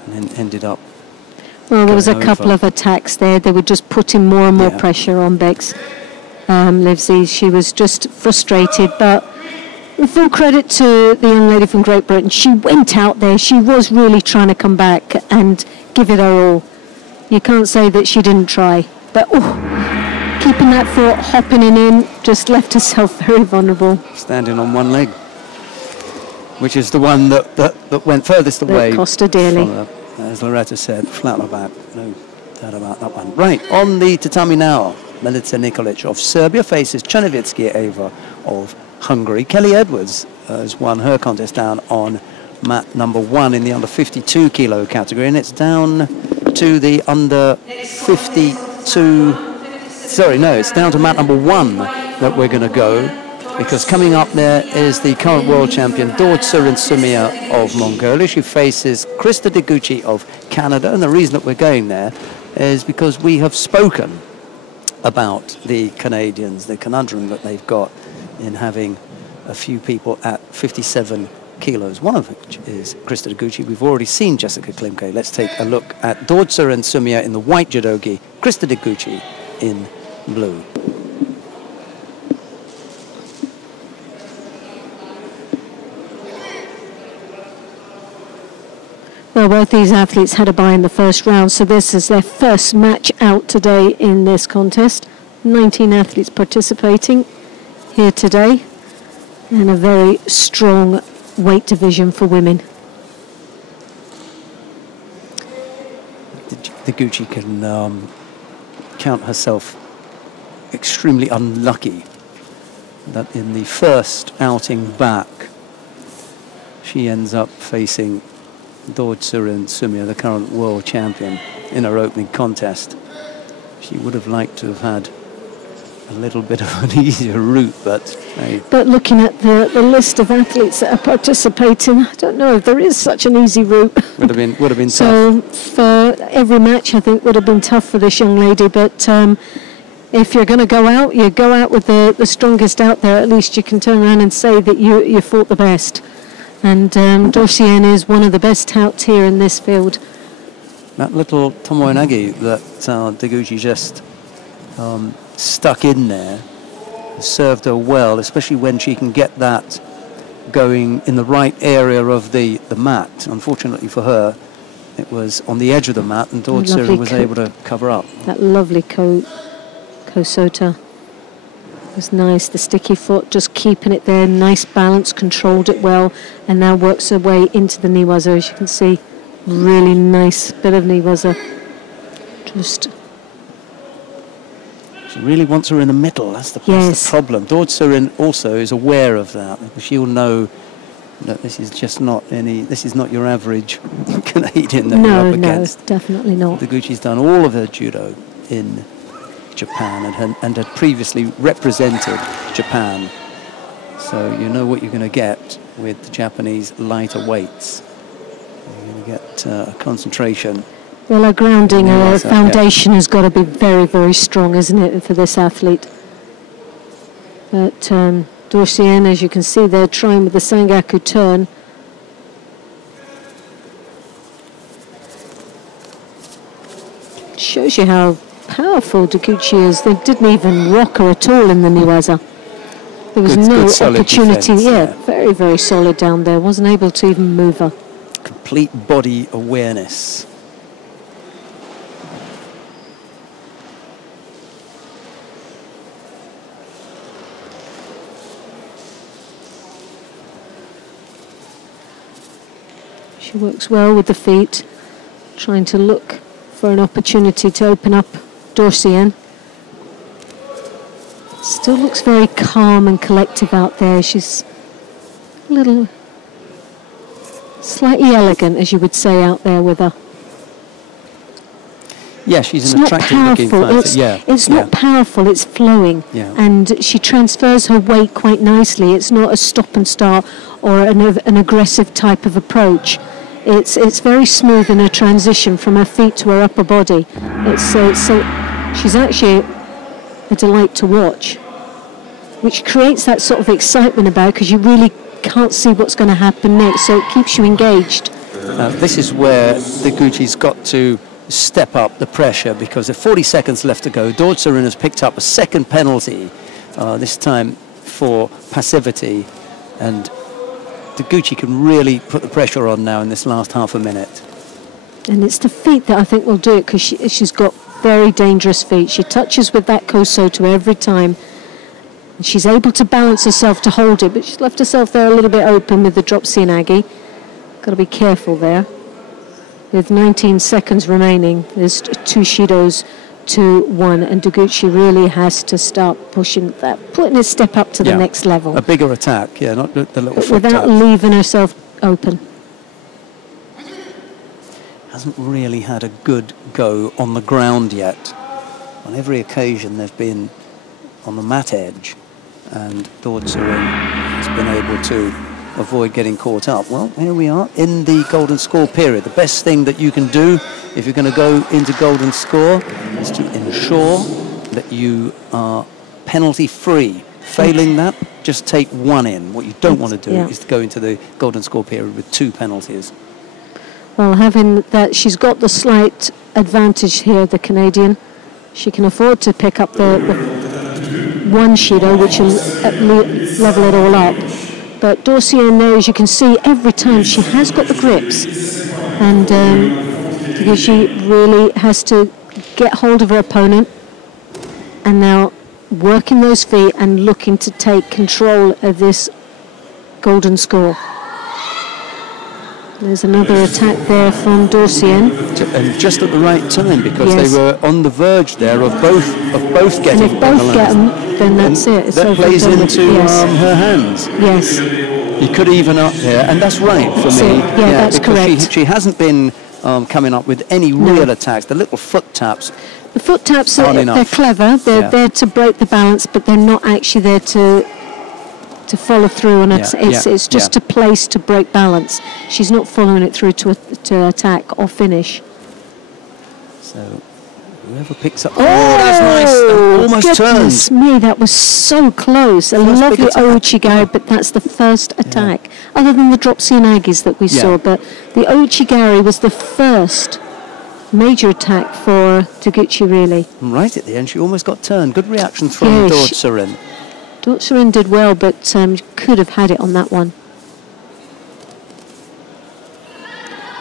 and then ended up. Well, there was a couple of attacks there. They were just putting more and more pressure on Bex. Livzi, she was just frustrated, but full credit to the young lady from Great Britain. She went out there. She was really trying to come back and give it her all. You can't say that she didn't try, but keeping that foot hopping in just left herself very vulnerable. Standing on one leg, which is the one that went furthest away. That cost her dearly. As Loretta said, flat on her back. No doubt about that one. Right, on the tatami now, Milica Nikolic of Serbia faces Černovitzky Eva of Hungary. Kelly Edwards has won her contest down on mat number 1 in the under 52 kilo category, and it's down to the under 52. Sorry, no, it's down to mat number 1 that we're going to go. because coming up there is the current world champion Dortsurin Sumia of Mongolia. She faces Krista Deguchi of Canada, and the reason that we're going there is because we have spoken about the Canadians, the conundrum that they've got in having a few people at 57 kilos, one of which is Krista Deguchi. We've already seen Jessica Klimke. Let's take a look at Dortsurin Sumia in the white judogi, Krista Deguchi in blue. Well, both these athletes had a bye in the first round, so this is their first match out today in this contest. 19 athletes participating here today, and a very strong weight division for women. Deguchi can count herself extremely unlucky that in the first outing back she ends up facing Dortsurin Sumia, the current world champion, in her opening contest. She would have liked to have had a little bit of an easier route, but hey. But looking at the list of athletes that are participating, I don't know if there is such an easy route. Would have been so tough. For every match, I think would have been tough for this young lady. But if you're going to go out, you go out with the strongest out there. At least you can turn around and say that you fought the best. And Dortsurin is one of the best out here in this field. That little tomoe-nage that Deguchi just stuck in there served her well, especially when she can get that going in the right area of the mat. Unfortunately for her, it was on the edge of the mat, and Dortsurin was able to cover up. That lovely Kosota was nice. The sticky foot, just keeping it there, nice balance, controlled it well, and now works her way into the niwaza. As you can see, really nice bit of niwaza. Just. She really wants her in the middle. That's the problem. Dortsurin also is aware of that. She'll know that this is just not this is not your average Canadian that we're up against. No, definitely not. Deguchi's done all of her judo in Japan and had previously represented Japan. So you know what you're going to get with the Japanese lighter weights. You're going to get a concentration. Well, her grounding, her foundation has got to be very, very strong, isn't it, for this athlete? But Dortsurin, as you can see, they're trying with the Sangaku turn. It shows you how powerful Deguchi is. They didn't even rock her at all in the niwaza. There was no opportunity. Very, very solid down there. Wasn't able to even move her. Complete body awareness. She works well with the feet, trying to look for an opportunity to open up Dortsurin. Still looks very calm and collective out there. She's a little, slightly elegant, as you would say, out there with her. Yeah, she's an attractive looking fighter. It's not powerful, it's flowing. Yeah. And she transfers her weight quite nicely. It's not a stop and start or an aggressive type of approach. It's very smooth in her transition from her feet to her upper body. She's actually a delight to watch, which creates that sort of excitement about, because you really can't see what's going to happen next, so it keeps you engaged. This is where Deguchi's got to step up the pressure, because with 40 seconds left to go, Dortsurin has picked up a second penalty, this time for passivity, and Deguchi can really put the pressure on now in this last half a minute. And it's the feet that I think will do it, because she's got very dangerous feet. She touches with that Kosoto every time. And she's able to balance herself to hold it, but she's left herself there a little bit open with the drop Seoinage. Got to be careful there. With 19 seconds remaining, there's 2 Shidos to 1, and Deguchi really has to start pushing that, putting his step up to the next level. A bigger attack, not the little foot without tap. Leaving herself open. Hasn't really had a good go on the ground yet. On every occasion they've been on the mat edge. and Dortsurin has been able to avoid getting caught up. Well, here we are in the golden score period. The best thing that you can do if you're going to go into golden score is to ensure that you are penalty free. Failing that, just take one in. What you don't want to do is to go into the golden score period with 2 penalties. Well, having that, she's got the slight advantage here, the Canadian. She can afford to pick up the one Judo, which will level it all up. But Dortsurin there, as you can see, every time she has got the grips, and because she really has to get hold of her opponent, and now working those feet and looking to take control of this golden score. There's another attack there from Dortsurin. And just at the right time, because they were on the verge there of both getting. And if both get them, then that's it. It's that plays into her hands. Yes. You could even up here, and that's right for me. Yeah, that's correct. She hasn't been coming up with any real attacks. The little foot taps. The foot taps they're clever. They're there to break the balance, but they're not actually there to follow through, and it's just a place to break balance. She's not following it through to attack or finish. So whoever picks up, that's nice. Almost goodness me, that was so close. A lovely ouchigari, but that's the first attack, other than the drop Seoinagis that we saw. But the ouchigari was the first major attack for Taguchi, really. Right at the end, she almost got turned. Good reaction from Dortsurin. Dortsurin did well, but could have had it on that one.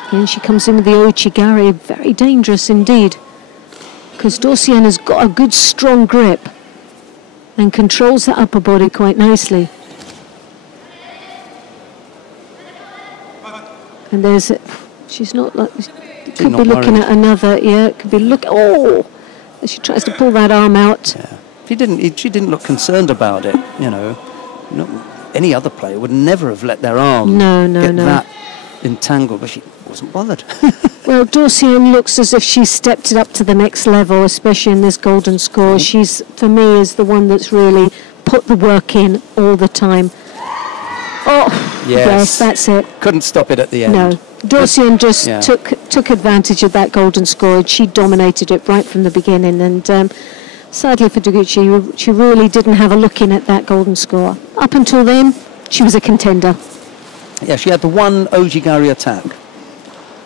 Again, she comes in with the ouchigari, very dangerous indeed, because Dortsurin has got a good strong grip and controls the upper body quite nicely. And there's she's not like, could be looking at another, could be as she tries to pull that arm out. Yeah. She didn't look concerned about it, you know. Any other player would never have let their arm get that entangled, but she wasn't bothered. Well, Dortsurin looks as if she's stepped it up to the next level, especially in this golden score. She's, for me, is the one that's really put the work in all the time. Yes, that's it. Couldn't stop it at the end. No, Dortsurin just took advantage of that golden score. She dominated it right from the beginning, and sadly for Taguchi, she really didn't have a look in at that golden score. Up until then, she was a contender. Yeah, she had the one ouchigari attack,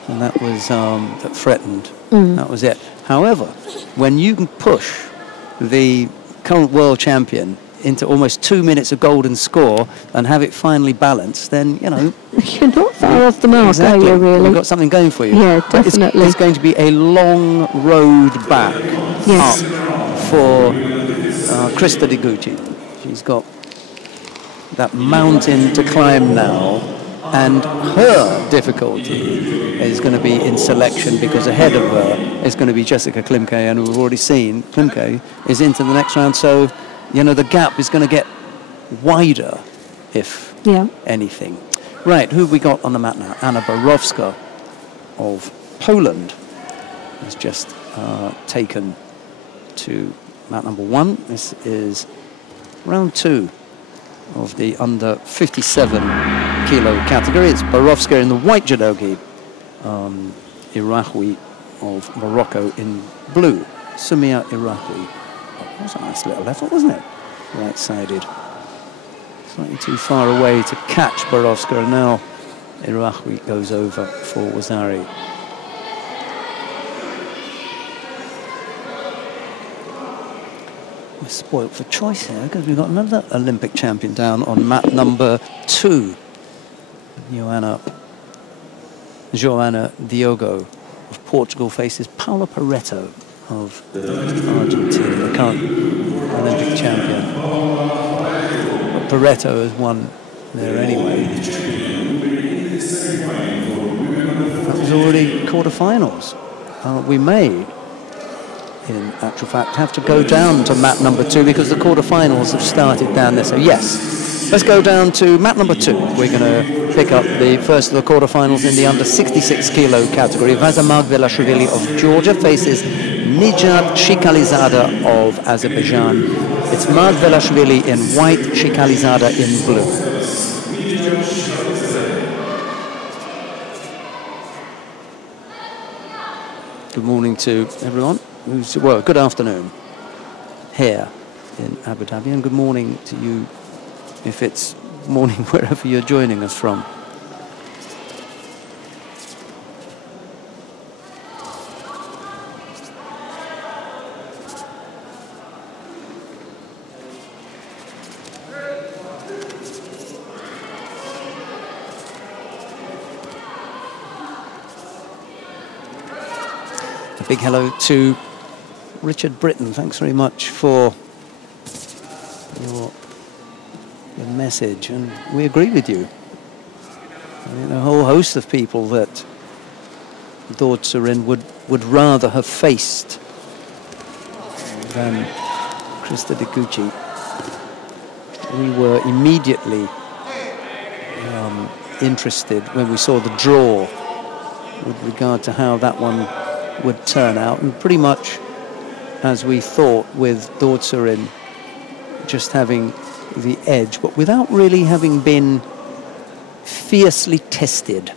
and that was that threatened. That was it. However, when you can push the current world champion into almost 2 minutes of golden score and have it finally balanced, then, you know... You're not far off the mark, are you, really? You've got something going for you. Yeah, definitely. It's going to be a long road back up for Krista Taguchi. She's got that mountain to climb now, and her difficulty is going to be in selection, because ahead of her is going to be Jessica Klimke, and we've already seen Klimke is into the next round, so, you know, the gap is going to get wider, if anything. Right, who have we got on the mat now? Anna Borowska of Poland has just taken to mat number 1. This is round 2 of the under 57 kilo category. It's Borowska in the white judogi, Irahui of Morocco in blue. Sumia Irahui. That was a nice little effort, wasn't it? Right-sided. Slightly too far away to catch Borowska, and now Irahui goes over for Wazari. We're spoilt for choice here, because we've got another Olympic champion down on mat number 2. Joana Diogo of Portugal faces Paula Pareto of Argentina, the current Olympic champion. But Pareto has won there anyway. That was already quarterfinals. We may, in actual fact, have to go down to mat number 2, because the quarterfinals have started down there. So yes, let's go down to mat number 2. We're going to pick up the first of the quarterfinals in the under 66 kilo category. Vaza Margvelashvili of Georgia faces Nijat Shikalizada of Azerbaijan. It's Margvelashvili in white, Shikalizada in blue. Good morning to everyone. Well, good afternoon here in Abu Dhabi, and good morning to you if it's morning wherever you're joining us from. Big hello to Richard Britton. Thanks very much for your message, and we agree with you. I mean, a whole host of people that Dordtsorin would rather have faced than Krista Deguchi. We were immediately interested when we saw the draw with regard to how that one would turn out, and pretty much as we thought, with Dordtsorin just having the edge, but without really having been fiercely tested.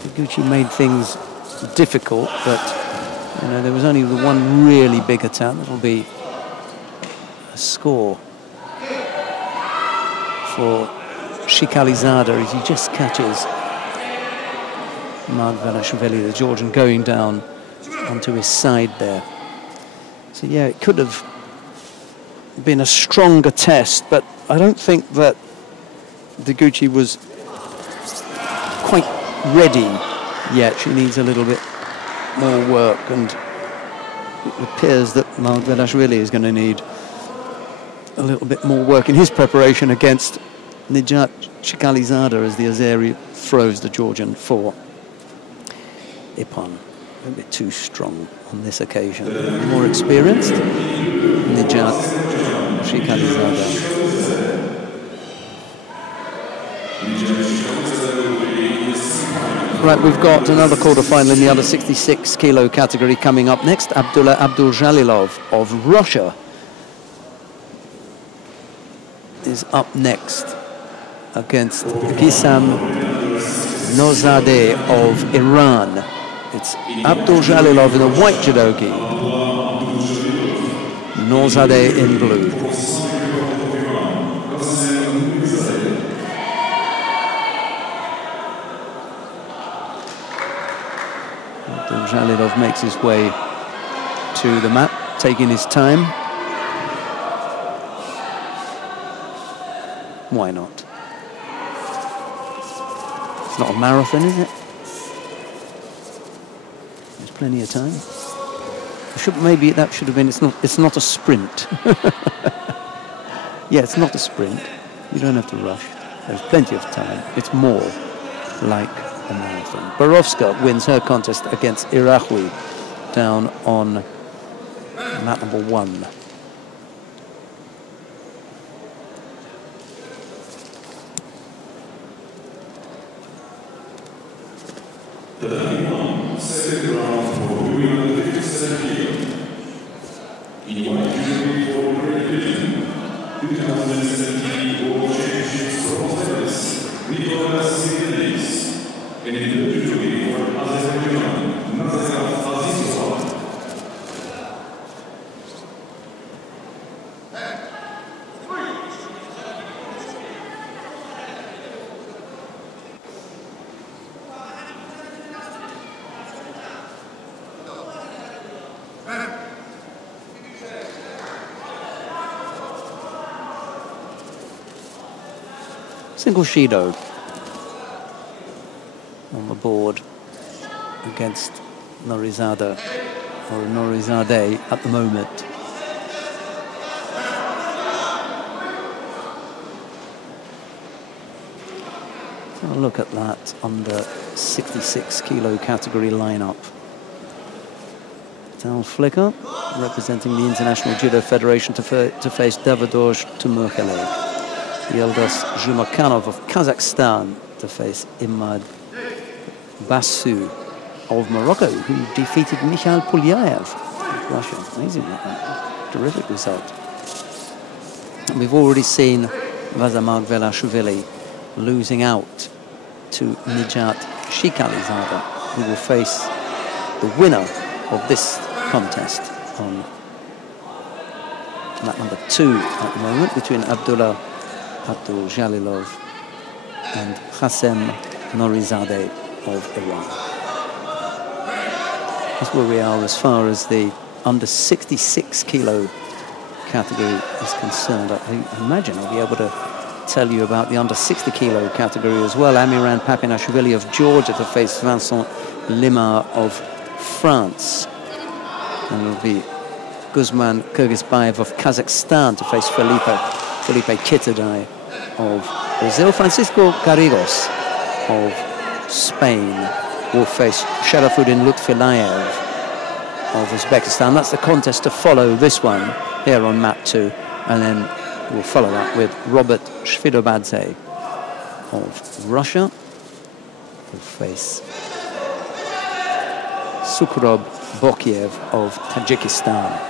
Deguchi made things difficult, but you know, there was only the one really big attack. That'll be a score for Shikalizada as he just catches Margvelashvili, the Georgian, going down onto his side there. So yeah, it could have been a stronger test, but I don't think that Deguchi was quite ready yet. She needs a little bit more work, and it appears that Margvelashvili is going to need a little bit more work in his preparation against Nijat Shikalizada as the Azeri throws the Georgian for Ippon. A bit too strong on this occasion. More experienced, Nijat Shikalizada. Right, we've got another quarter-final in the under 66 kilo category coming up next. Abdullah Abduljalilov of Russia is up next against Ghissam Nozadeh of Iran. It's Abduljalilov in a white judogi, Nozadeh in blue. Abduljalilov makes his way to the mat, taking his time. Why not? It's not a marathon, is it? There's plenty of time. Maybe that should have been. It's not a sprint. Yeah, it's not a sprint. You don't have to rush. There's plenty of time. It's more like a marathon. Borovska wins her contest against Irakwi down on mat number 1. Tatami, second round for women under 57 kg. In white judo for Great Britain, 2017 World Championships bronze medalist Nicolas Sigidis, and in the judo for Azerbaijan, Nazarov Azizov. Single Shido on the board against Norizada, or Norizadeh at the moment. So a look at that under 66 kilo category lineup. Tal Flicker representing the International Judo Federation to face Davidoj Tumurkele. Yildiz Zhumakanov of Kazakhstan to face Imad Basu of Morocco, who defeated Mikhail Pulyaev of Russia. Amazing, that terrific result. And we've already seen Vazamargvelashvili losing out to Nijat Shikalizada, who will face the winner of this contest on lap number 2 at the moment, between Abdullah Abdul Jalilov and Hassem Norizadeh of Iran. That's where we are as far as the under 66 kilo category is concerned. I imagine I'll be able to tell you about the under 60 kilo category as well. Amiran Papinashvili of Georgia to face Vincent Limar of France. And it'll be Guzman Kyrgyzbayev of Kazakhstan to face Felipe Kitadai of Brazil. Francisco Garrigos of Spain will face Sharafuddin Lutfilayev of Uzbekistan. That's the contest to follow this one here on map 2, and then we'll follow that with Robert Shvidobadze of Russia, who'll face Sukrob Bokiev of Tajikistan.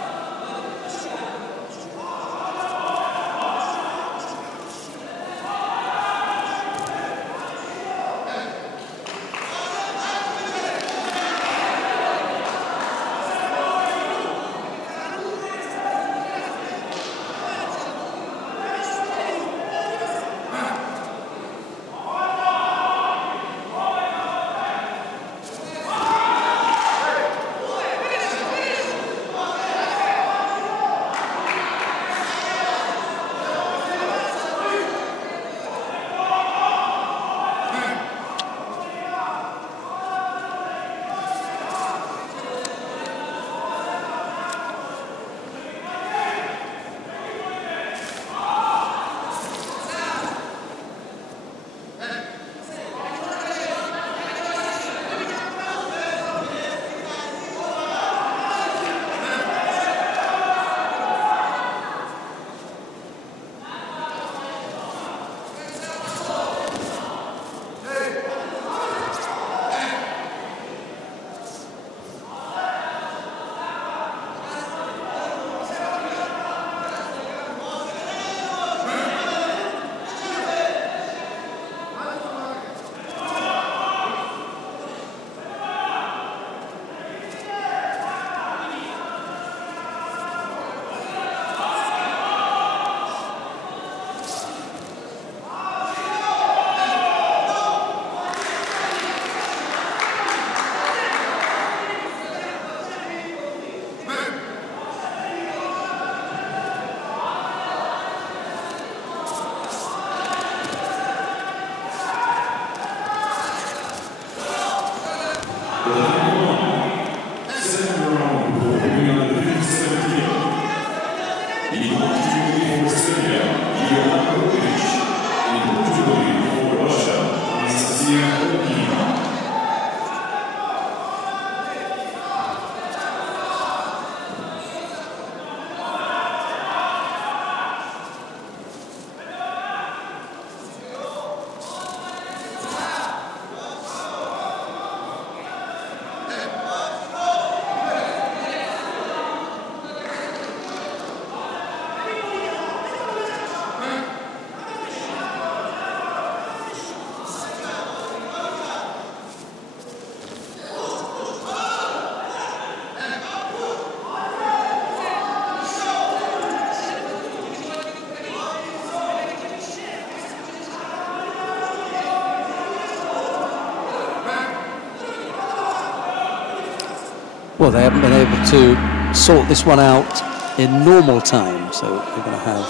Well, they haven't been able to sort this one out in normal time, so we're going to have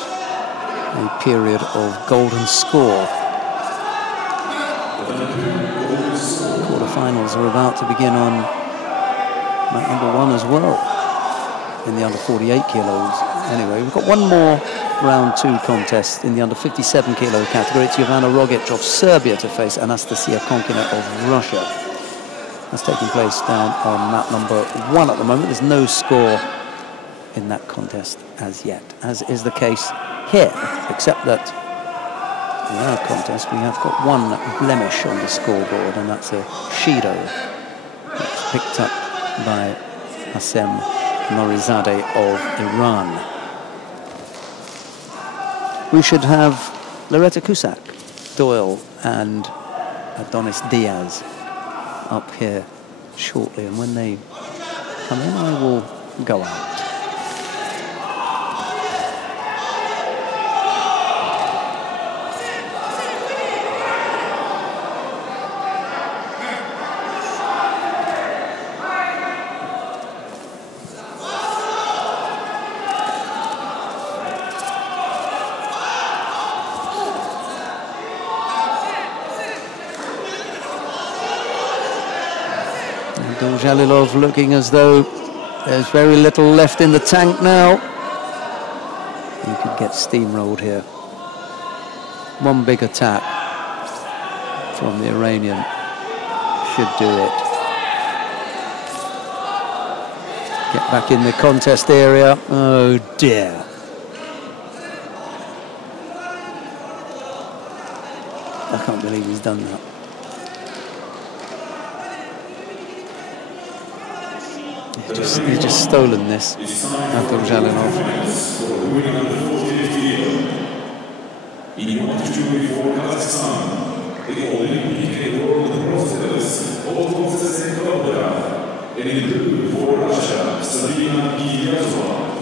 a period of golden score. Quarterfinals are about to begin on map number 1 as well, in the under 48 kilos. Anyway, we've got one more round 2 contest in the under 57 kilo category. It's Jovana Rogic of Serbia to face Anastasia Konkina of Russia. That's taking place down on map number 1 at the moment. There's no score in that contest as yet, as is the case here, except that in our contest we have got one blemish on the scoreboard, and that's a Shido. That's picked up by Hassem Norizadeh of Iran. We should have Loretta Cusack, Doyle and Adonis Diaz up here shortly, and when they come in I will go out. Jalilov looking as though there's very little left in the tank now. He could get steamrolled here. One big attack from the Iranian should do it. Get back in the contest area. Oh dear. I can't believe he's done that. He's just stolen this, Abdul Jalilov.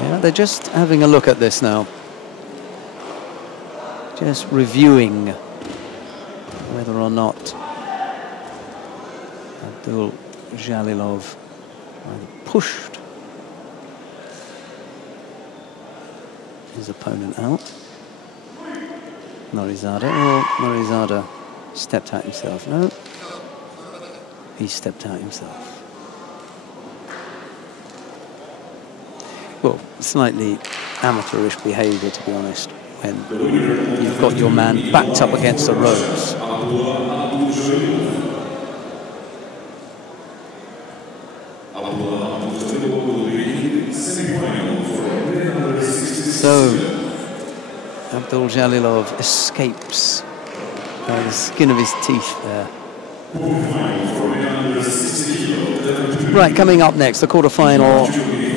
Yeah, they're just having a look at this now. Just reviewing whether or not Abdul Jalilov pushed his opponent out. Norizadeh, or Norizadeh stepped out himself. No, he stepped out himself. Well, slightly amateurish behaviour, to be honest, when you've got your man backed up against the ropes. So, Abdul Jalilov escapes by the skin of his teeth there. Right, coming up next, the quarterfinal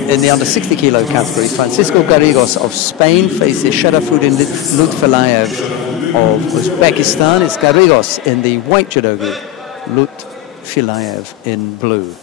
in the under 60 kilo category. Francisco Garrigos of Spain faces Sharafuddin Lutfilayev of Uzbekistan. It's Garrigos in the white judo group, Lutfilayev in blue.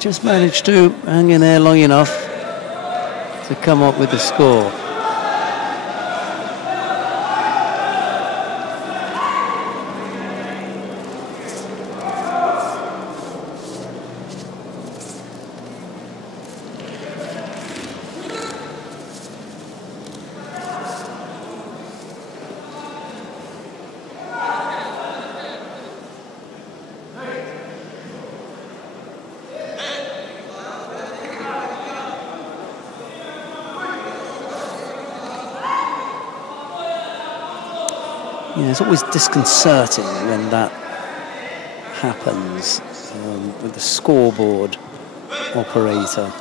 Just managed to hang in there long enough to come up with the score. Yeah, it's always disconcerting when that happens with the scoreboard operator.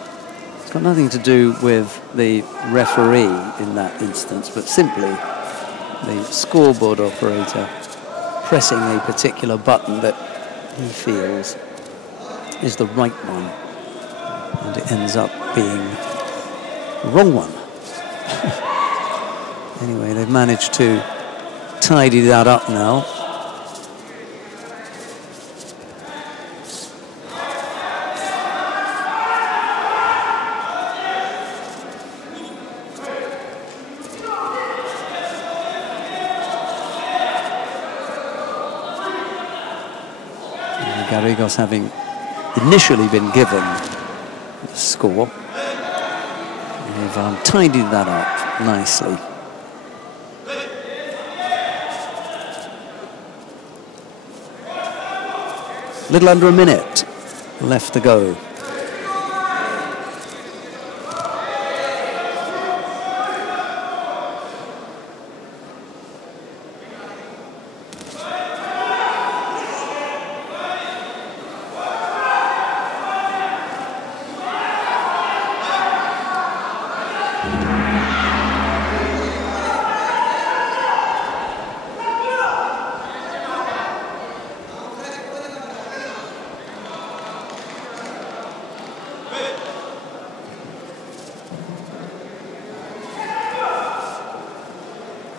It's got nothing to do with the referee in that instance, but simply the scoreboard operator pressing a particular button that he feels is the right one, and it ends up being the wrong one. Anyway, they've managed to tidy that up now. Garrigos having initially been given the score. They've tidied that up nicely. Little under a minute left to go.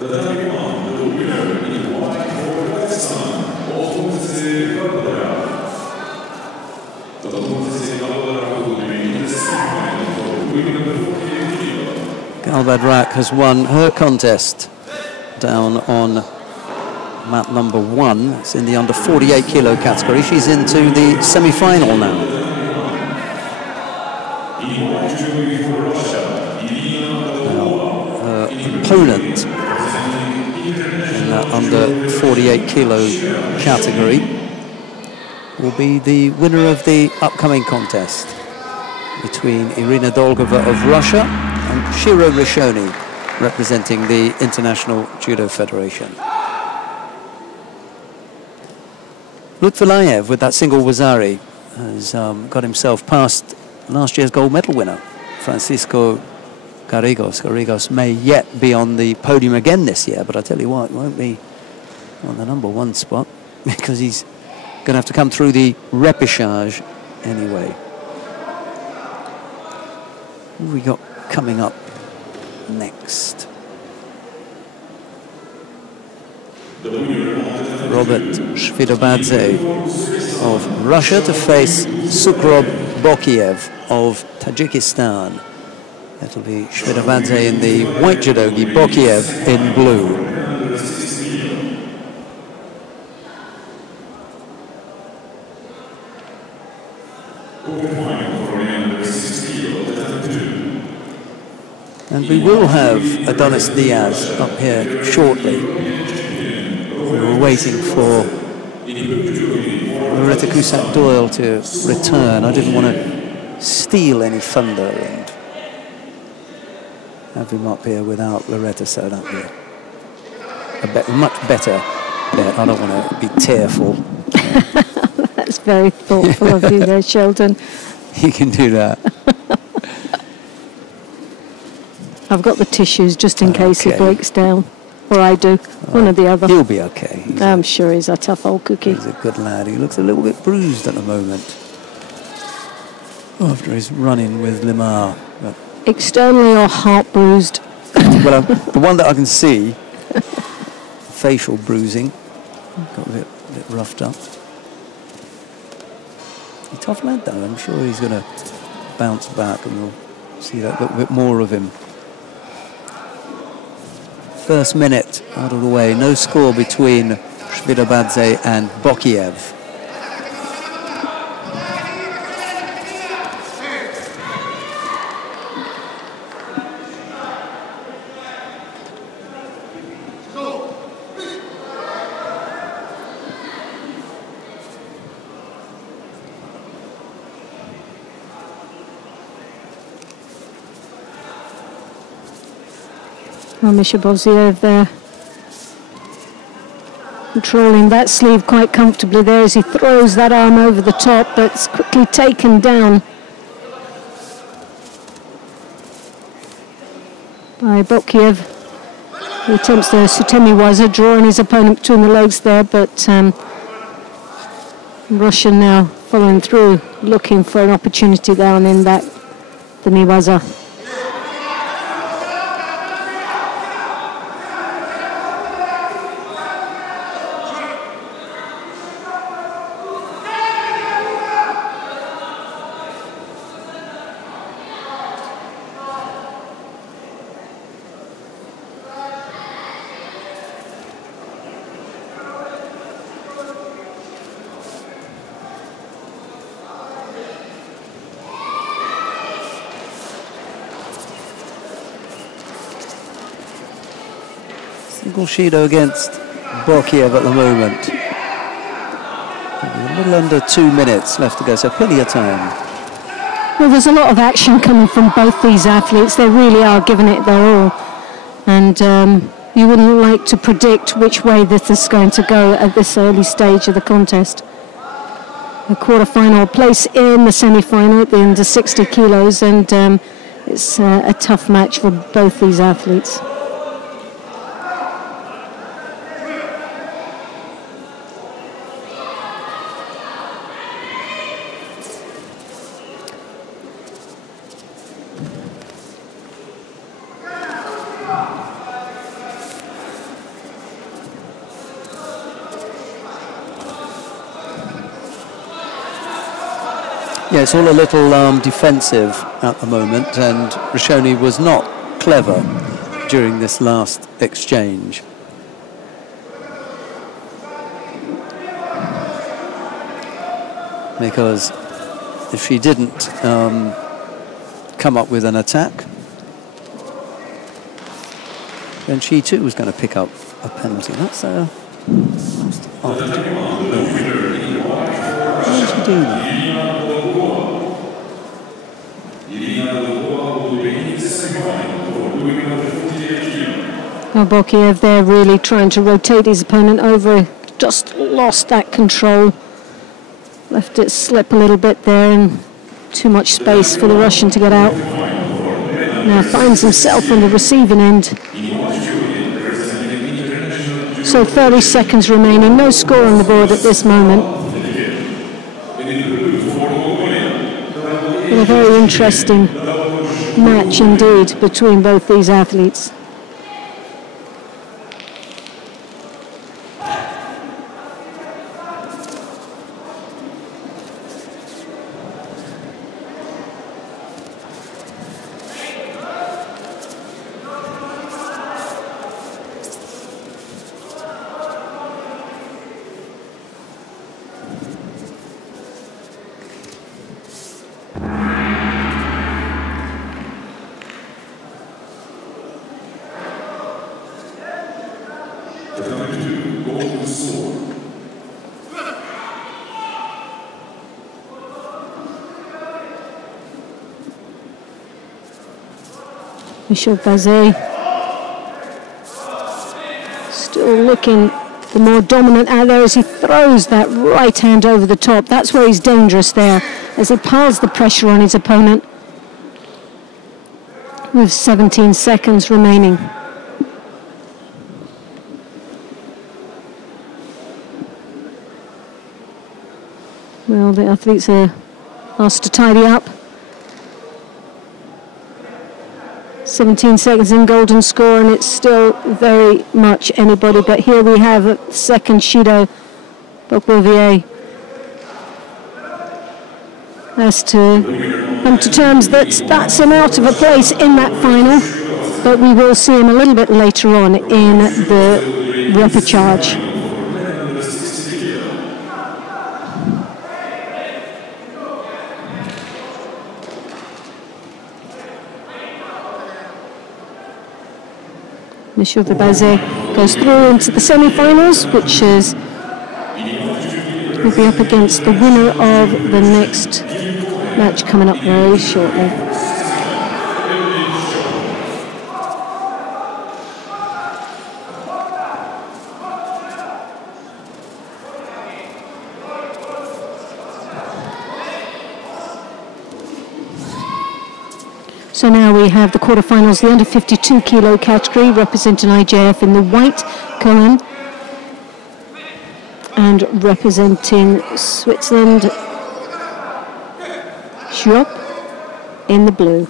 The Dhabi won the winner in white for Pakistan, Untitled Chapter. Untitled Chapter will be in the semi-final for winning the 48 kilo. Galbadrak has won her contest down on mat number 1. It's in the under 48 kilo category. She's into the semi-final now. Her opponent in that under 48 kilo category will be the winner of the upcoming contest between Irina Dolgova of Russia and Shiro Rishoni, representing the International Judo Federation. Lutfilayev, with that single wazari, has got himself past last year's gold medal winner, Francisco Garrigos. Garrigos may yet be on the podium again this year, but I tell you what, it won't be on the number 1 spot because he's going to have to come through the repechage anyway. What have we got coming up next? Robert Shvidobadze of Russia to face Sukrob Bokiev of Tajikistan. That'll be Shvidobadze in the white judogi, Bokiev in blue. And we will have Adonis Diaz up here shortly. We're waiting for Loretta Cusack-Doyle to return. I didn't want to steal any thunder and have him up here without Loretta, so that'd be a much better bet. I don't want to be tearful. That's very thoughtful of you there, Sheldon. You can do that. I've got the tissues just in case he breaks down. Or I do. One or the other. He'll be okay. I'm sure he's a tough old cookie. He's a good lad. He looks a little bit bruised at the moment after his run-in with Limar. But externally or heart bruised? well, the one that I can see, facial bruising, got a bit roughed up. He's a tough lad though. I'm sure he's going to bounce back and we'll see that little bit more of him. First minute out of the way, no score between Shvidobadze and Bokiev. Misha Boziev there Controlling that sleeve quite comfortably there as he throws that arm over the top, but it's quickly taken down by Bokiev. He attempts the Sutemi Waza, drawing his opponent between the legs there, but Russian now following through, looking for an opportunity down in that the Niwaza. Judo against Bokiev at the moment. A little under 2 minutes left to go, so plenty of time. Well, there's a lot of action coming from both these athletes. They really are giving it their all. And you wouldn't like to predict which way this is going to go at this early stage of the contest. A quarter-final place in the semi-final at the under 60 kilos, and it's a tough match for both these athletes. Yeah, it's all a little defensive at the moment, and Rashoni was not clever during this last exchange. Because if she didn't come up with an attack, then she too was going to pick up a penalty. That's almost after. How did she do that? Bokiev there really trying to rotate his opponent over, just lost that control, left it slip a little bit there, and too much space for the Russian to get out. Now finds himself on the receiving end. So 30 seconds remaining, no score on the board at this moment. And a very interesting match indeed between both these athletes. Michel Bazet still looking the more dominant out there as he throws that right hand over the top. That's where he's dangerous there, as he piles the pressure on his opponent with 17 seconds remaining. Well, the athletes are asked to tidy up. 17 seconds in golden score, and it's still very much anybody. But here we have a second Judo. Bokiev has to come to terms that that's him out of a place in that final. But we will see him a little bit later on in the repechage. Michel Bazet goes through into the semi-finals, which is will be up against the winner of the next match coming up very shortly. So now we have the quarterfinals, the under 52 kilo category, representing IJF in the white, Cohen, and representing Switzerland, Schropp in the blue.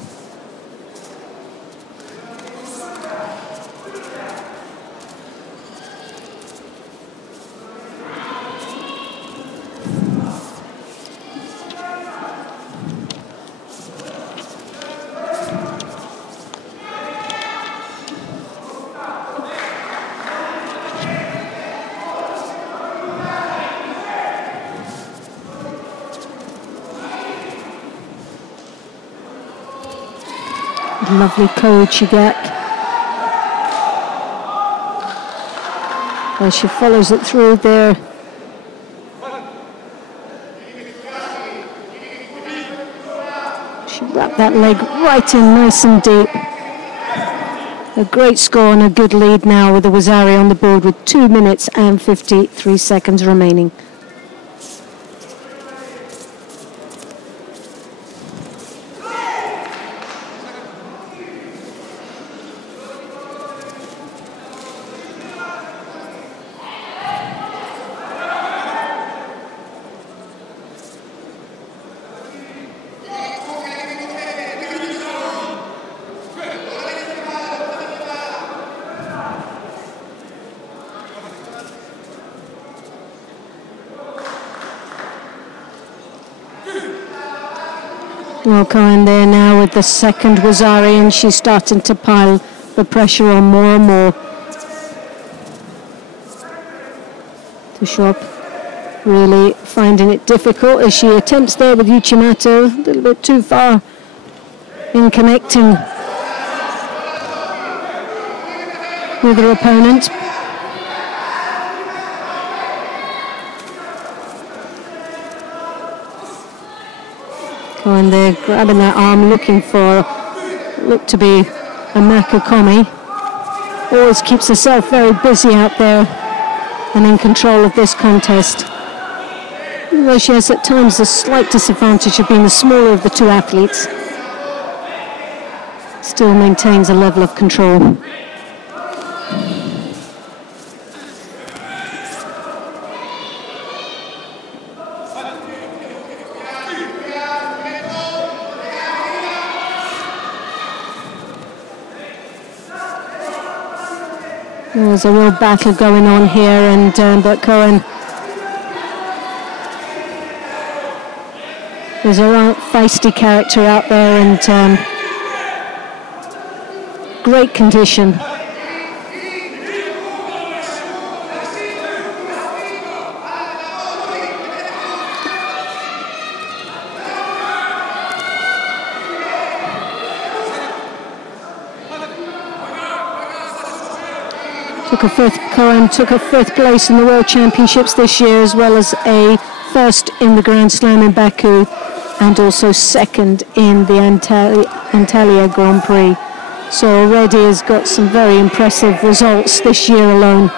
Lovely Koichigak. As she follows it through there. She wrapped that leg right in nice and deep. A great score and a good lead now with the Wazari on the board with 2 minutes and 53 seconds remaining. Well, Cohen there now with the second Wazari, and she's starting to pile the pressure on more and more. To Schropp really finding it difficult as she attempts there with Uchimata, a little bit too far in connecting with her opponent. Cohen there grabbing that arm, looking for, look to be a Makakomi. Always keeps herself very busy out there and in control of this contest. Even though she has at times a slight disadvantage of being the smaller of the two athletes, still maintains a level of control. There's a real battle going on here, and but Cohen is a feisty character out there, and great condition. Cohen took a fifth place in the World Championships this year, as well as a first in the Grand Slam in Baku, and also second in the Antalya Grand Prix. So already has got some very impressive results this year alone.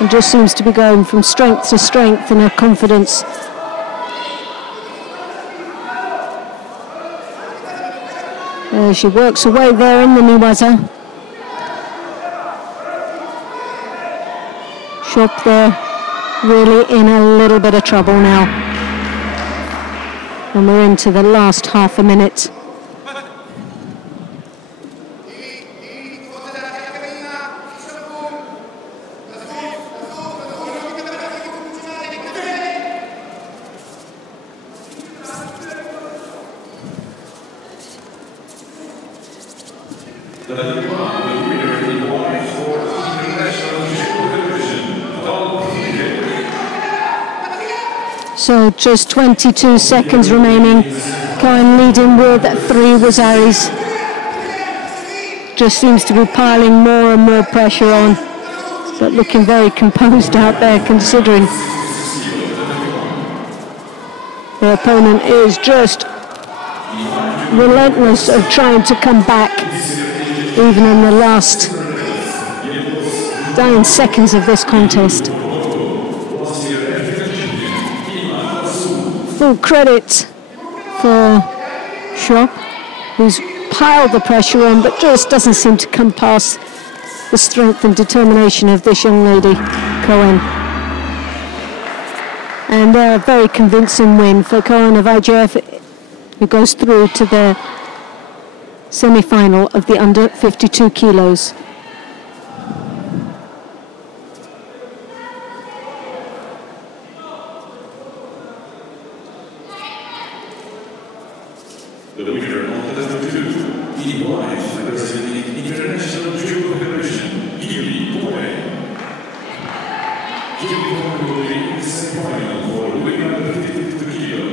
And just seems to be going from strength to strength in her confidence. She works away there in the Niwaza. Schropp there, really in a little bit of trouble now. And we're into the last half a minute. So just 22 seconds remaining. Cohen leading with 3 Wazaris. Just seems to be piling more and more pressure on, but looking very composed out there, considering the opponent is just relentless of trying to come back, even in the last dying seconds of this contest. Full credit for Schropp who's piled the pressure on, but just doesn't seem to come past the strength and determination of this young lady, Cohen. And a very convincing win for Cohen of IJF, who goes through to the semi-final of the under 52 kilos. The winner of the number 2, in white, representing International Judo Federation, Gilly Boy. Gilly Boy will be in the semi-final for the winner of the 52 kilo.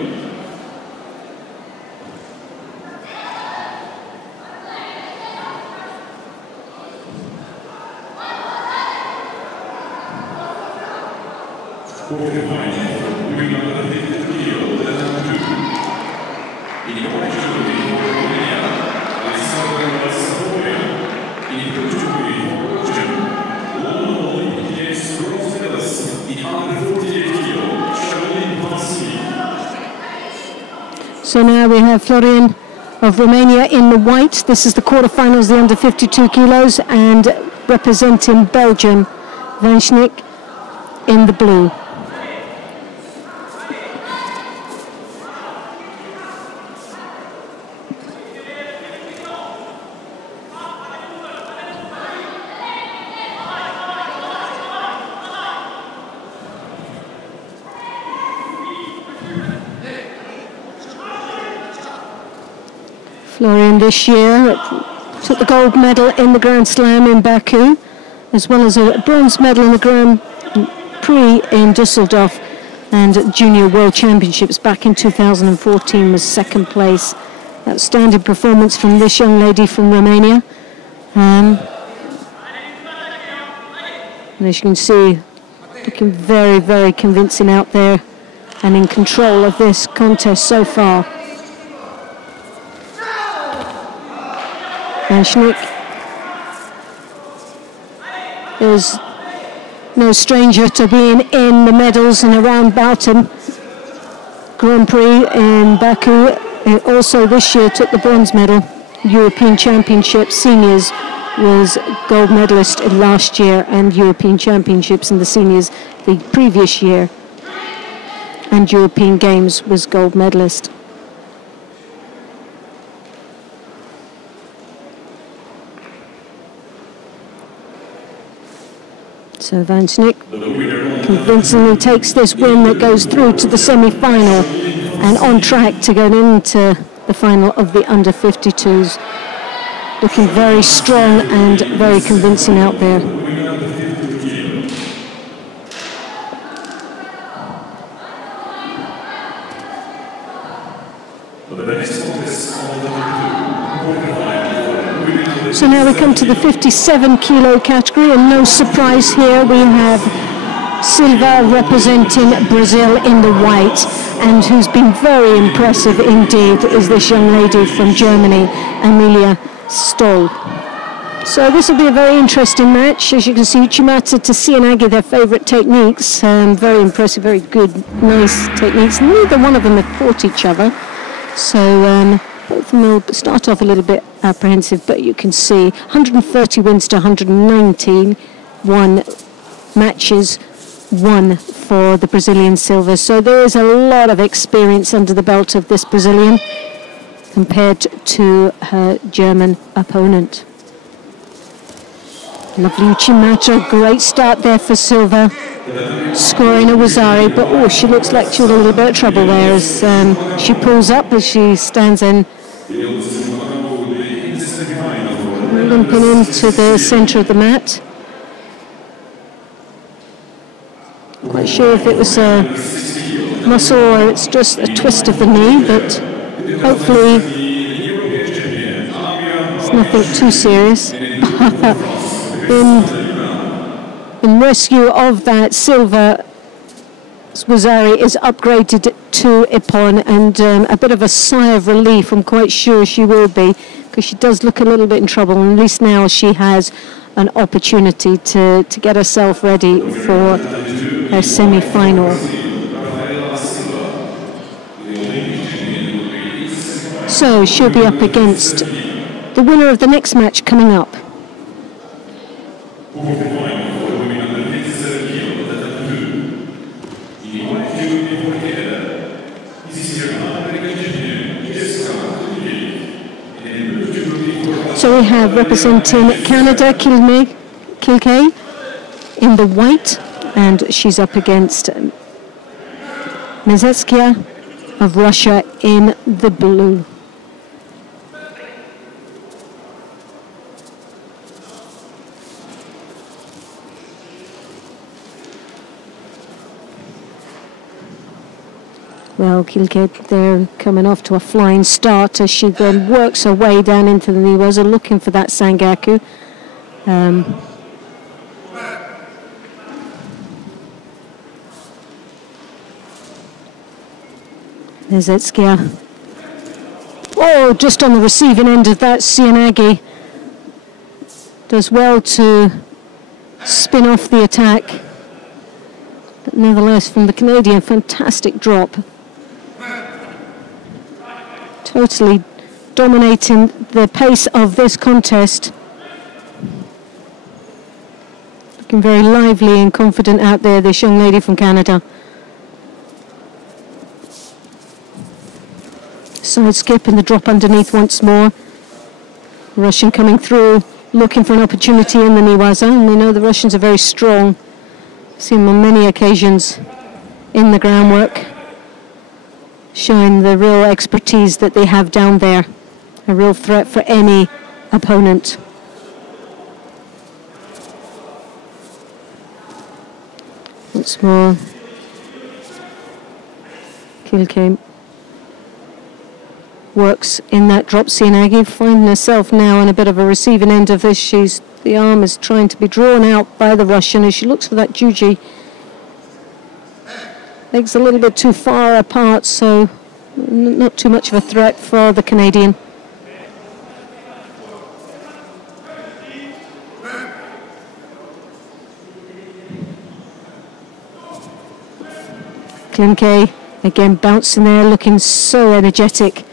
For the final for the winner of the 52 kilo, the number 2. In white jury for Romania, Alexandra Savoia. In blue jury for Belgium, London Olympic Games bronze medalist in under 48 kilo, Charlene Pansy. So now we have Florian of Romania in the white. This is the quarterfinals, the under 52 kilos, and representing Belgium, Vanschnik in the blue. Florian this year took the gold medal in the Grand Slam in Baku, as well as a bronze medal in the Grand Prix in Düsseldorf, and Junior World Championships back in 2014 was second place. Outstanding performance from this young lady from Romania. And as you can see, looking very, very convincing out there and in control of this contest so far. Vanschnik is no stranger to being in the medals and around Batum Grand Prix in Baku. It also this year took the bronze medal, European Championship Seniors, was gold medalist last year, and European Championships in the Seniors the previous year, and European Games was gold medalist. So Vanschnik convincingly takes this win that goes through to the semi-final and on track to go into the final of the under 52s. Looking very strong and very convincing out there. So now we come to the 57 kilo category, and no surprise here, we have Silva representing Brazil in the white, and who's been very impressive indeed is this young lady from Germany, Amelia Stoll. So this will be a very interesting match. As you can see, Uchimata to Cianagi, their favourite techniques, very impressive, very good, nice techniques. Neither one of them have fought each other, so both of them will start off a little bit apprehensive, but you can see 130 wins to 119 matches won for the Brazilian Silva. So there is a lot of experience under the belt of this Brazilian compared to her German opponent. Lovely Uchimata, great start there for Silva, scoring a Wasari, but oh, she looks like she's in a little bit of trouble there as she pulls up, as she stands in, limping into the centre of the mat. Quite sure if it was a muscle or it's just a twist of the knee, but hopefully it's nothing too serious. In rescue of that, Silva Swazari is upgraded to Ippon, and a bit of a sigh of relief, I'm quite sure she will be, because she does look a little bit in trouble, and at least now she has an opportunity to get herself ready for her semi-final. So she'll be up against the winner of the next match coming up. So we have representing Canada, Kilkay in the white, and she's up against Mezetskia of Russia in the blue. Well, Kilkay, they're coming off to a flying start as she then works her way down into the Niwaza, looking for that Sangaku. Mezetskia. Oh, just on the receiving end of that, Sianagi does well to spin off the attack. But nevertheless, from the Canadian, fantastic drop. Totally dominating the pace of this contest. Looking very lively and confident out there, this young lady from Canada. Side skip and the drop underneath once more. Russian coming through, looking for an opportunity in the Niwaza, and we know the Russians are very strong. Seen them on many occasions in the groundwork, showing the real expertise that they have down there. A real threat for any opponent. Once more, Kilkay works in that drop. Sianagi finding herself now on a bit of a receiving end of this. The arm is trying to be drawn out by the Russian as she looks for that juji. Legs a little bit too far apart, so not too much of a threat for the Canadian. Kilkay again bouncing there, looking so energetic.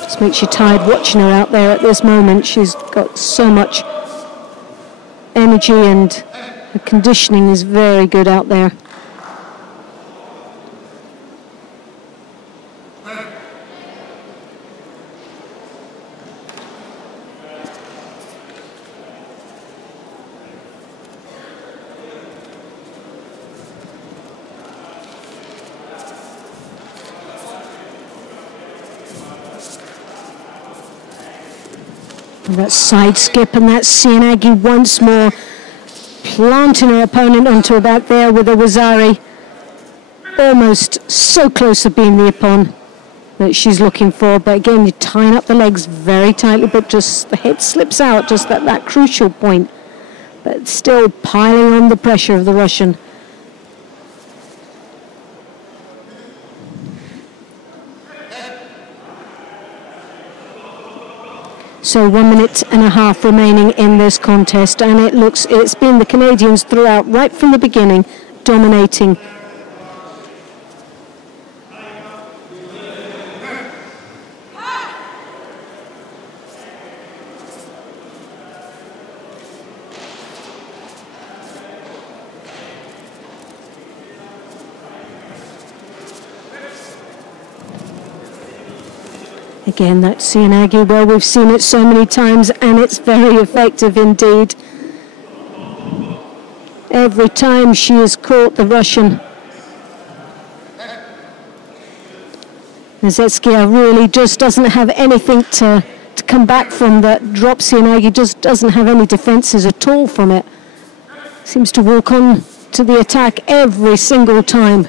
Just makes you tired watching her out there at this moment. She's got so much energy and her conditioning is very good out there. That side skip and that Sianagi once more planting her opponent onto her back there with a Wazari. Almost so close to being the Ippon that she's looking for. But again, you're tying up the legs very tightly, but just the head slips out just at that crucial point. But still piling on the pressure of the Russian. So 1 minute and a half remaining in this contest, and it's been the Canadians throughout, right from the beginning, dominating. Again, that Sianagi, well, we've seen it so many times and it's very effective indeed. Every time she has caught the Russian. Mezetskia really just doesn't have anything to come back from that drop. Sianagi just doesn't have any defences at all from it. Seems to walk on to the attack every single time.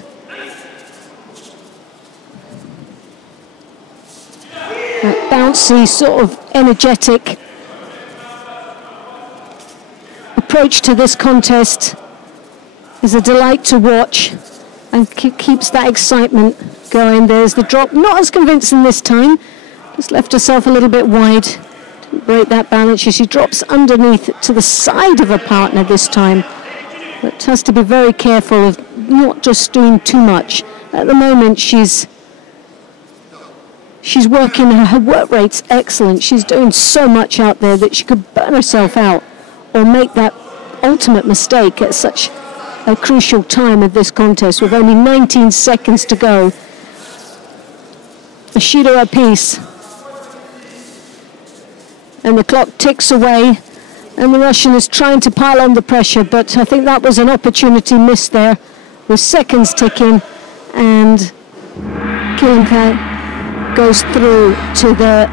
That bouncy, sort of energetic approach to this contest is a delight to watch and keeps that excitement going. There's the drop, not as convincing this time, just left herself a little bit wide. Didn't break that balance. She drops underneath to the side of her partner this time, but has to be very careful of not just doing too much. at the moment she's working, her work rate's excellent. She's doing so much out there that she could burn herself out or make that ultimate mistake at such a crucial time of this contest with only 19 seconds to go. A Judo apiece. And the clock ticks away, and the Russian is trying to pile on the pressure, but I think that was an opportunity missed there with seconds ticking, and Kilimka goes through to the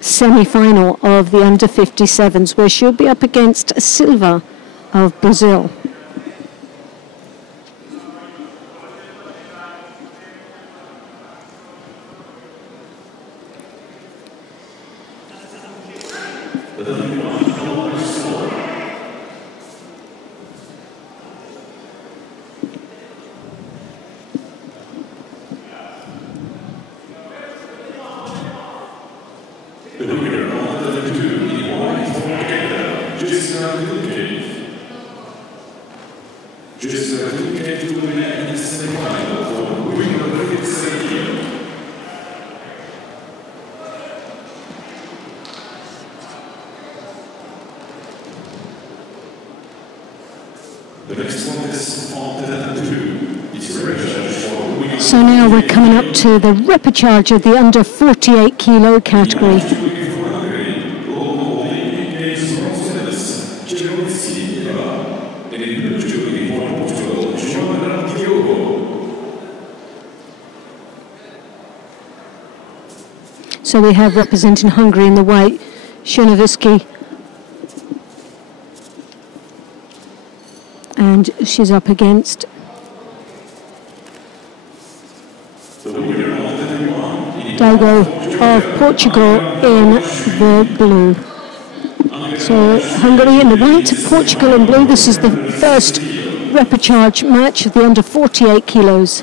semi-final of the under-57s, where she'll be up against Silva of Brazil. So now we're coming up to the repechage of the under 48 kilo category. So we have representing Hungary in the white, Szynowiecki. And she's up against Diogo of Portugal in the blue. So Hungary in the white, Portugal in blue. This is the first repechage match of the under 48 kilos.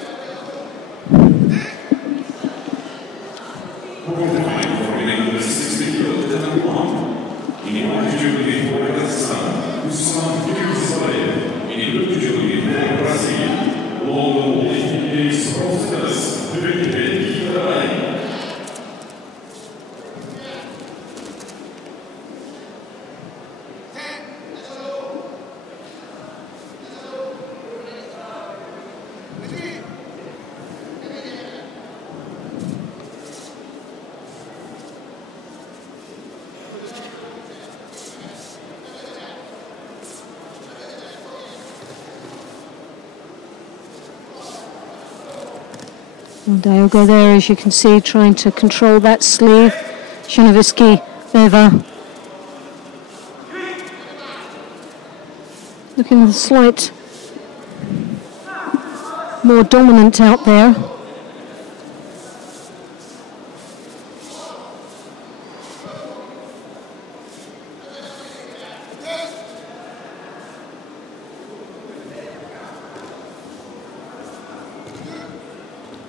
Diogo there, as you can see, trying to control that sleeve. Szynowiecki, Eva. Looking a slight more dominant out there.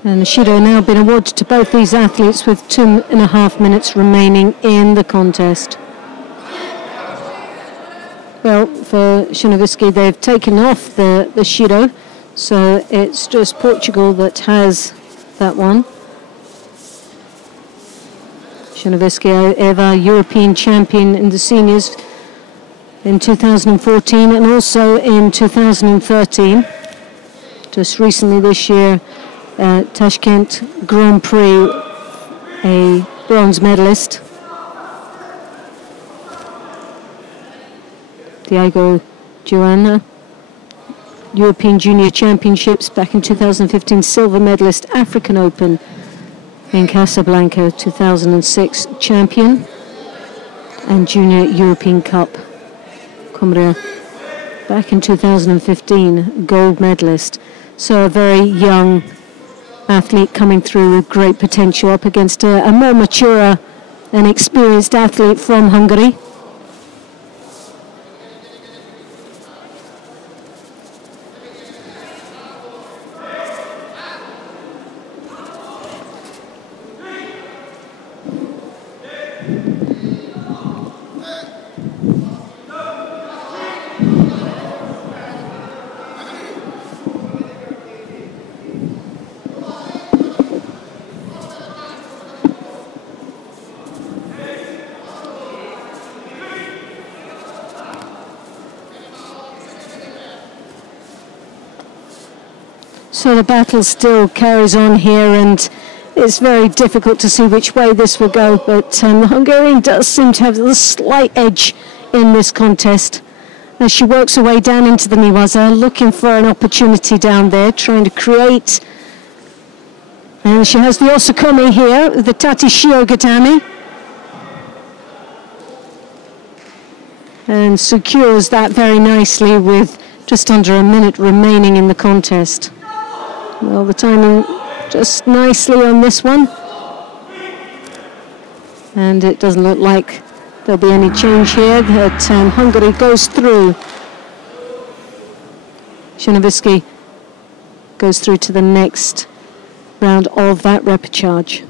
And the Judo now been awarded to both these athletes with 2.5 minutes remaining in the contest. Well, for Szynowiecki, they've taken off the Judo, so it's just Portugal that has that one. Szynowiecki, Eva, European champion in the seniors in 2014 and also in 2013. Just recently this year, Tashkent Grand Prix, a bronze medalist. Diego Joanna, European Junior Championships back in 2015, silver medalist, African Open in Casablanca, 2006 champion, and Junior European Cup, Cumbria, back in 2015, gold medalist. So a very young athlete coming through with great potential up against a more mature and experienced athlete from Hungary. So the battle still carries on here, and it's very difficult to see which way this will go, but the Hungarian does seem to have a slight edge in this contest as she works her way down into the Niwaza, looking for an opportunity down there, trying to create. And she has the Osakumi here, the Tatishio Gatami, and secures that very nicely with just under a minute remaining in the contest. Well, the timing just nicely on this one, and it doesn't look like there'll be any change here. That Hungary goes through. Chernowski goes through to the next round of that repechage.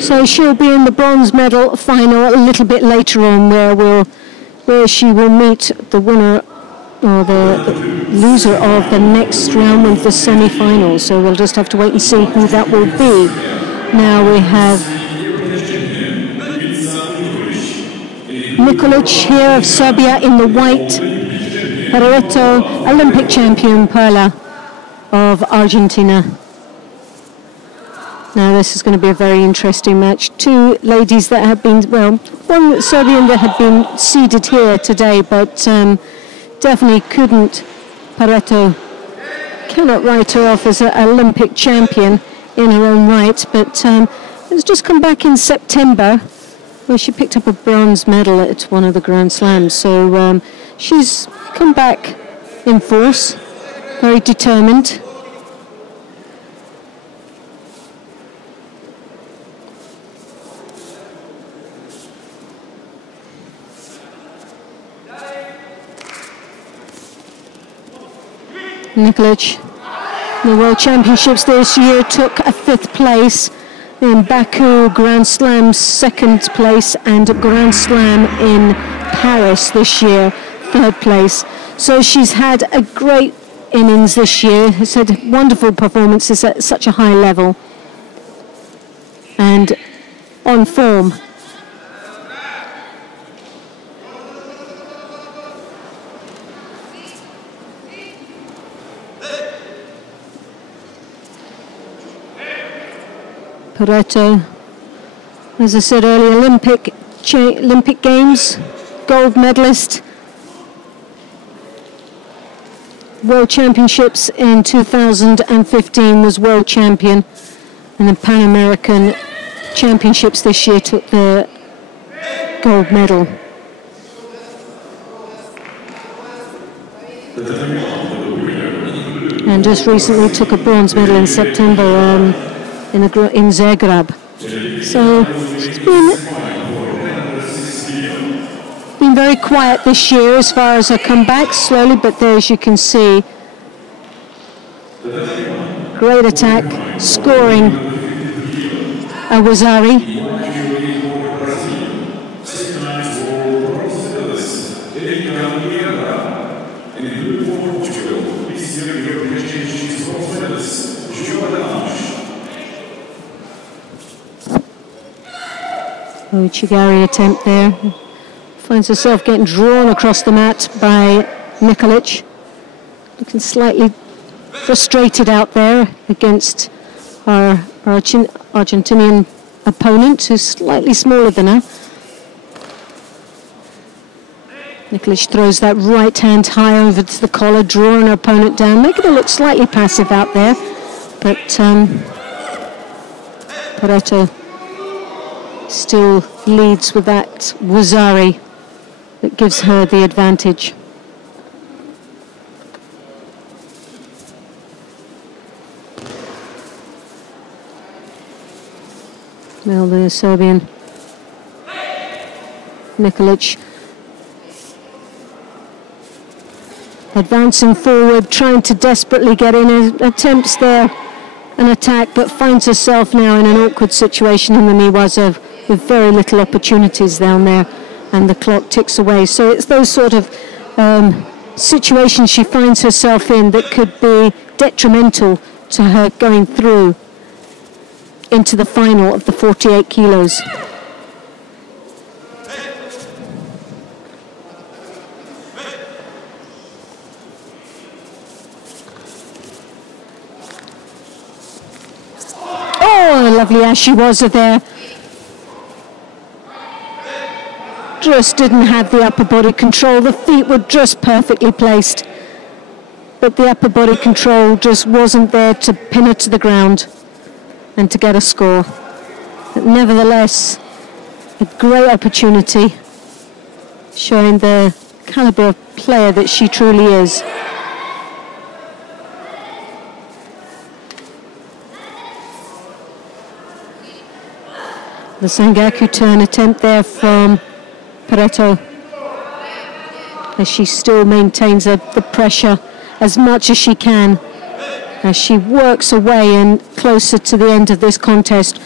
So she'll be in the bronze medal final a little bit later on, where she will meet the winner or the loser of the next round of the semi-final. So we'll just have to wait and see who that will be. Now we have Nikolic here of Serbia in the white, Pareto, Olympic champion Perla of Argentina. Now this is going to be a very interesting match. Two ladies that have been, well, one Serbian that had been seeded here today, but definitely couldn't, Pareto cannot write her off as an Olympic champion in her own right, but it's just come back in September where she picked up a bronze medal at one of the Grand Slams. So she's come back in force, very determined. Nikolic, the World Championships this year, took a 5th place. In Baku, Grand Slam 2nd place, and Grand Slam in Paris this year, 3rd place. So she's had a great innings this year, has had wonderful performances at such a high level and on form. Pareto, as I said earlier, Olympic Games, gold medalist, World Championships in 2015 was world champion, and the Pan American Championships this year took the gold medal. And just recently took a bronze medal in September in Zagreb. So she's been very quiet this year as far as her comeback, slowly, but there, as you can see, great attack, scoring Awazari. Chigari attempt there. Finds herself getting drawn across the mat by Nikolic. Looking slightly frustrated out there against our Argentinian opponent, who's slightly smaller than her. Nikolic throws that right hand high over to the collar, drawing her opponent down, making her look slightly passive out there. But Pareto still leads with that Wazari that gives her the advantage. Well, the Serbian Nikolic advancing forward, trying to desperately get in, attempts there an attack, but finds herself now in an awkward situation in the Niwaza with very little opportunities down there, and the clock ticks away. So it's those sort of situations she finds herself in that could be detrimental to her going through into the final of the 48 kilos. Oh, lovely as she was there. Just didn't have the upper body control. The feet were just perfectly placed, but the upper body control just wasn't there to pin her to the ground and to get a score. But nevertheless, a great opportunity, showing the caliber of player that she truly is. The Sangaku turn attempt there from Pareto, as she still maintains the pressure as much as she can, as she works away and closer to the end of this contest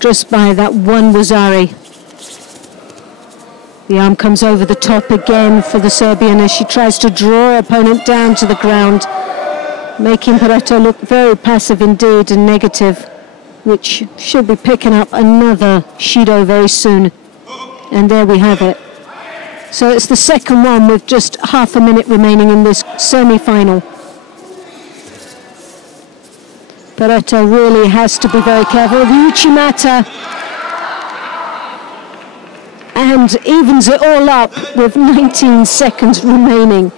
just by that one Wazari. The arm comes over the top again for the Serbian as she tries to draw her opponent down to the ground, making Pareto look very passive indeed and negative, which should be picking up another Shido very soon. And there we have it. So it's the second one with just half a minute remaining in this semi-final. Pareto really has to be very careful. The Uchimata, and evens it all up with 19 seconds remaining.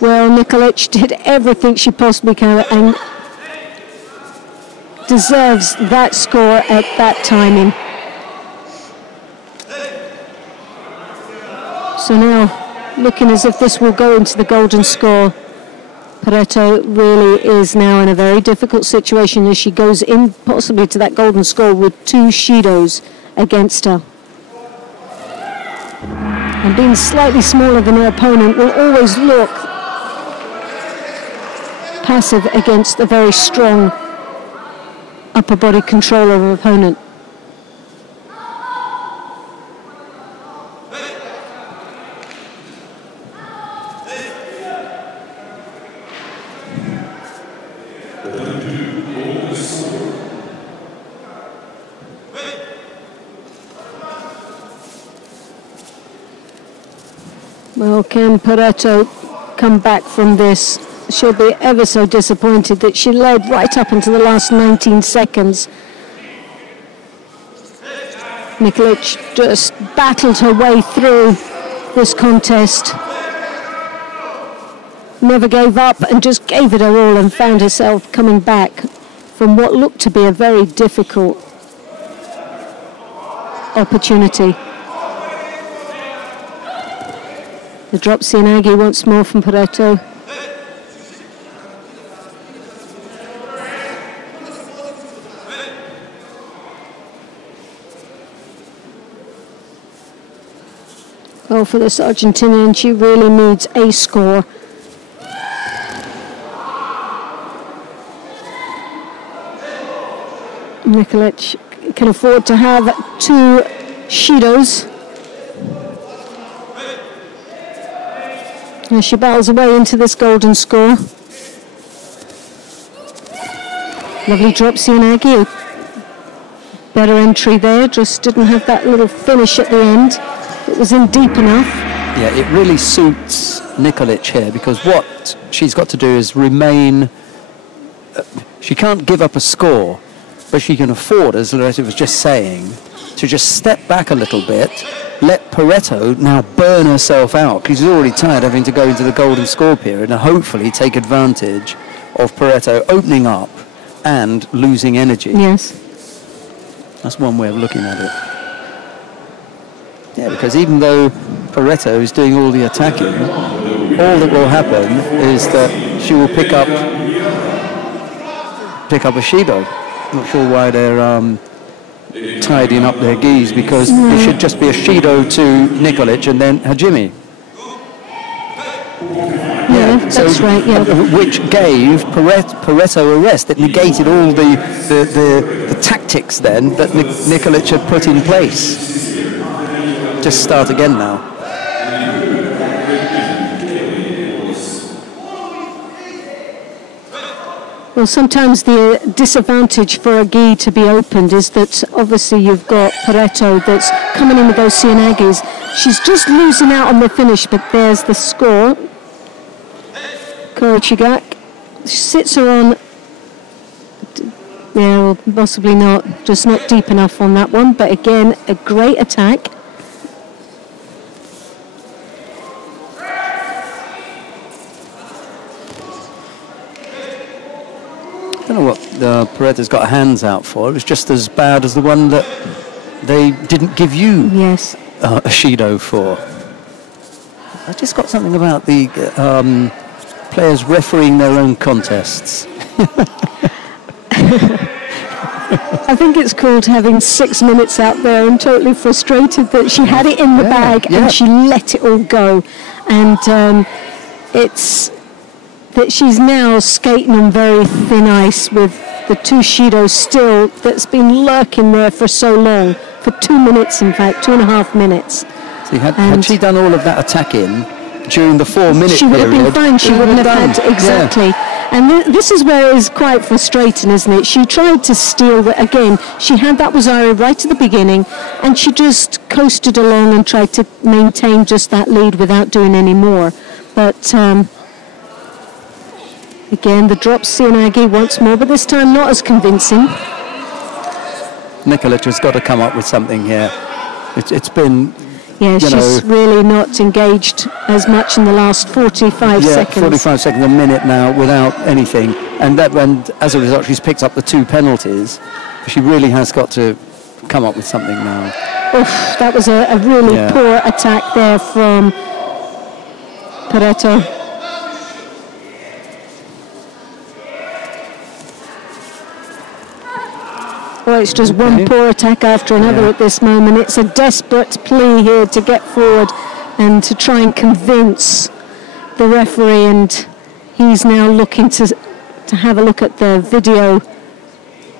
Well, Nikolic did everything she possibly can and deserves that score at that timing. So now, looking as if this will go into the golden score, Pareto really is now in a very difficult situation as she goes in possibly to that golden score with two Shidos against her. And being slightly smaller than her opponent will always look passive against a very strong upper body control of her opponent. Well, can Pareto come back from this? She'll be ever so disappointed that she led right up into the last 19 seconds. Nikolic just battled her way through this contest, never gave up and just gave it her all, and found herself coming back from what looked to be a very difficult opportunity. The drop Sianagi once more from Pareto. Well, for this Argentinian, she really needs a score. Nikolic can afford to have two Shidos. As she battles away into this golden score. Lovely drop Sianagi. Better entry there, just didn't have that little finish at the end. It was in deep enough. Yeah, it really suits Nikolic here, because what she's got to do is remain... she can't give up a score, but she can afford, as Loretta was just saying, to just step back a little bit, let Pareto now burn herself out, because she's already tired having to go into the golden score period, and hopefully take advantage of Pareto opening up and losing energy. Yes. That's one way of looking at it. Yeah, because even though Pareto is doing all the attacking, all that will happen is that she will pick up a Shido. Not sure why they're tidying up their gis, because it should just be a Shido to Nikolic and then Hajime. Yeah, That's right, yeah. Which gave Pareto a rest. It negated all the tactics then that Nikolic had put in place. Just start again now. Well, sometimes the disadvantage for a gi to be opened is that obviously you've got Pareto that's coming in with those Sianagis. She's just losing out on the finish, but there's the score. Korochigak sits her on, yeah, well, possibly not, just not deep enough on that one, but again, a great attack. I don't know what Pareto's got her hands out for. It was just as bad as the one that they didn't give you a Shido for. I just got something about the players refereeing their own contests. I think it's called having 6 minutes out there and totally frustrated that she had it in the bag and she let it all go. And it's that she's now skating on very thin ice with the two Shidos still that's been lurking there for so long, for 2 minutes in fact, 2.5 minutes. See, had she done all of that attacking during the 4 minute she would period, have been fine, she wouldn't have had exactly. Yeah. And this is where it is quite frustrating, isn't it? She tried to steal that again. She had that Wazzare right at the beginning, and she just coasted along and tried to maintain just that lead without doing any more. But again, the drop Sianagi once more, but this time not as convincing. Nikolic has got to come up with something here. It's been... Yeah, she's really not engaged as much in the last 45 seconds. 45 seconds, a minute now without anything. And as a result, she's picked up the 2 penalties. She really has got to come up with something now. Oof, that was a really poor attack there from Pareto. Well, it's just one poor attack after another at this moment. It's a desperate plea here to get forward and to try and convince the referee, and he's now looking to have a look at the video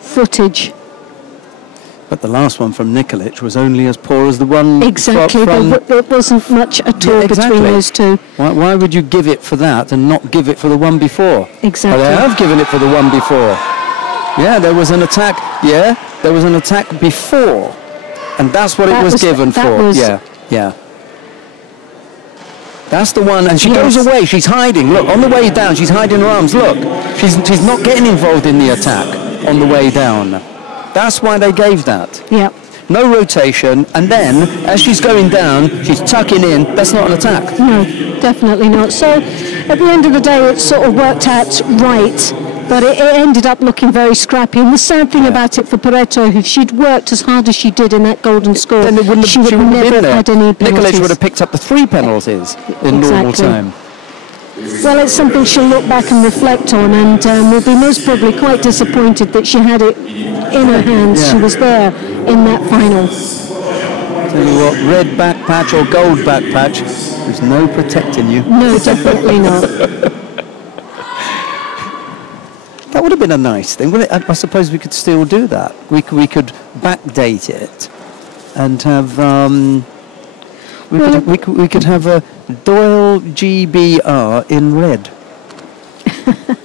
footage. But the last one from Nikolic was only as poor as the one exactly. There wasn't much at all between those two. Why would you give it for that and not give it for the one before? Exactly. Well, they have given it for the one before. Yeah, there was an attack. Yeah, there was an attack before, and that's what it was given for. Yeah. That's the one, and she goes away. She's hiding. Look, on the way down, she's hiding her arms. Look, she's not getting involved in the attack on the way down. That's why they gave that. Yeah. No rotation, and then as she's going down, she's tucking in. That's not an attack. No, definitely not. So at the end of the day, it sort of worked out right. But it ended up looking very scrappy. And the sad thing about it for Pareto, if she'd worked as hard as she did in that golden score, then she would have never had any penalties. Nikolic would have picked up the 3 penalties in normal time. Well, it's something she'll look back and reflect on, and will be most probably quite disappointed that she had it in her hands. She was there in that final. Tell you what, red back patch or gold back patch, there's no protecting you. No, definitely not. That would have been a nice thing, wouldn't it? I suppose we could still do that. We could backdate it and have we could have a Doyle GBR in red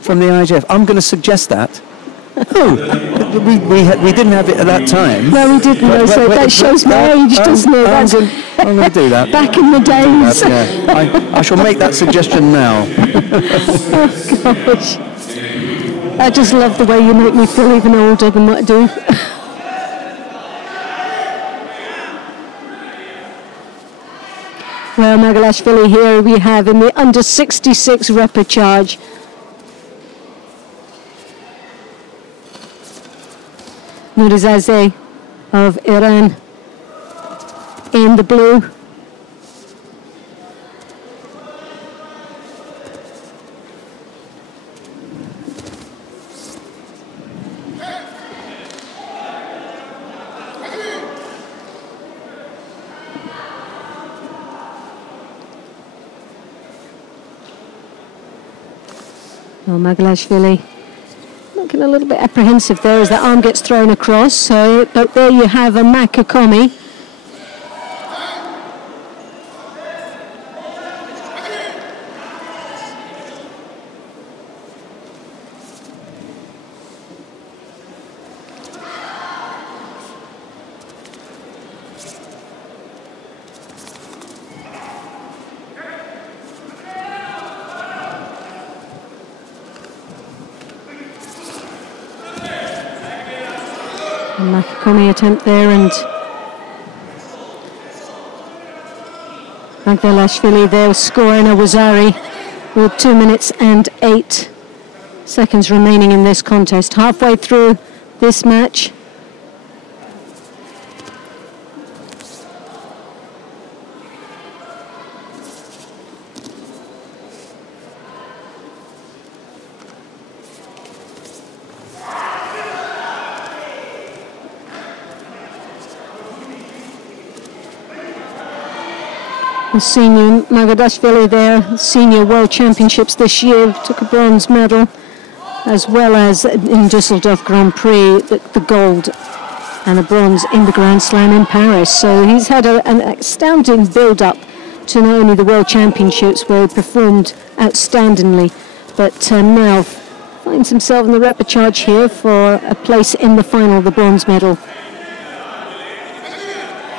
from the IGF. I'm going to suggest that. Oh, we didn't have it at that time. No, we didn't. So that shows my age, doesn't it? I'm going to do that. Back in the days. I shall make that suggestion now. Oh gosh. I just love the way you make me feel even older than what I do. Well, Magalashvili here we have in the under 66 repechage. Nurizadeh of Iran in the blue. Oh, Magalashvili looking a little bit apprehensive there as that arm gets thrown across. So, but there you have a Makakomi. Makakomi attempt there, and Magalashvili there scoring a Wazari with 2 minutes and 8 seconds remaining in this contest. Halfway through this match. Senior Magadashvili there, senior world championships this year, took a bronze medal, as well as in Düsseldorf Grand Prix, the gold and a bronze in the Grand Slam in Paris. So he's had an astounding build-up to not only the world championships, where he performed outstandingly, but now finds himself in the repechage here for a place in the final, the bronze medal.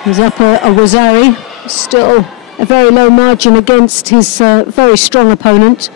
He's up a Wazari, still a very low margin against his very strong opponent.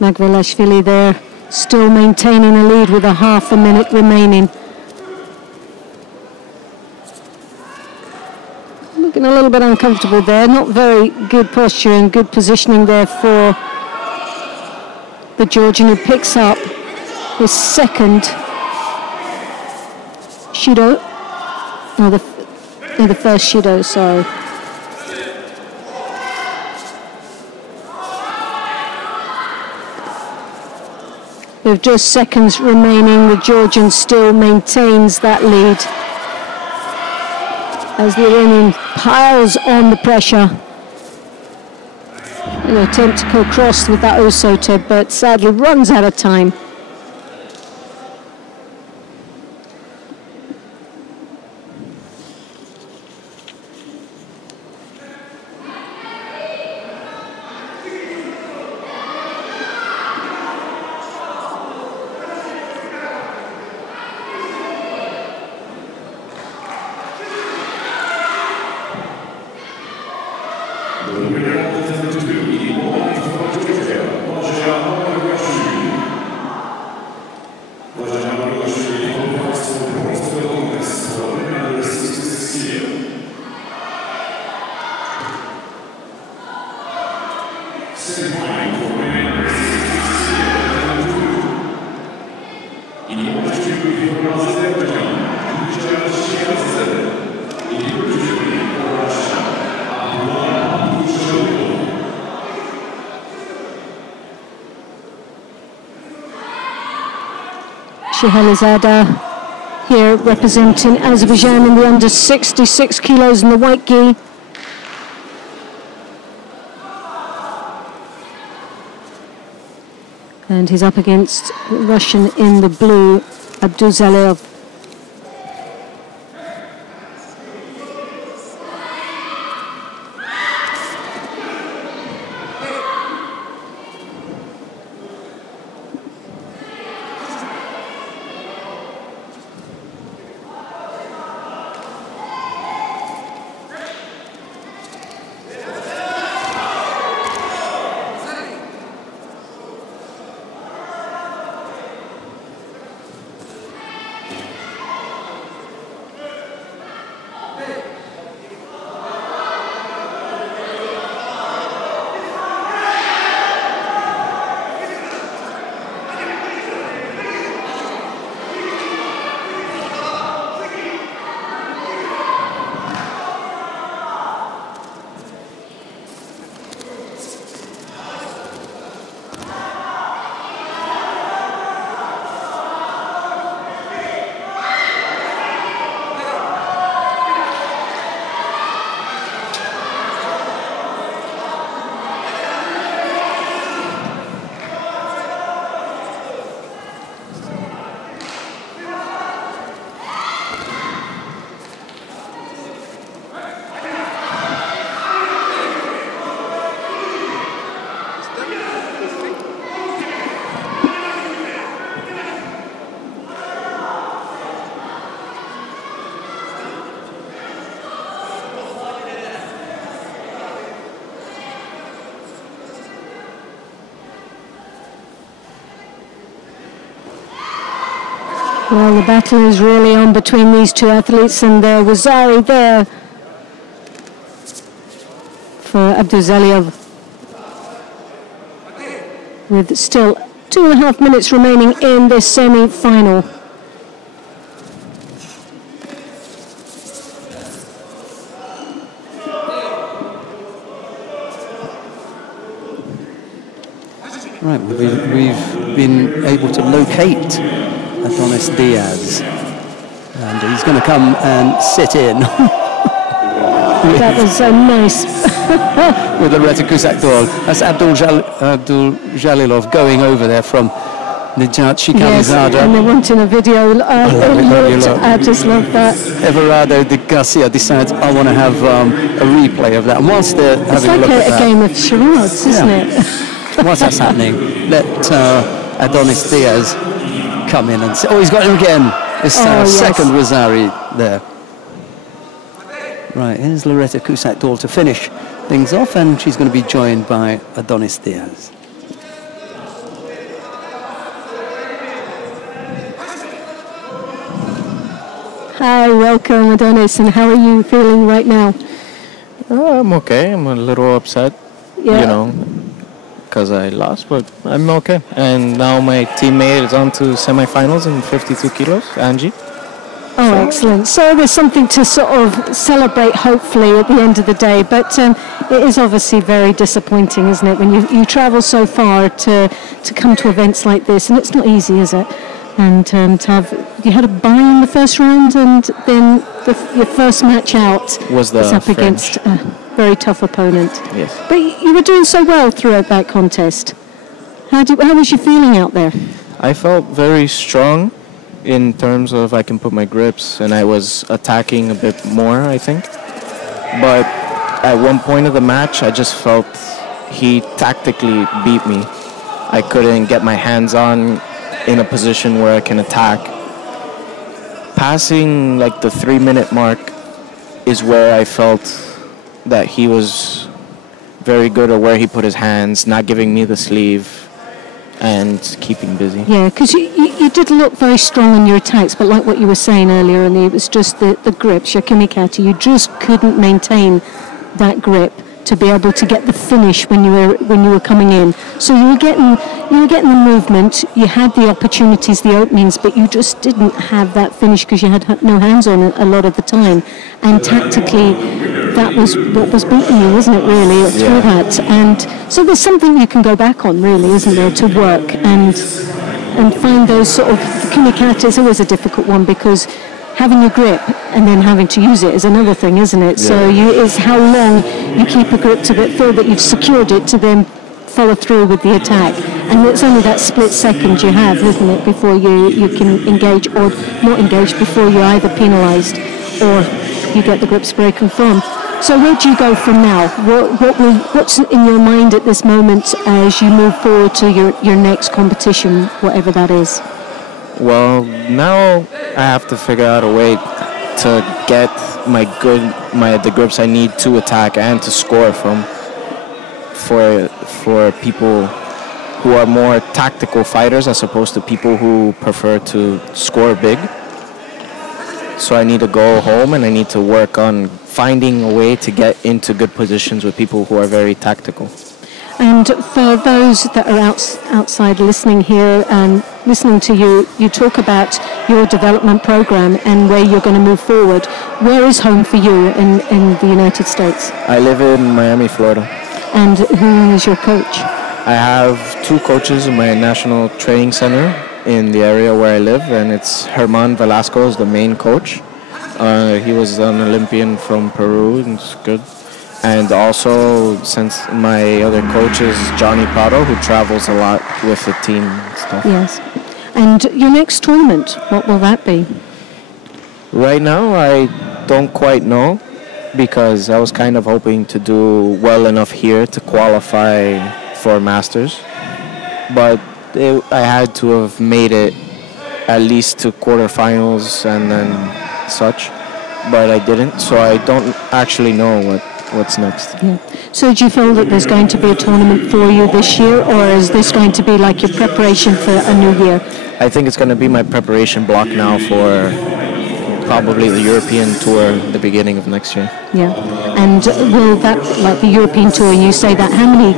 Magalashvili there, still maintaining a lead with a half a minute remaining. Looking a little bit uncomfortable there, not very good posture and good positioning there for the Georgian, who picks up his second Judo, no, the first Judo, sorry. With just seconds remaining, the Georgian still maintains that lead as the Iranian piles on the pressure. An attempt to go across with that Osota, but sadly runs out of time. Shahalizada here representing Azerbaijan in the under 66 kilos in the white gi. And he's up against Russian in the blue, Abduzalev. Well, the battle is really on between these two athletes, and was Zari there for Abduzaliyev, with still 2.5 minutes remaining in this semi-final. Right, we've been able to locate Adonis Diaz, and he's going to come and sit in. That was so nice. With Loretta Kusakdol. That's Abdul Jalilov going over there from Nijat Shikamizada. Yes, and they're wanting a video. I just love that. Everardo de Garcia decides, I want to have a replay of that. And whilst they're having a look at that... It's like a game of charades, isn't it? Whilst that's happening, let Adonis Diaz come in and say, oh, he's got him again. This second Rosari there. Right, here's Loretta Kusakdol to finish things off, and she's going to be joined by Adonis Diaz. Hi, welcome Adonis, and how are you feeling right now? I'm okay. I'm a little upset, you know, because I lost, but I'm okay. And now my teammate is on to semifinals in 52 kilos, Angie. Oh, excellent. So there's something to sort of celebrate, hopefully, at the end of the day. But it is obviously very disappointing, isn't it, when you travel so far to come to events like this. And it's not easy, is it? And to have, you had a bye in the first round, and then your first match out was up against a very tough opponent. Yes. But you were doing so well throughout that contest. How was you feeling out there? I felt very strong in terms of I can put my grips, and I was attacking a bit more, I think. But at one point of the match, I just felt he tactically beat me. I couldn't get my hands on in a position where I can attack. Passing like the 3-minute mark is where I felt that he was very good at where he put his hands, not giving me the sleeve and keeping busy. Yeah, because you did look very strong in your attacks, but like what you were saying earlier, and it was just the grips, your kimikata, you just couldn't maintain that grip to be able to get the finish when you were coming in. So you were getting the movement, you had the opportunities, the openings, but you just didn't have that finish because you had no hands on it a lot of the time. And tactically, that was what was beating you, wasn't it, really, through that? And so there's something you can go back on, really, isn't there, to work and find those sort of kimikata is always a difficult one, because having your grip and then having to use it is another thing, isn't it? Yeah. So it's how long you keep a grip to feel that you've secured it to then follow through with the attack. And it's only that split second you have, isn't it, before you can engage or not engage, before you're either penalised or you get the grips broken from. So where do you go from now? What's in your mind at this moment as you move forward to your next competition, whatever that is? Well, now I have to figure out a way to get the grips I need to attack and to score from, for people who are more tactical fighters as opposed to people who prefer to score big. So I need to go home and I need to work on finding a way to get into good positions with people who are very tactical. And for those that are outside listening here and listening to you talk about your development program and where you're going to move forward. Where is home for you in the United States? I live in Miami, Florida. And who is your coach? I have 2 coaches in my national training center in the area where I live, and it's Herman Velasco is the main coach. He was an Olympian from Peru, and it's good. And also, since my other coach is Johnny Prado, who travels a lot with the team and stuff. Yes. And your next tournament, what will that be? Right now, I don't quite know, because I was kind of hoping to do well enough here to qualify for Masters. But I had to have made it at least to quarterfinals and then such. But I didn't, so I don't actually know what's next. Yeah. So do you feel that there's going to be a tournament for you this year, or is this going to be like your preparation for a new year? I think it's going to be my preparation block now for probably the European tour at the beginning of next year. Yeah. And will that, like the European tour, you say that, how many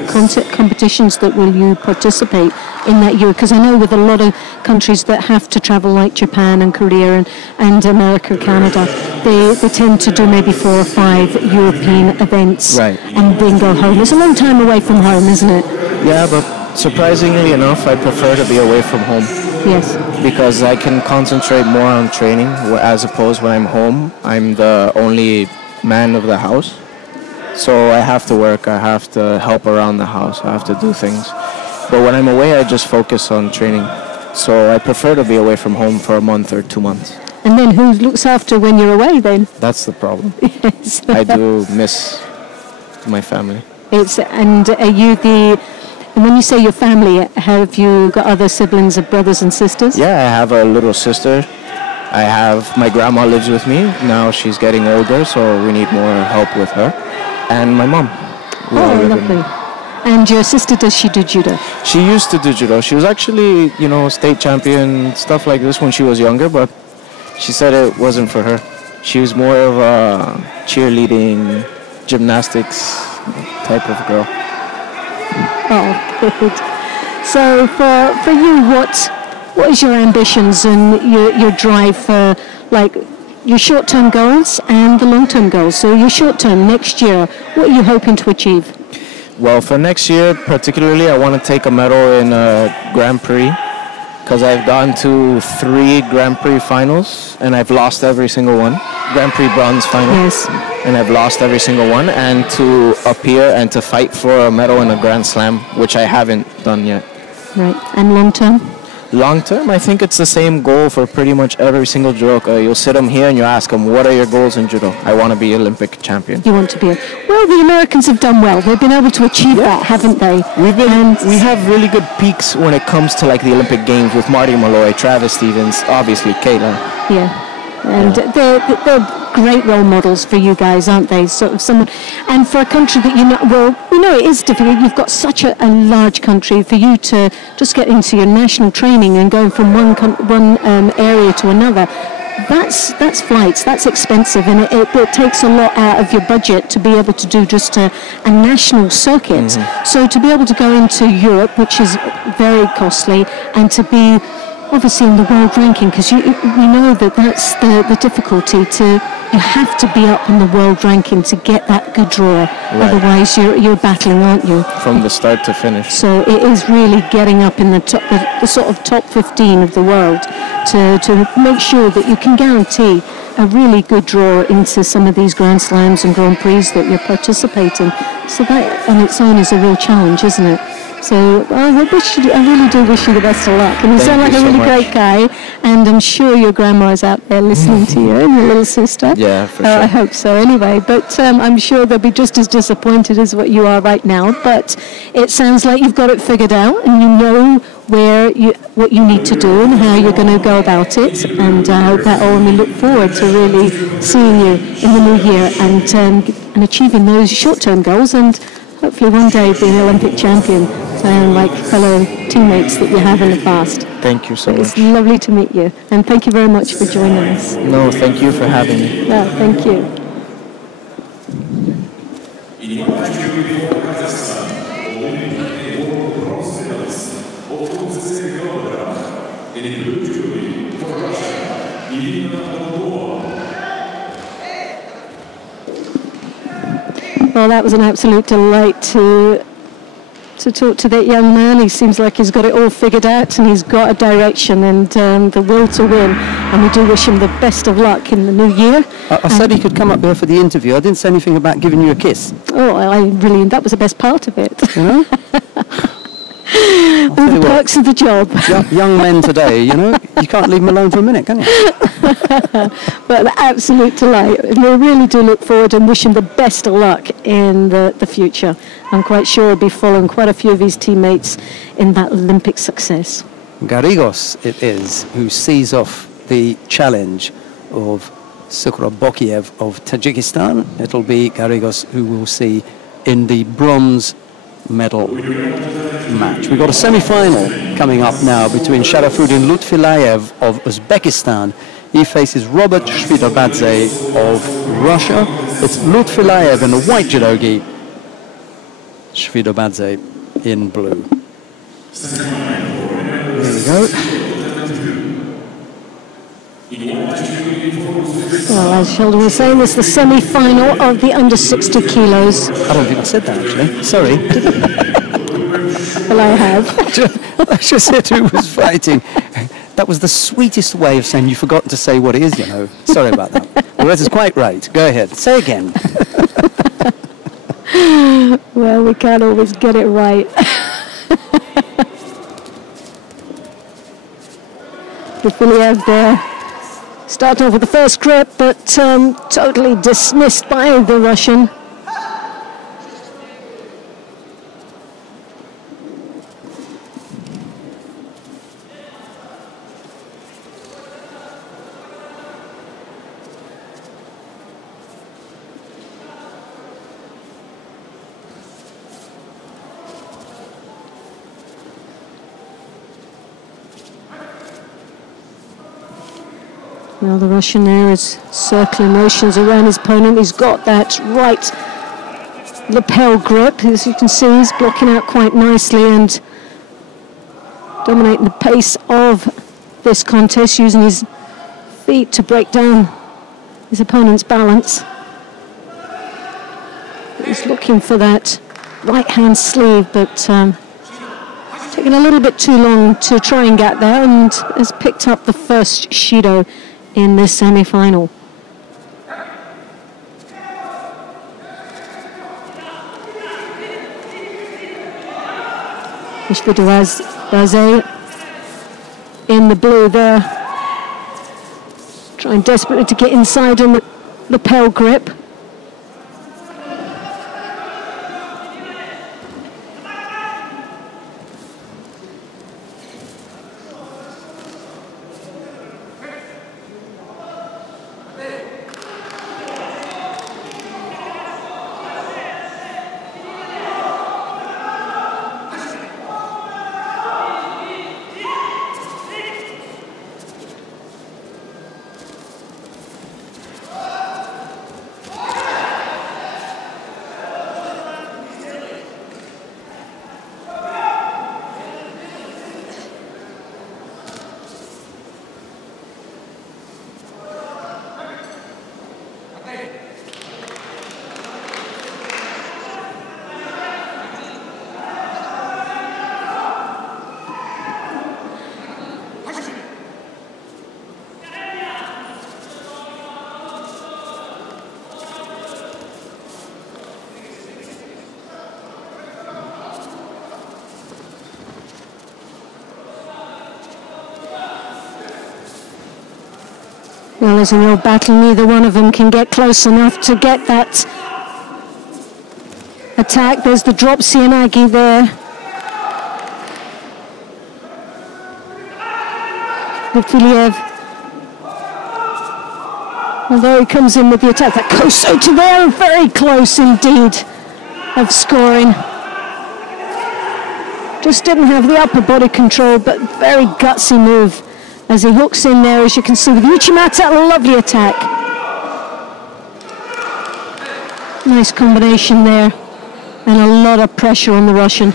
competitions that will you participate in that year? Because I know with a lot of countries that have to travel, like Japan and Korea and America, Canada, they tend to do maybe 4 or 5 European events, right, and then go home. It's a long time away from home, isn't it? Yeah, but surprisingly enough, I prefer to be away from home. Yes. Because I can concentrate more on training, as opposed when I'm home, I'm the only man of the house. So I have to work, I have to help around the house, I have to do things. But when I'm away, I just focus on training. So I prefer to be away from home for a month or 2 months. And then who looks after when you're away then? That's the problem. Yes. I do miss my family. And are you and when you say your family, have you got other siblings of brothers and sisters? Yeah, I have a little sister. My grandma lives with me. Now she's getting older, so we need more help with her. And my mom. Oh, lovely. And your sister, does she do judo? She used to do judo. She was actually, state champion, stuff like this when she was younger, but she said it wasn't for her. She was more of a cheerleading, gymnastics type of girl. Oh, good. So for you, what is your ambitions and your drive for, like, your short-term goals and the long-term goals? So your short-term, next year, what are you hoping to achieve? Well, for next year particularly, I want to take a medal in a Grand Prix, because I've gone to 3 Grand Prix finals and I've lost every single one. Grand Prix bronze final. Yes. And I've lost every single one, and to appear and to fight for a medal in a Grand Slam, which I haven't done yet. Right. And long-term? Long-term, I think it's the same goal for pretty much every single judoka. You'll sit them here and you ask them, what are your goals in judo? I want to be Olympic champion. You want to be well, the Americans have done well. They've been able to achieve that, haven't they? We have really good peaks when it comes to like the Olympic Games with Marty Malloy, Travis Stevens, obviously Kayla. Yeah. And they're great role models for you guys, aren't they? Sort of someone, and for a country that it is difficult. You've got such a large country. For you to just get into your national training and going from one area to another, that's flights. That's expensive, and it takes a lot out of your budget to be able to do just a national circuit. Mm-hmm. So to be able to go into Europe, which is very costly, and to be obviously in the world ranking, because we know that's the difficulty. You have to be up in the world ranking to get that good draw. Right. Otherwise, you're battling, aren't you? From the start to finish. So it is really getting up in the sort of top 15 of the world to make sure that you can guarantee a really good draw into some of these Grand Slams and Grand Prix that you're participating. So that on its own is a real challenge, isn't it? So I really do wish you the best of luck. And you sound like a really great guy, and I'm sure your grandma is out there listening to you, and your little sister. Yeah, for sure. I hope so anyway. But I'm sure they'll be just as disappointed as what you are right now. But it sounds like you've got it figured out, and you know what you need to do and how you're going to go about it. And I hope that all, and we look forward to really seeing you in the new year and achieving those short-term goals, and hopefully one day being an Olympic champion, like fellow teammates that you have in the past. Thank you so much. It's lovely to meet you, and thank you very much for joining us. No, thank you for having me. No, thank you. Well, that was an absolute delight to talk to that young man. He seems like he's got it all figured out, and he's got a direction and the will to win. And we do wish him the best of luck in the new year. I said he could come up here for the interview. I didn't say anything about giving you a kiss. Oh, that was the best part of it. You know? All the perks of the job. Young men today, you can't leave them alone for a minute, can you? But an absolute delight. We really do look forward and wish him the best of luck in the future. I'm quite sure he'll be following quite a few of his teammates in that Olympic success. Garrigos it is who sees off the challenge of Sukhra-Bokiev of Tajikistan. It'll be Garrigos who we'll see in the bronze medal match. We've got a semi-final coming up now between Sharafudin Lutfilayev of Uzbekistan. He faces Robert Shvidobadze of Russia. It's Lutfilayev in the white judogi, Shvidobadze in blue. There we go. Well, as Sheldon was saying, it's the semi-final of the under 60 kilos. I don't think I said that, actually. Sorry. Well, I have. I just said who was fighting. That was the sweetest way of saying you've forgotten to say what it is, you know. Sorry about that. Well, that is quite right. Go ahead. Say again. Well, we can't always get it right. Lutfilayev there. Starting off with the first grip, but totally dismissed by the Russian. Well, the Russian there is circling motions around his opponent. He's got that right lapel grip. As you can see, he's blocking out quite nicely and dominating the pace of this contest, using his feet to break down his opponent's balance. He's looking for that right-hand sleeve, but taking a little bit too long to try and get there, and has picked up the first Shido in this semi-final. Shvidobadze in the blue there, trying desperately to get inside on the lapel grip. Well, as in your battle, neither one of them can get close enough to get that attack. There's the drop Sianagi there. Lutfilayev, although he comes in with the attack, that Kosoto there, very close indeed of scoring. Just didn't have the upper body control, but very gutsy move as he hooks in there, as you can see with Uchimata. Lovely attack. Nice combination there, and a lot of pressure on the Russian.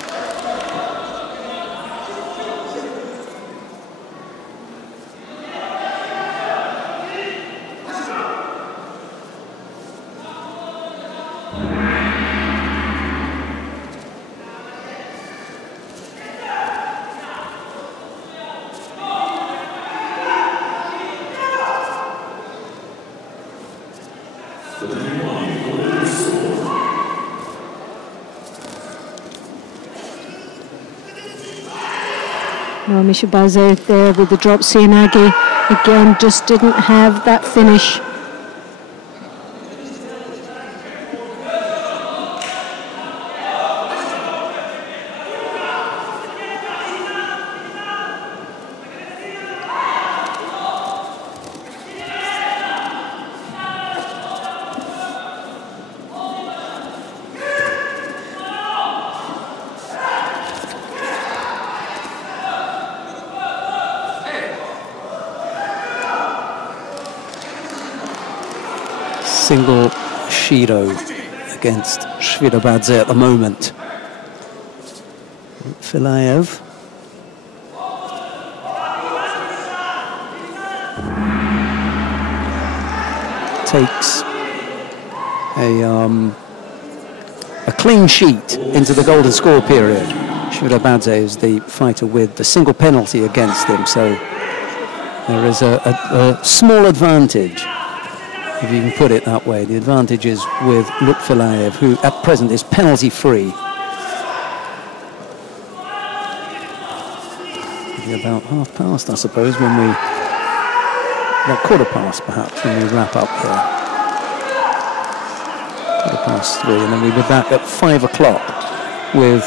Well, Shvidobadze there with the drop Sianagi. Again, just didn't have that finish. single Shido against Shvidabadze at the moment. Filayev. Takes a clean sheet into the golden score period. Shvidabadze is the fighter with the single penalty against him, so there is a small advantage, if you can put it that way. The advantage is with Lutfilayev, who at present is penalty free. Maybe about half past, I suppose, when we, about quarter past perhaps, when we wrap up here. Quarter past 3, and then we'll be back at 5 o'clock with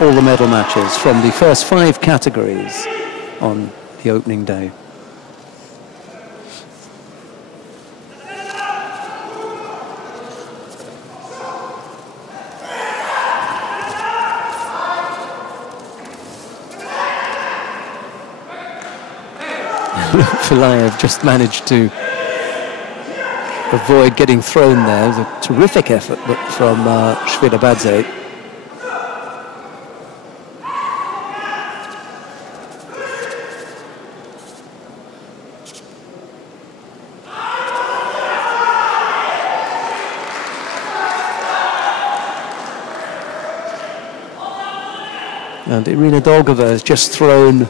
all the medal matches from the first 5 categories on the opening day. Filayev just managed to avoid getting thrown there. It was a terrific effort from Shvidabadze. And Irina Dolgova has just thrown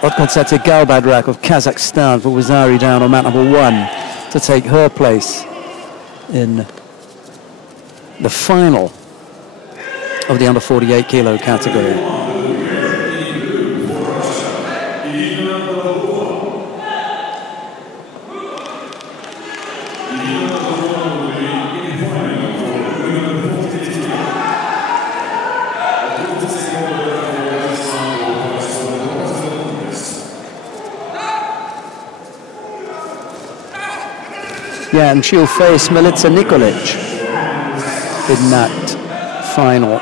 Otmatsate Galbadrak of Kazakhstan for Wazari down on mat number 1 to take her place in the final of the under 48 kilo category. Yeah, and she'll face Milica Nikolic in that final.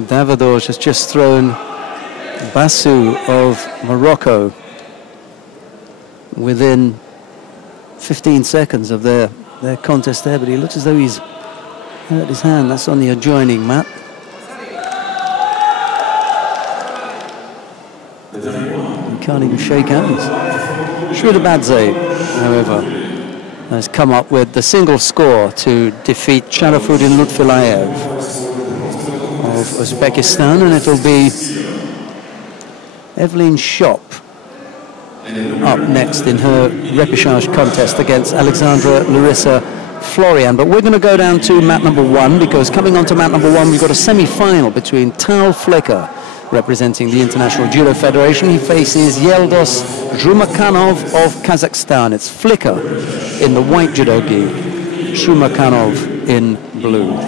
Davidosh has just thrown Basu of Morocco within 15 seconds of their contest there, but he looks as though he's hurt his hand. That's on the adjoining mat. He can't even shake hands. Shvidabadze, however, has come up with the single score to defeat Sharafuddin Lutfilayev of Uzbekistan, and it'll be Evelyn Shop up next in her repechage contest against Alexandra Larissa Florian. But we're going to go down to mat number 1, because coming on to mat number 1 we've got a semi-final between Tal Flicker, representing the International Judo Federation. He faces Yeldos Zhumakanov of Kazakhstan. It's Flicker in the white judogi, Zhumakanov in blue.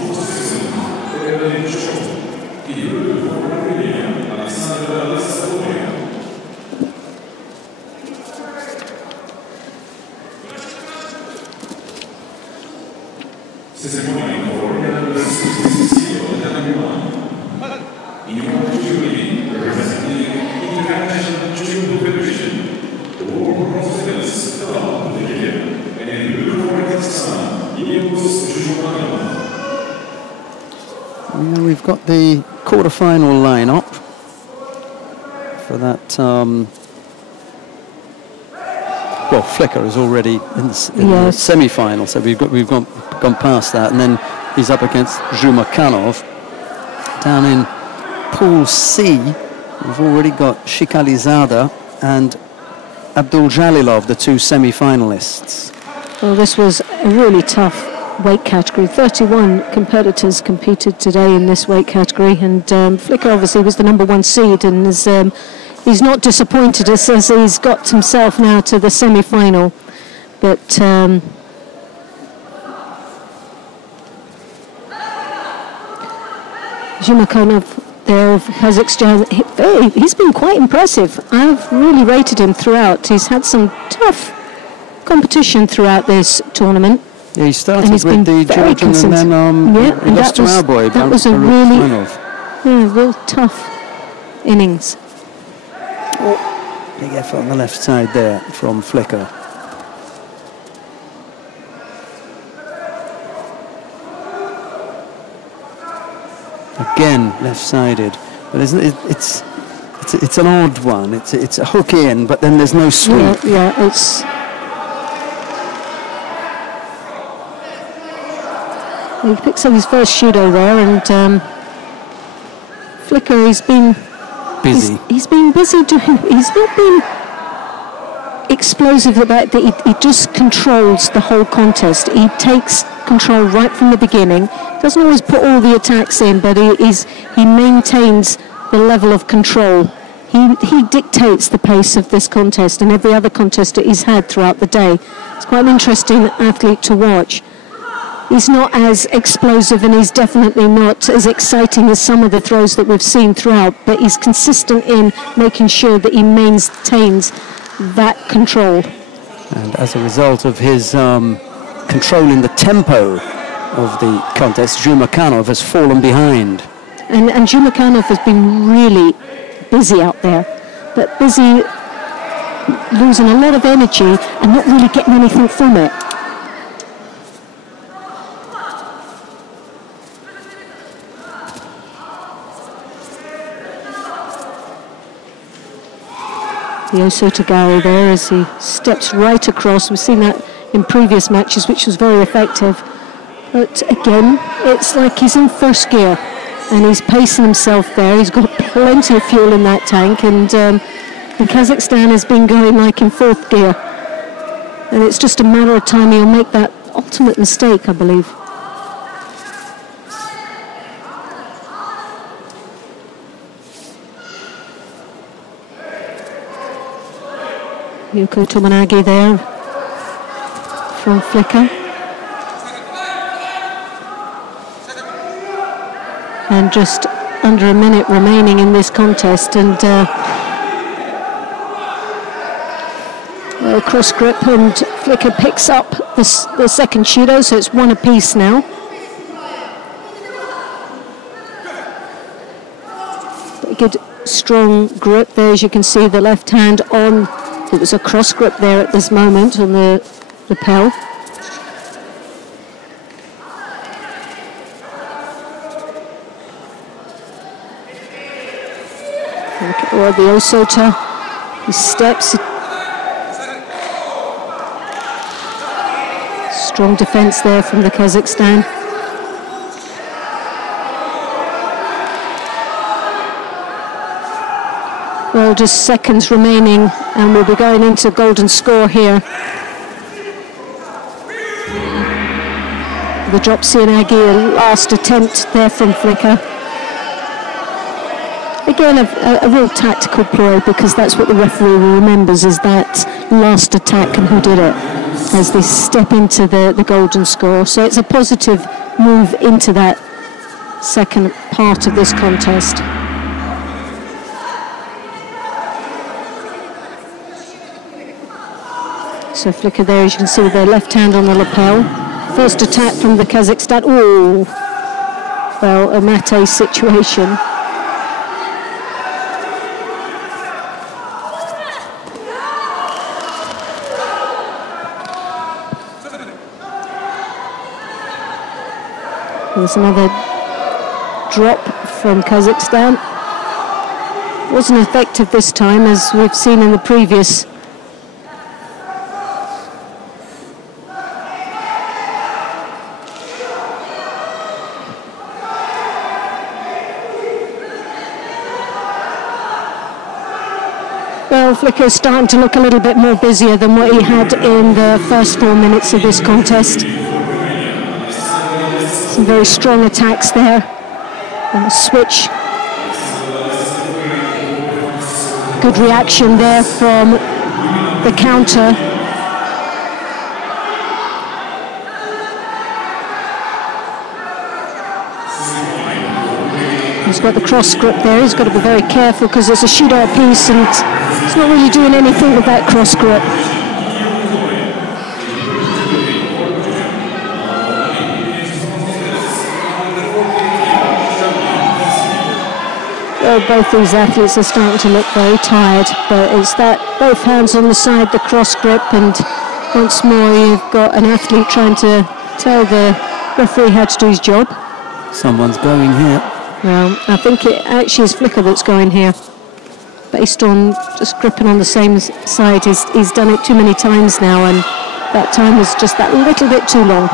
We've got the quarter-final line-up for that. Well, Flicker is already in the semi-final, so we've gone past that, and then he's up against Zhumakanov. Down in Pool C, we've already got Shikalizada and Abdul Jalilov, the 2 semi-finalists. Well, this was a really tough weight category. 31 competitors competed today in this weight category, and Flicker obviously was the number 1 seed, and is, he's not disappointed as he's got himself now to the semi-final. But Jumakanov there of Kazakhstan, he's been quite impressive. I've really rated him throughout. He's had some tough competition throughout this tournament. Yeah, he started and he's with been the very Georgian and then yeah, he and lost to our boy. that was a really, real tough innings. Big effort on the left side there from Flicker. Again, left-sided, but it's an odd one. It's a hook in, but then there's no sweep. Yeah, it's. He picks up his first Judo there, and Flicker, he's been busy. He's been busy doing. He's not been explosive about that. He just controls the whole contest. He takes control right from the beginning. Doesn't always put all the attacks in, but he maintains the level of control. He dictates the pace of this contest and every other contest that he's had throughout the day. It's quite an interesting athlete to watch. He's not as explosive and he's definitely not as exciting as some of the throws that we've seen throughout, but he's consistent in making sure that he maintains that control. And as a result of his controlling the tempo of the contest, Jumakanov has fallen behind. And Jumakanov has been really busy out there, but busy losing a lot of energy and not really getting anything from it. Yoso Tagari there as he steps right across. We've seen that in previous matches, which was very effective. But again, it's like he's in first gear and he's pacing himself there. He's got plenty of fuel in that tank, and Kazakhstan has been going like in fourth gear. And it's just a matter of time he'll make that ultimate mistake, I believe. Yuko Tomonagi there from Flicker. And just under a minute remaining in this contest, and cross grip, and Flicker picks up the second Judo, so it's one apiece now. But good strong grip there, as you can see, the left hand on. It was a cross grip there at this moment on the lapel. Or the Osota, he steps. Strong defense there from the Kazakhstan. Well, just seconds remaining, and we'll be going into golden score here. The drop Sianagi, last attempt there from Flicker. Again, a real tactical ploy, because that's what the referee remembers, is that last attack and who did it, as they step into the golden score. So it's a positive move into that second part of this contest. So Flicker there, as you can see, with their left hand on the lapel. First attack from the Kazakhstan. Oh, well, a mate situation. There's another drop from Kazakhstan. Wasn't effective this time, as we've seen in the previous. Well, Flicker is starting to look a little bit more busier than what he had in the first 4 minutes of this contest. Some very strong attacks there. And a switch. Good reaction there from the counter. He's got the cross grip there. He's got to be very careful because it's a shootout piece and he's not really doing anything with that cross grip. Well, both these athletes are starting to look very tired, but it's that both hands on the side, the cross grip, and once more you've got an athlete trying to tell the referee how to do his job. Someone's going here. Well, I think it actually is Flicker that's going here, based on just gripping on the same side. He's done it too many times now, and that time was just that little bit too long.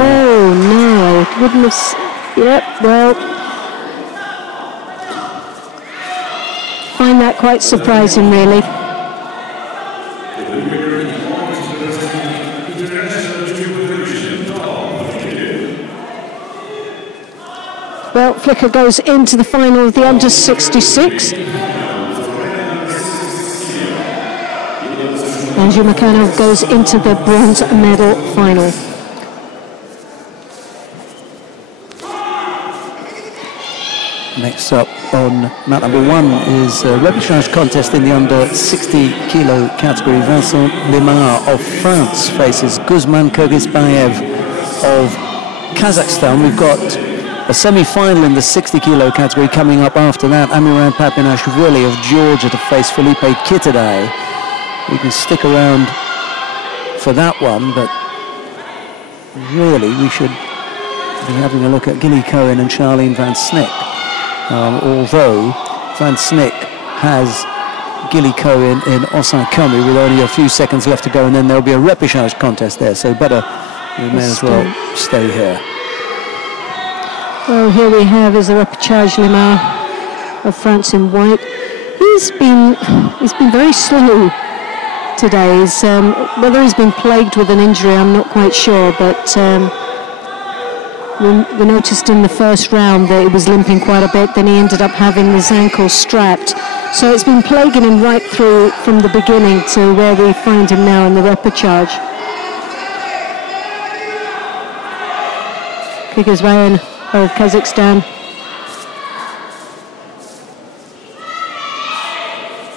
Oh no, I wouldn't have. Yep, well, find that quite surprising, really. Well, Flicker goes into the final of the under 66. Andrew McCann goes into the bronze medal final. Next up on mat number 1 is a repechage contest in the under 60 kilo category. Vincent Lemar of France faces Guzman Kyrgyzbayev of Kazakhstan. We've got a semi-final in the 60 kilo category coming up after that. Amiran Papinashvili of Georgia to face Felipe Kitadai. We can stick around for that one, but really we should be having a look at Gilly Cohen and Charlene Van Snick. Although Van Snick has Gilly Cohen in Osai-Komi with only a few seconds left to go, and then there'll be a repechage contest there, so better we may as well stay here. Well, here we have is the repechage Lemar of France in white. He's been very slow today. Whether he's been plagued with an injury, I'm not quite sure, but we noticed in the first round that he was limping quite a bit. Then he ended up having his ankle strapped. So it's been plaguing him right through from the beginning to where we find him now in the repechage. Kyrgyzbayev of Kazakhstan.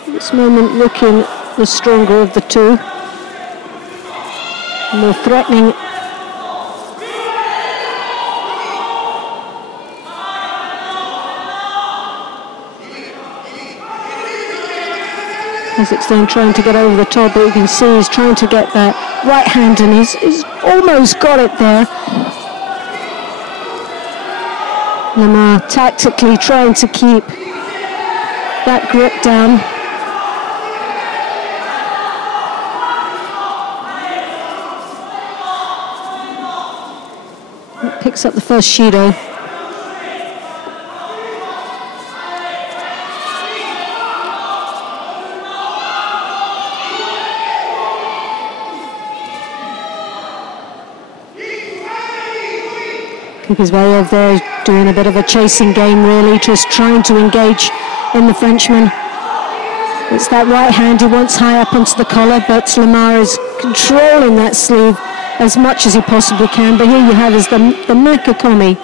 At this moment looking the stronger of the two. More threatening. Kazakhstan trying to get over the top, but you can see he's trying to get that right hand, and he's almost got it there. Lemar tactically trying to keep that grip down. Picks up the first Judo. Kyrgyzbayev there doing a bit of a chasing game, really, just trying to engage in the Frenchman. It's that right hand he wants high up onto the collar, but Lemar is controlling that sleeve as much as he possibly can. But here you have is the Makakomi.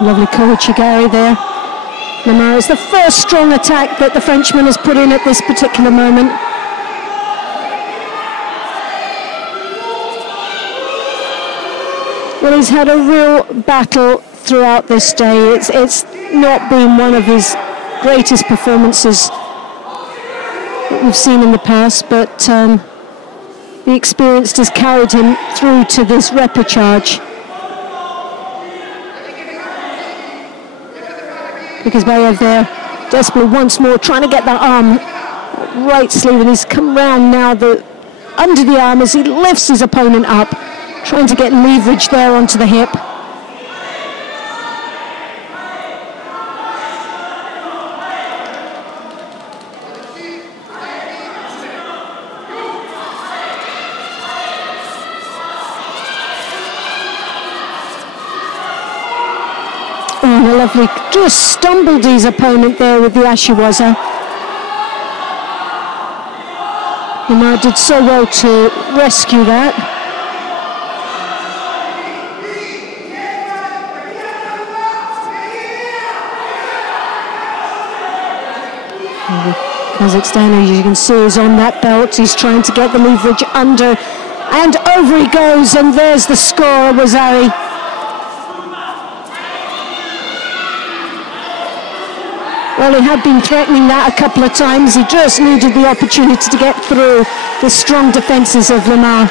Lovely Koichigari there. Lemar is the first strong attack that the Frenchman has put in at this particular moment. Well, he's had a real battle throughout this day. It's not been one of his greatest performances that we've seen in the past, but the experience has carried him through to this repechage. Kyrgyzbayev there, desperately once more, trying to get that arm, right sleeve, and he's come round now the under the arm as he lifts his opponent up, trying to get leverage there onto the hip. Oh, lovely, just stumbled his opponent there with the Ashiwaza. Lamar did so well to rescue that. Kazakhstan, as you can see, is on that belt. He's trying to get the leverage under, and over he goes, and there's the score, Wazari. Well, he had been threatening that a couple of times. He just needed the opportunity to get through the strong defences of Lamar.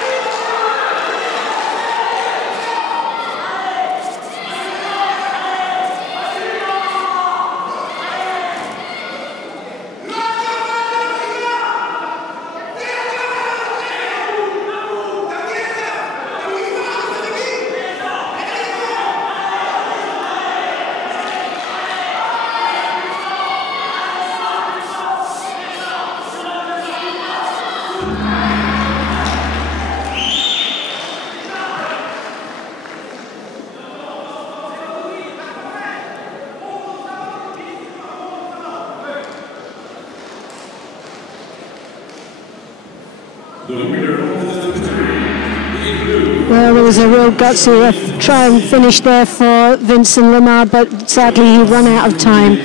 Well, there was a real gutsy try and finish there for Vincent Lamar, but sadly he ran out of time.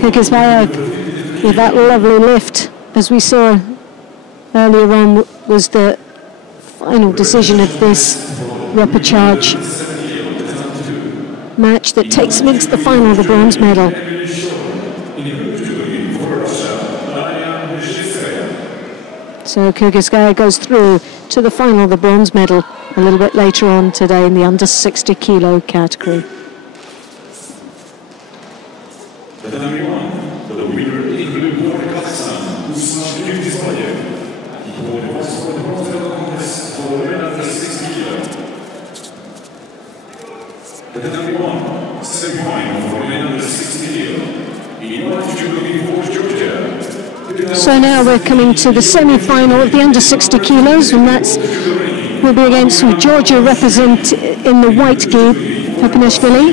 Kyrgyzbayev with that lovely lift, as we saw earlier on, was the final decision of this repechage match that takes him into the final of the bronze medal. So Kyrgyzbayev goes through to the final of the bronze medal a little bit later on today in the under 60 kilo category. Tatami 1, the winner in blue for Kazakhstan, Kyrgyzbayev. He qualifies for the bronze medal contest for the men under 60 kilo. Tatami 1, semi-final for men under 60 kilo. In white Judo for Georgia. So now we're coming to the semi-final of the under 60 kilos, and that's will be against Georgia represent in the white gi, Papinashvili.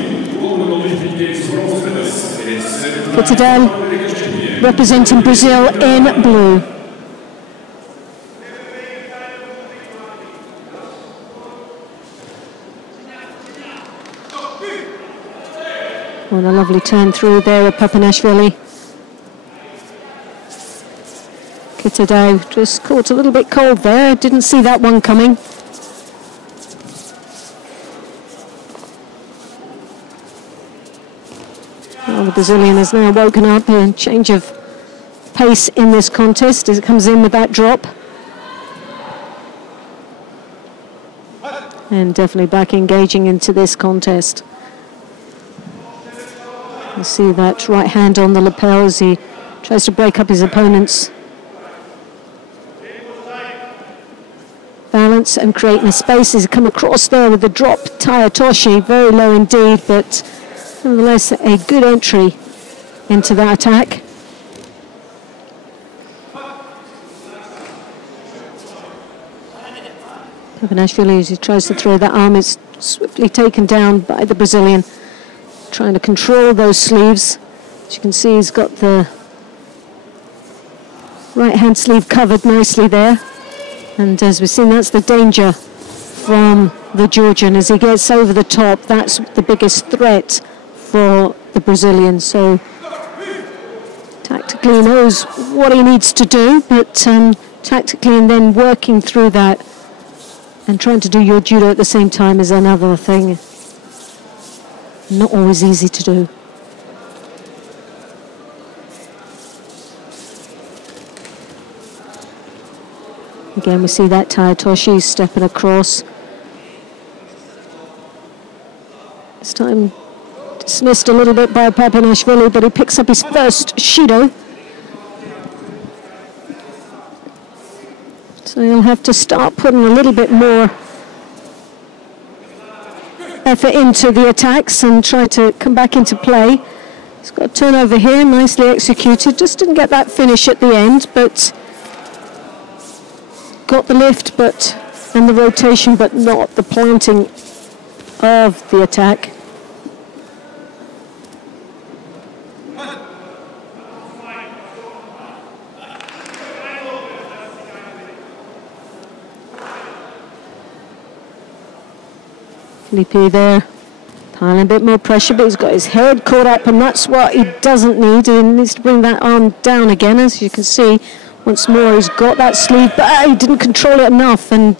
Kitadel representing Brazil in blue. What a lovely turn through there of Papinashvili. Kitadel just caught a little bit cold there, didn't see that one coming. Well, the Brazilian has now woken up, a change of pace in this contest as it comes in with that drop. And definitely back engaging into this contest. You see that right hand on the lapel as he tries to break up his opponent's balance and creating a space. He's come across there with the drop Tayatoshi, very low indeed, but nevertheless a good entry into that attack. Papinashvili, as he tries to throw that arm, is swiftly taken down by the Brazilian, trying to control those sleeves. As you can see, he's got the right hand sleeve covered nicely there. And as we've seen, that's the danger from the Georgian. As he gets over the top, that's the biggest threat for the Brazilian. So tactically he knows what he needs to do, but tactically and then working through that and trying to do your judo at the same time is another thing. Not always easy to do. Again, we see that Tayatoshi stepping across. This time dismissed a little bit by Papinashvili, but he picks up his first Shido. So So he'll have to start putting a little bit more effort into the attacks and try to come back into play. He's got a turnover here, nicely executed. Just didn't get that finish at the end, but got the lift and the rotation, but not the planting of the attack. Felipe there, piling a bit more pressure, but he's got his head caught up, and that's what he doesn't need. He needs to bring that arm down again, as you can see. Once more, he's got that sleeve, but he didn't control it enough, and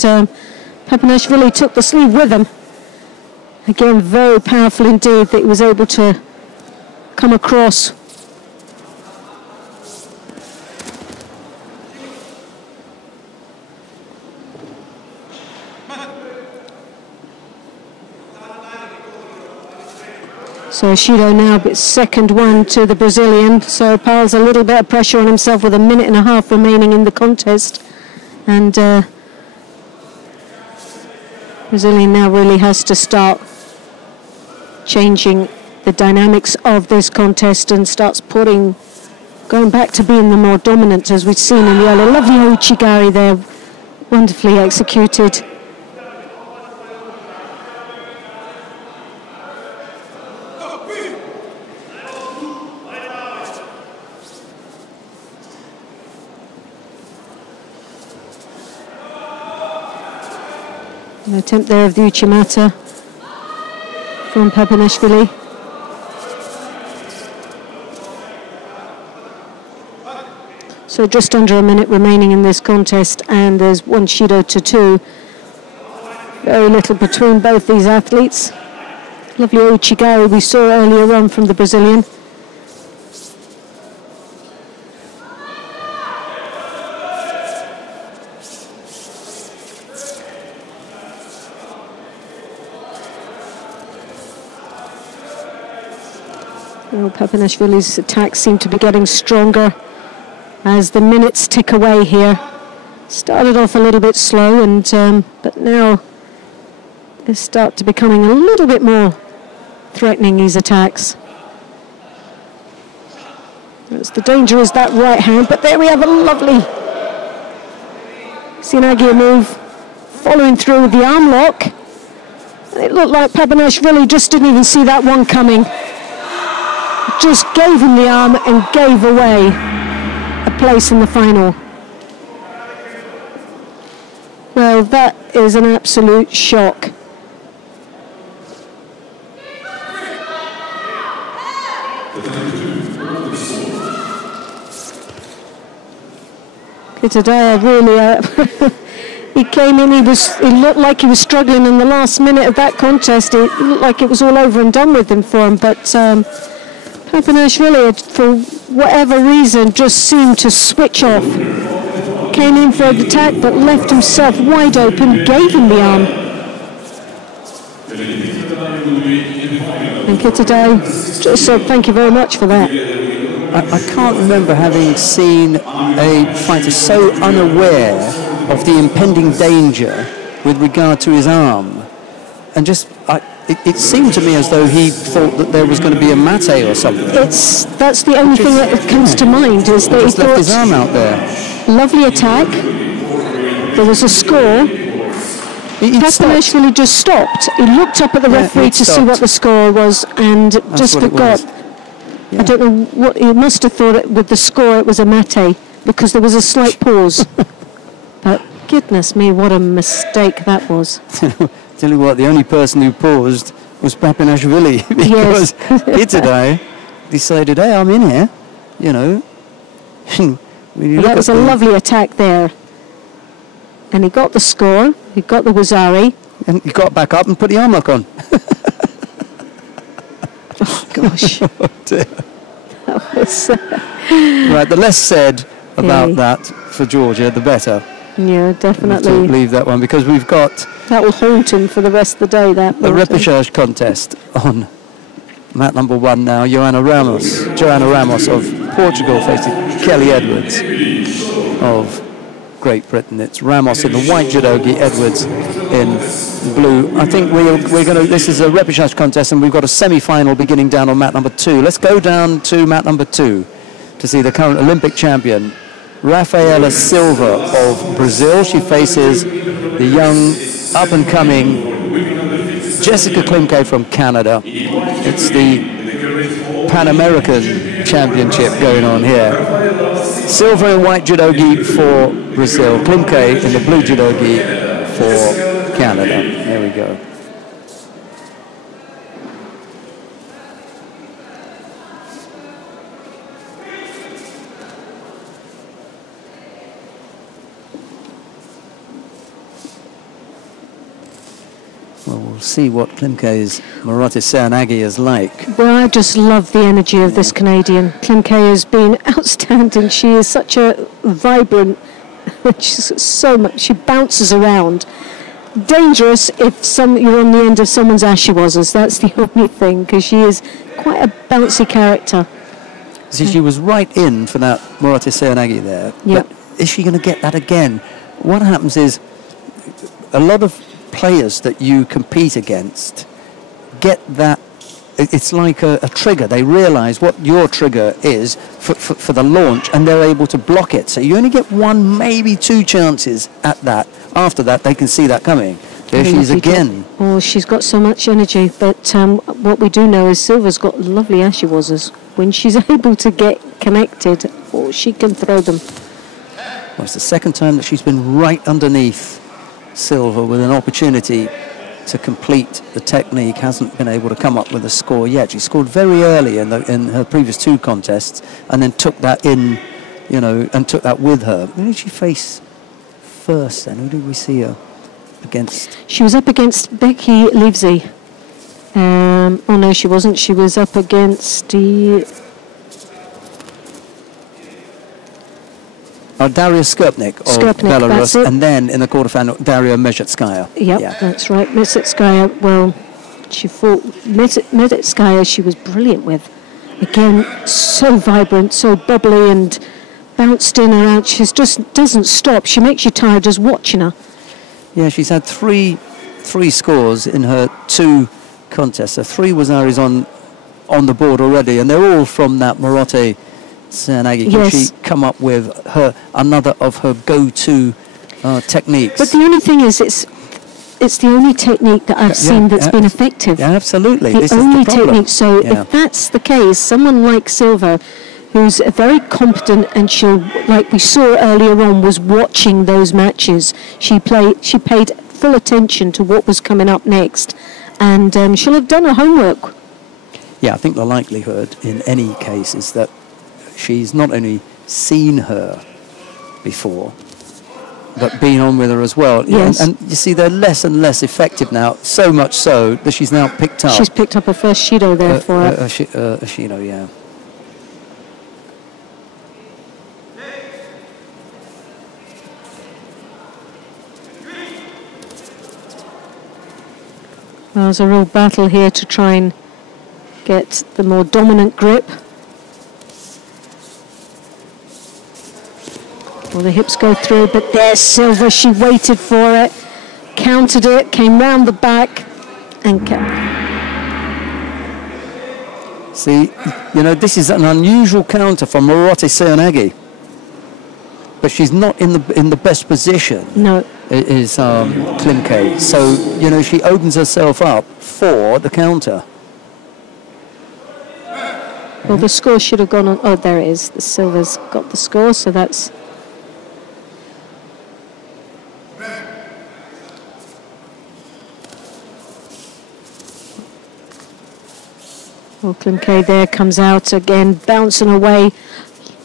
Papanashvili took the sleeve with him. Again, very powerful indeed that he was able to come across. So Judo now, but second one to the Brazilian. So piles a little bit of pressure on himself with a minute and a half remaining in the contest. And Brazilian now really has to start changing the dynamics of this contest and starts going back to being the more dominant, as we've seen in the earlier. Lovely Uchigari there, wonderfully executed. An attempt there of the Uchimata from Papanashvili. So just under a minute remaining in this contest, and there's 1 Judo to 2. Very little between both these athletes. Lovely Uchigari we saw earlier on from the Brazilian. Well, Papanashvili's attacks seem to be getting stronger as the minutes tick away here. Started off a little bit slow, and but now they start to becoming a little bit more threatening, these attacks. The danger is that right hand, but there we have a lovely Sinagi move, following through with the arm lock. And it looked like Papanashvili just didn't even see that one coming. Just gave him the arm and gave away a place in the final. Well, that is an absolute shock. Kitadaya really, he came in, he looked like he was struggling in the last minute of that contest. It looked like it was all over and done with him for him, but Papanashvili, for whatever reason, just seemed to switch off. Came in for an attack, but left himself wide open, gave him the arm. And Kitadai just said thank you very much for that. I can't remember having seen a fighter so unaware of the impending danger with regard to his arm. And just, it seemed to me as though he thought that there was going to be a mate or something. That's the only thing that comes to mind, is that he just left his arm out there. Lovely attack. There was a score. Papanashvili just stopped. He looked up at the referee to see what the score was, and just forgot. Yeah. I don't know what he must have thought. With the score, it was a mate, because there was a slight pause. But goodness me, what a mistake that was. Tell you what, the only person who paused was Papanashvili, because Kitadai decided, hey, I'm in here, you know. That was a lovely attack there. And he got the score, he got the Wazari. And he got back up and put the arm lock on. Oh, gosh. Oh, dear. That was... Right, the less said about that for Georgia, the better. Yeah, definitely. We'll leave that one, because we've got... That will haunt him for the rest of the day, that. The repechage contest on mat number 1 now. Joana Ramos of Portugal facing Kelly Edwards of Great Britain. It's Ramos in the white judogi, Edwards in blue. I think we're going to, this is a repechage contest, and we've got a semi-final beginning down on mat number 2. Let's go down to mat number 2 to see the current Olympic champion, Rafaela Silva of Brazil. She faces the young, up-and-coming Jessica Klimke from Canada. It's the Pan American Championship going on here. Silva in white judogi for Brazil, Klimke in the blue judogi for Canada. There we go. Well, we'll see what Klimke's Marote Seoinage is like. Well, I just love the energy of this Canadian. Klimke has been outstanding. She is such a vibrant, she's got so much, she bounces around. Dangerous if you're on the end of someone's ashiwazas, that's the only thing, because she is quite a bouncy character. See, she was right in for that Marote Seoinage there. Yep. But is she going to get that again? What happens is a lot of players that you compete against get that, it's like a trigger. They realize what your trigger is for the launch, and they're able to block it. So you only get 1, maybe 2 chances at that. After that, they can see that coming. There she is again. Oh, she's got so much energy, but what we do know is Silva's got lovely ashiwazas. When she's able to get connected, oh, she can throw them. Well, it's the second time that she's been right underneath Silva with an opportunity to complete the technique. Hasn't been able to come up with a score yet. She scored very early in her previous 2 contests, and then took that in, you know, and took that with her. Who did she face first then? Who did we see her against? She was up against Becky Livesey. Oh no, she wasn't. She was up against the Daria Skirpnik of Belarus, and then in the quarterfinal, Daria Mezhetskaya. Yep, yeah, that's right. Mezhetskaya, well, she fought Mezhetskaya, she was brilliant with. Again, so vibrant, so bubbly, and bounced in and out. She just doesn't stop. She makes you tired just watching her. Yeah, she's had three scores in her 2 contests. So 3 Wazaris on the board already, and they're all from that Marote Seoinage. Can she come up with another of her go-to techniques? But the only thing is, it's the only technique that I've seen that's been effective. Yeah, absolutely. The only technique. So if that's the case, someone like Silva, who's very competent, and like we saw earlier on, was watching those matches. She paid full attention to what was coming up next, and she'll have done her homework. Yeah, I think the likelihood in any case is that she's not only seen her before, but been on with her as well. Yes. And you see, they're less and less effective now, so much so that she's now picked up. She's picked up her first Shido there for her. Shido, yeah. Well, there's a real battle here to try and get the more dominant grip. Well, the hips go through, but there's Silva. She waited for it, countered it, came round the back, and See, you know, this is an unusual counter from Marote Seoinage, but she's not in the best position. No, is Klimke. So, you know, she opens herself up for the counter. well, the score should have gone on. Oh, there it is. The Silva's got the score, so that's. Well, Klimke there comes out again, bouncing away.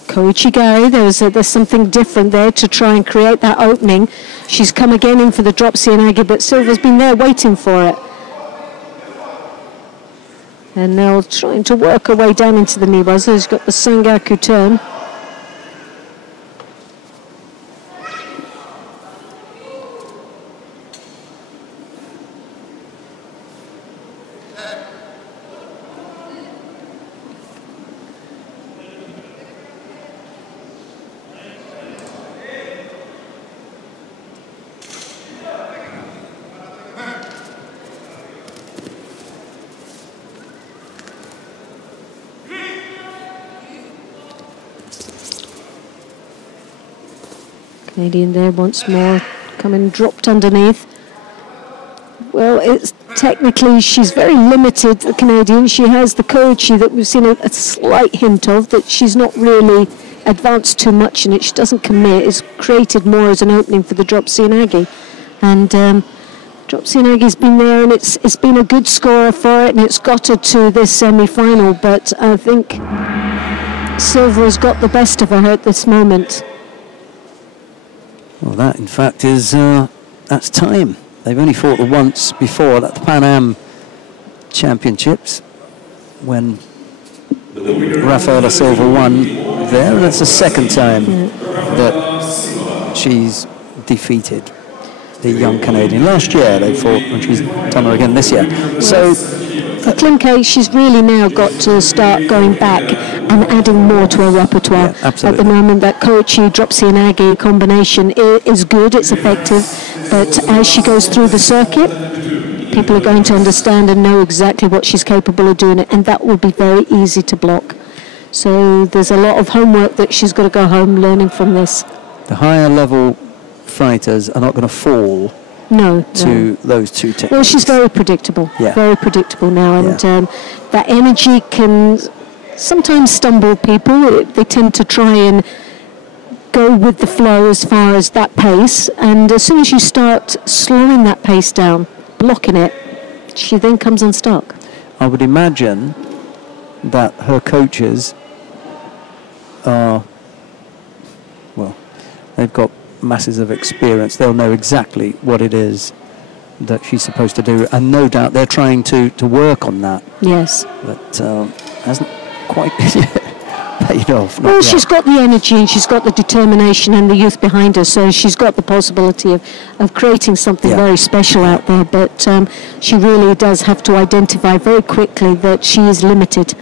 Koichigari, there's something different there to try and create that opening. She's come again in for the drop Seoinage, but Silva's been there waiting for it. And now trying to work her way down into the Niwaza. She's got the Sangaku turn. Canadian there once more, coming dropped underneath. Well, it's technically, she's very limited, the Canadian. She has the Koichi that we've seen a slight hint of, that she's not really advanced too much in it. She doesn't commit. It's created more as an opening for the drop Seoinage. And drop Seoinage's been there, and it's been a good scorer for it, and it's got her to this semi-final. But I think silver has got the best of her at this moment. Well, that in fact is that's time. They've only fought once before at the Pan Am Championships when Rafaela Silva won there, and it's the second time that she's defeated the young Canadian. Last year they fought, and she's done her again this year. So for Klimke, she's really now got to start going back and adding more to her repertoire. Yeah, absolutely. At the moment, that Koichi drop Seoinage combination is good, it's effective, but as she goes through the circuit, people are going to understand and know exactly what she's capable of doing, and that will be very easy to block. So there's a lot of homework that she's got to go home learning from this. The higher level fighters are not going to fall to those two techniques. Well, she's very predictable, very predictable now, and that energy can sometimes stumble people. They tend to try and go with the flow as far as that pace, and as soon as you start slowing that pace down, blocking it, she then comes unstuck. I would imagine that her coaches are, well, they've got masses of experience. They'll know exactly what it is that she's supposed to do, and no doubt they're trying to work on that. Yes. But hasn't quite paid off. Well, she's got the energy and she's got the determination and the youth behind her, so she's got the possibility of creating something very special out there, but she really does have to identify very quickly that she is limited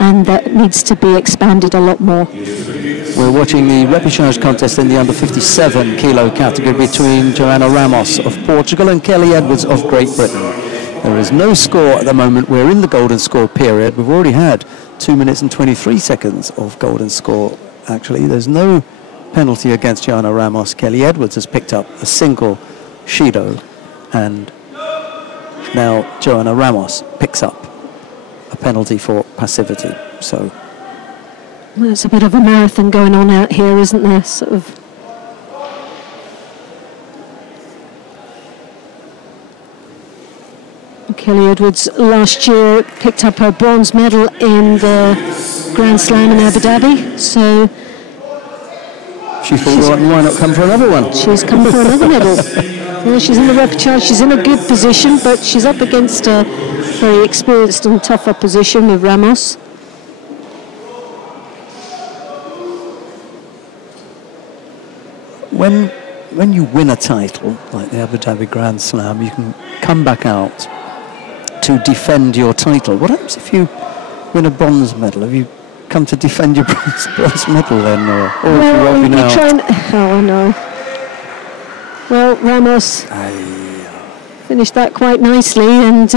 and that needs to be expanded a lot more. We're watching the repechage contest in the under 57 kilo category between Joana Ramos of Portugal and Kelly Edwards of Great Britain. There is no score at the moment. We're in the golden score period. We've already had 2 minutes and 23 seconds of golden score. Actually, there's no penalty against Joana Ramos. Kelly Edwards has picked up a single Shido, and now Joana Ramos picks up a penalty for passivity. So there's a bit of a marathon going on out here, isn't there? Sort of. Kelly Edwards last year picked up her bronze medal in the Grand Slam in Abu Dhabi, so she thought, why not come for another one? She's come for another medal. Well, she's in the repechage, she's in a good position, but she's up against a very experienced and tough opposition with Ramos. When you win a title like the Abu Dhabi Grand Slam, you can come back out to defend your title. What happens if you win a bronze medal? Have you come to defend your bronze medal then, or well, if you're trying. Oh no. Well, Ramos finished that quite nicely and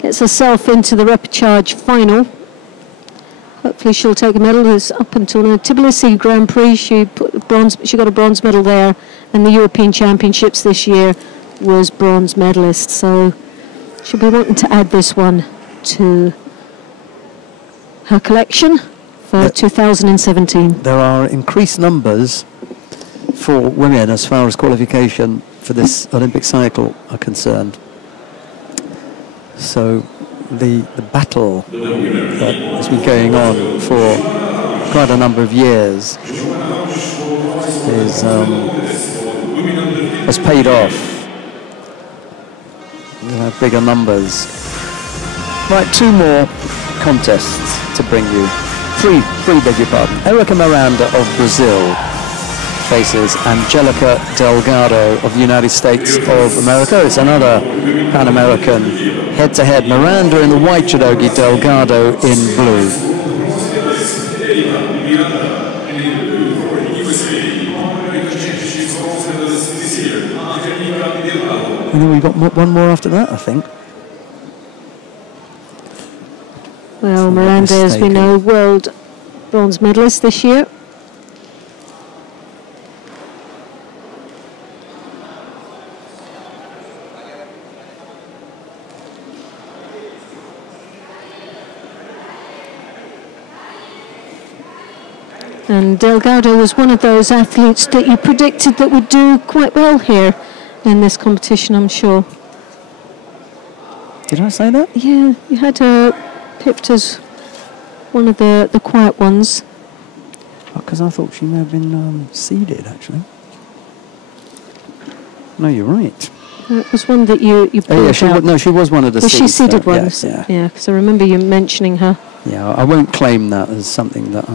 gets herself into the repechage final. Hopefully she'll take a medal. It's up until the Tbilisi Grand Prix, she got a bronze medal there, and the European Championships this year was bronze medalist. So she'll be wanting to add this one to her collection for 2017. There are increased numbers for women as far as qualification for this Olympic cycle are concerned. So the battle that has been going on for quite a number of years has paid off. We have bigger numbers. Right, two more contests to bring you. Three, beg your pardon. Erica Miranda of Brazil faces Angelica Delgado of the United States of America. It's another Pan-American head-to-head. Miranda in the white judogi, Delgado in blue. And then we've got one more after that, I think. Well, Miranda, as we know, world bronze medalist this year. And Delgado was one of those athletes that you predicted that would do quite well here in this competition, I'm sure. Did I say that? Yeah, you had picked as one of the quiet ones. Because I thought she may have been seeded, actually. No, you're right. It was one that you Yeah, she was one of the Was she seeded though. ones? Yeah. Because I remember you mentioning her. Yeah, I won't claim that as something that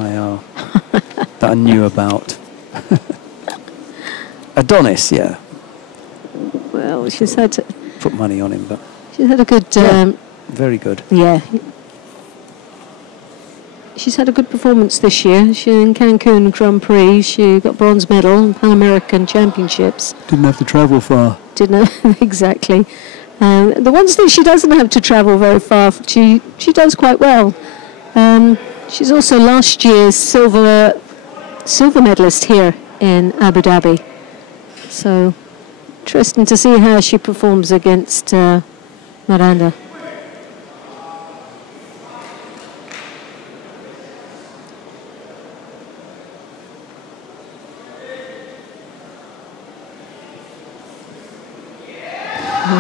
that I knew about. Adonis, yeah. Well, she's had Put money on him, but she's had a good. very good. Yeah. She's had a good performance this year. She in Cancun Grand Prix. She got bronze medal in Pan American Championships. Didn't have to travel far. Didn't exactly. The ones that she doesn't have to travel very far, she does quite well. She's also last year's silver medalist here in Abu Dhabi. So interesting to see how she performs against Miranda.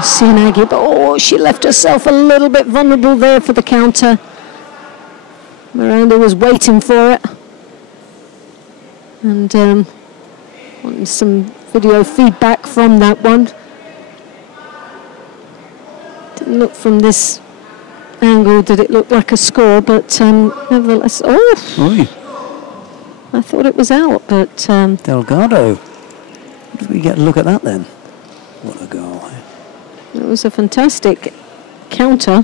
Sianagi, but she left herself a little bit vulnerable there for the counter. Miranda was waiting for it. And wanting some video feedback from that one. Didn't look from this angle, did it look like a score, but nevertheless, Oy. I thought it was out, but... Delgado. Did we get a look at that then? What a goal. It was a fantastic counter.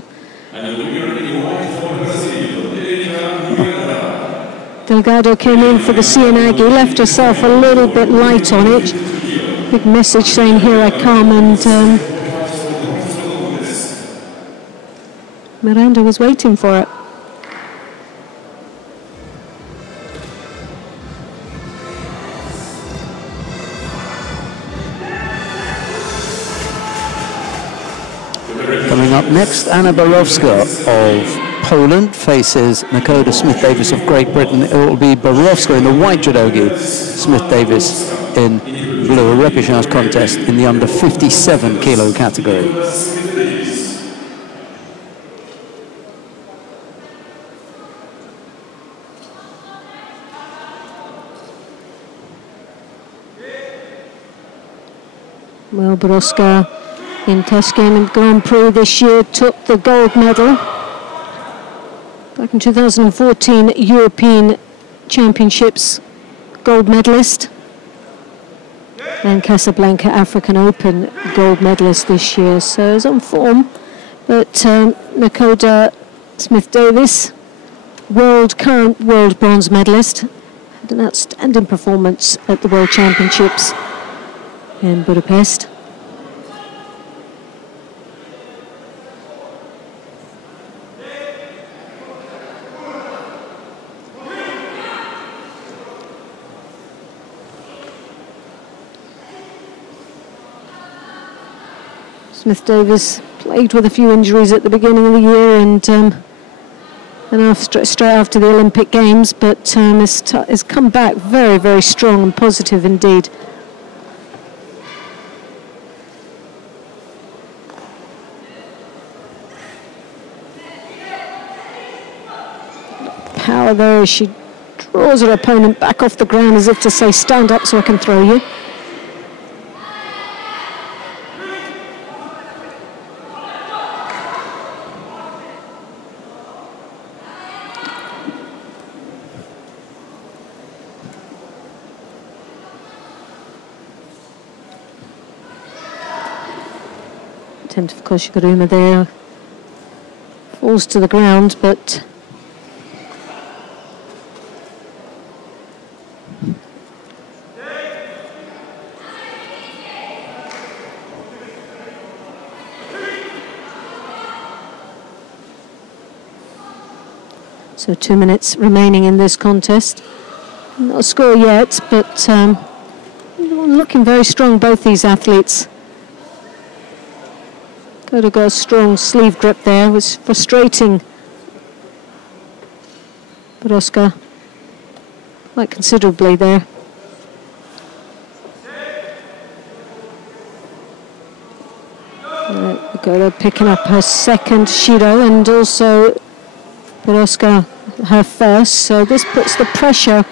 Delgado came in for the Sianagi, left herself a little bit light on it. Big message saying, here I come, and Miranda was waiting for it. Coming up next, Anna Borowska of Poland faces Nakoda Smith-Davis of Great Britain. It will be Borowska in the white judogi, Smith-Davis in blue, a repechage contest in the under 57 kilo category. Well, Borowska in Tashkent Grand Prix this year took the gold medal. Back in 2014 European Championships gold medalist. And Casablanca African Open gold medalist this year. So it's on form. But Nakoda Smith-Davis, current world bronze medalist, had an outstanding performance at the World Championships in Budapest. Smith-Davis plagued with a few injuries at the beginning of the year and straight after the Olympic Games, but has come back very, very strong and positive indeed. Power there as she draws her opponent back off the ground as if to say, stand up so I can throw you. Attempt of Koshiguruma there. Falls to the ground, but so 2 minutes remaining in this contest. Not a score yet, but looking very strong, both these athletes. Got a strong sleeve grip there, was frustrating Borowska quite considerably there. Goda picking up her second Judo, and also Peroska her first, so this puts the pressure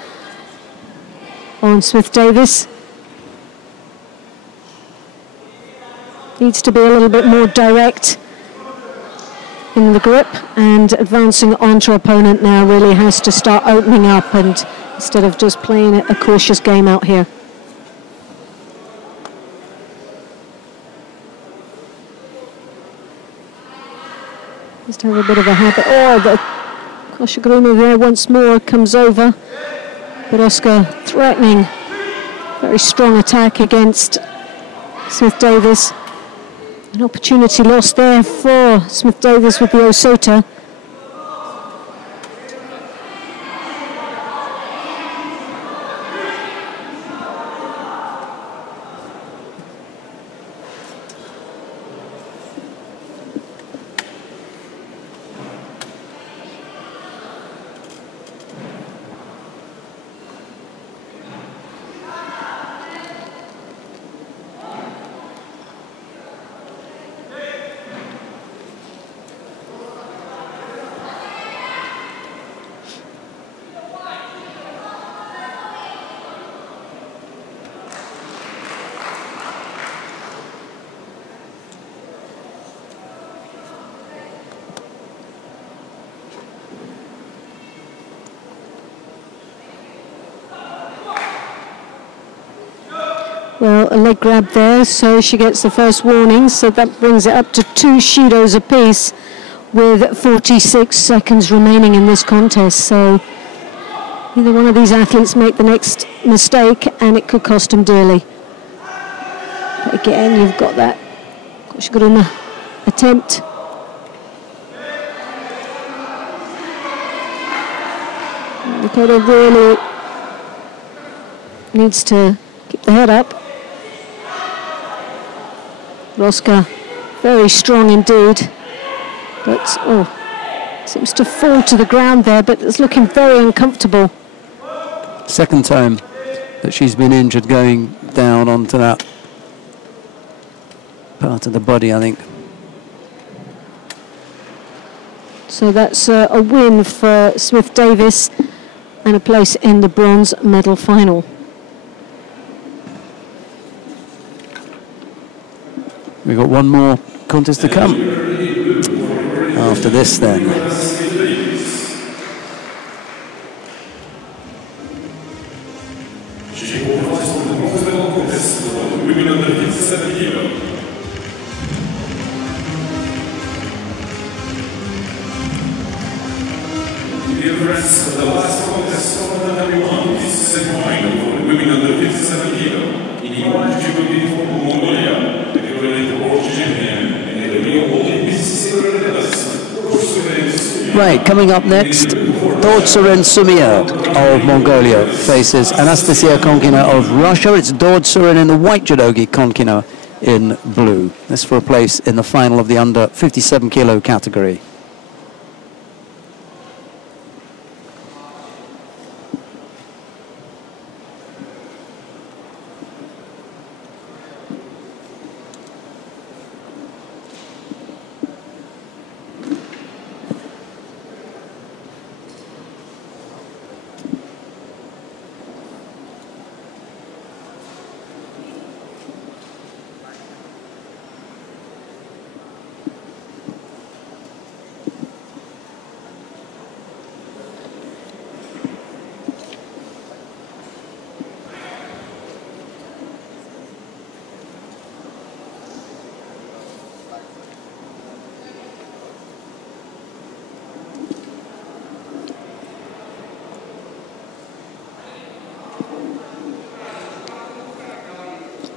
on Smith-Davis. Needs to be a little bit more direct in the grip, and advancing onto opponent now really has to start opening up, and instead of just playing a cautious game out here. Just have a bit of a habit. Oh, the Kosciuszko there once more comes over. Peroska threatening. Very strong attack against Smith-Davis. An opportunity lost there for Smith-Davis with the Osota. Well, a leg grab there, so she gets the first warning, so that brings it up to 2 Judos apiece with 46 seconds remaining in this contest. So either one of these athletes make the next mistake and it could cost them dearly. But again, you've got that Kosciuszko attempt. Dakota really needs to keep the head up. Roska, very strong indeed, but seems to fall to the ground there, but it's looking very uncomfortable. Second time that she's been injured going down onto that part of the body, I think. So that's a win for Smith-Davis and a place in the bronze medal final. We've got one more contest to come after this then. Women under 57 kilo. Dear friends, the last contest of the Tatami is semi-final for women under 57 kilo. In the Judo for Mongolia, the current world champion and the Rio Olympics. Right, coming up next, Dodsurin Sumia of Mongolia faces Anastasia Konkina of Russia. It's Dodsurin in the white judogi, Konkina in blue. This for a place in the final of the under 57 kilo category.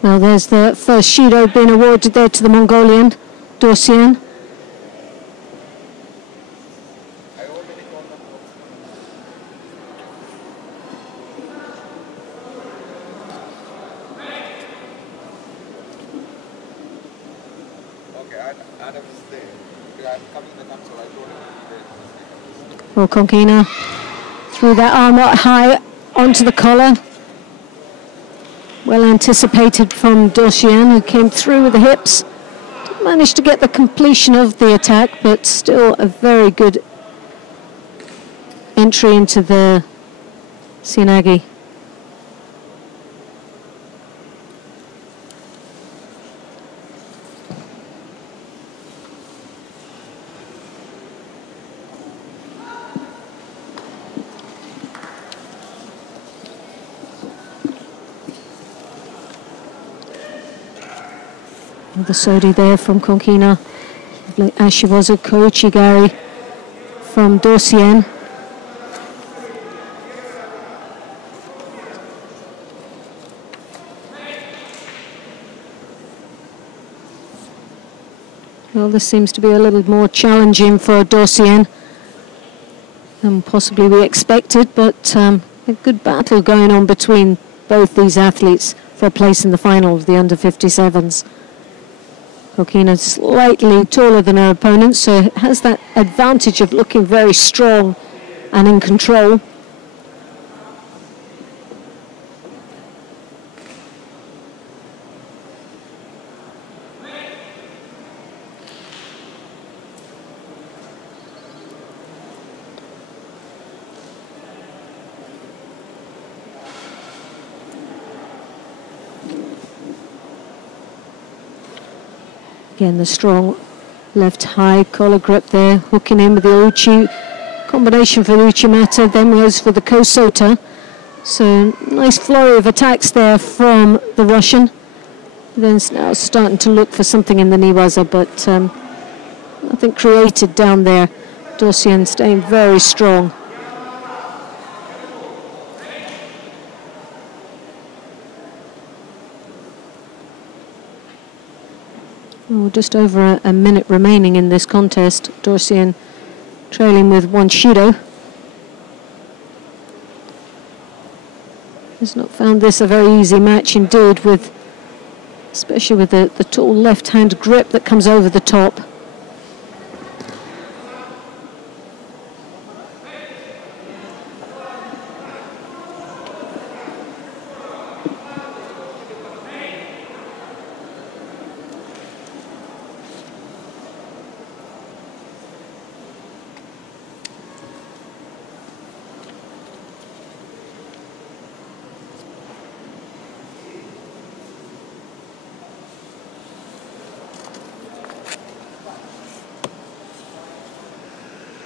Now there's the first Judo being awarded there to the Mongolian, Dorsian. Well, Konkina threw that arm up high onto the collar. Well anticipated from Dosian, who came through with the hips. Didn't manage to get the completion of the attack, but still a very good entry into the Seoinage. The Sodi there from Konkina, Ashiwazu Koichigari from Dosien. Well, this seems to be a little more challenging for Dosien than possibly we expected, but a good battle going on between both these athletes for a place in the final of the under-57s. Konkina slightly taller than her opponent, so has that advantage of looking very strong and in control. Again, the strong left high collar grip there, hooking in with the uchi. Combination for the uchimata, then goes for the kosota. So nice flurry of attacks there from the Russian. Then now starting to look for something in the niwaza, but nothing created down there. Dosian staying very strong. Well, just over a minute remaining in this contest. Dosian trailing with one Judo. Has not found this a very easy match indeed, with especially with the tall left-hand grip that comes over the top.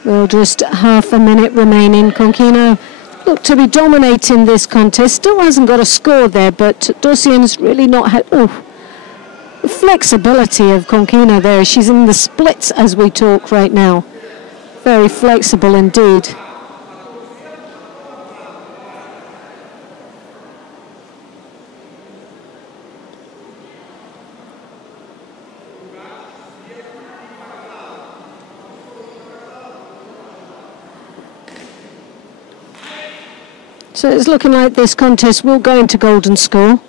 Well, just half a minute remaining. Konkina looked to be dominating this contest. Still hasn't got a score there, but Dosian's really not had... Oh, the flexibility of Konkina there. She's in the splits as we talk right now. Very flexible indeed. So it's looking like this contest will go into golden score.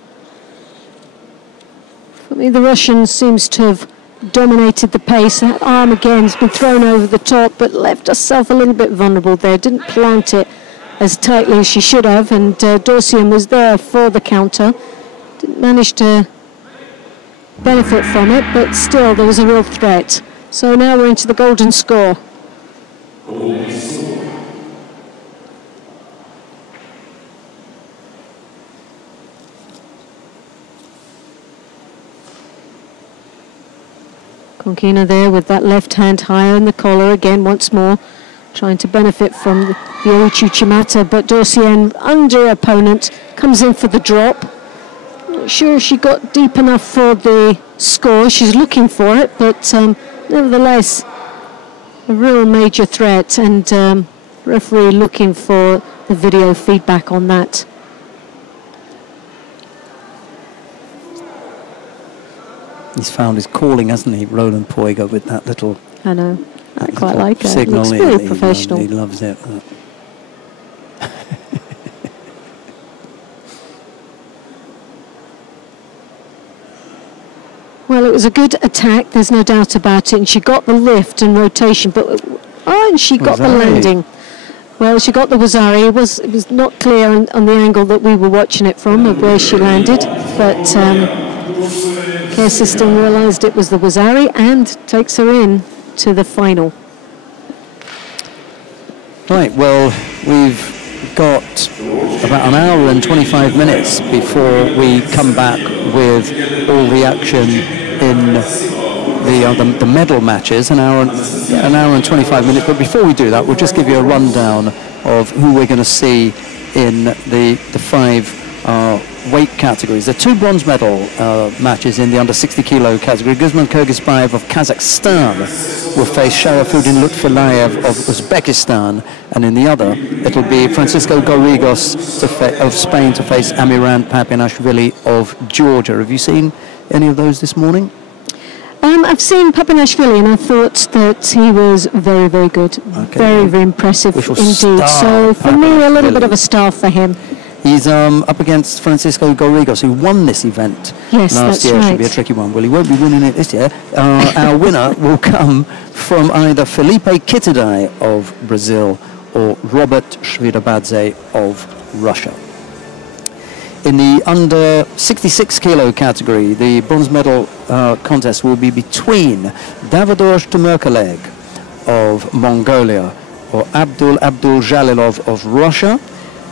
For me, the Russian seems to have dominated the pace. That arm again has been thrown over the top, but left herself a little bit vulnerable there. Didn't plant it as tightly as she should have, and Dosian was there for the counter. Didn't manage to benefit from it, but still there was a real threat. So now we're into the golden score. Konkina there with that left hand higher in the collar again once more, trying to benefit from the Oichi Chimata, but Dosian under opponent comes in for the drop. Not sure if she got deep enough for the score. She's looking for it, but nevertheless a real major threat, and referee looking for the video feedback on that. He's found his calling, hasn't he, Roland Poiga, with that little... I know, I quite like it. Signal. Looks really professional. He loves it. Well, it was a good attack, there's no doubt about it, and she got the lift and rotation, but and she got the landing. Well, she got the Wazari. It was not clear on the angle that we were watching it from of where she landed, but care system realised it was the Wazari and takes her in to the final. Right, well, we've got about an hour and 25 minutes before we come back with all the action in the medal matches, an hour and 25 minutes. But before we do that, we'll just give you a rundown of who we're going to see in the 5 weight categories. There are 2 bronze medal matches in the under 60 kilo category. Guzman Kyrgyzbayev of Kazakhstan will face Sharafuddin Lutfilayev of Uzbekistan, and in the other it'll be Francisco Garrigos of Spain to face Amiran Papinashvili of Georgia. Have you seen any of those this morning? I've seen Papinashvili and I thought that he was very, very good. Okay. Very, very impressive indeed. So for me, a little bit of a star for him. He's up against Francisco Garrigos, who won this event last year. Right. Should be a tricky one. Well, he won't be winning it this year. Our winner will come from either Felipe Kitadai of Brazil or Robert Shvirabadze of Russia. In the under 66 kilo category, the bronze medal contest will be between Davidor Shtumerkaleg of Mongolia or Abdul Jalilov of Russia.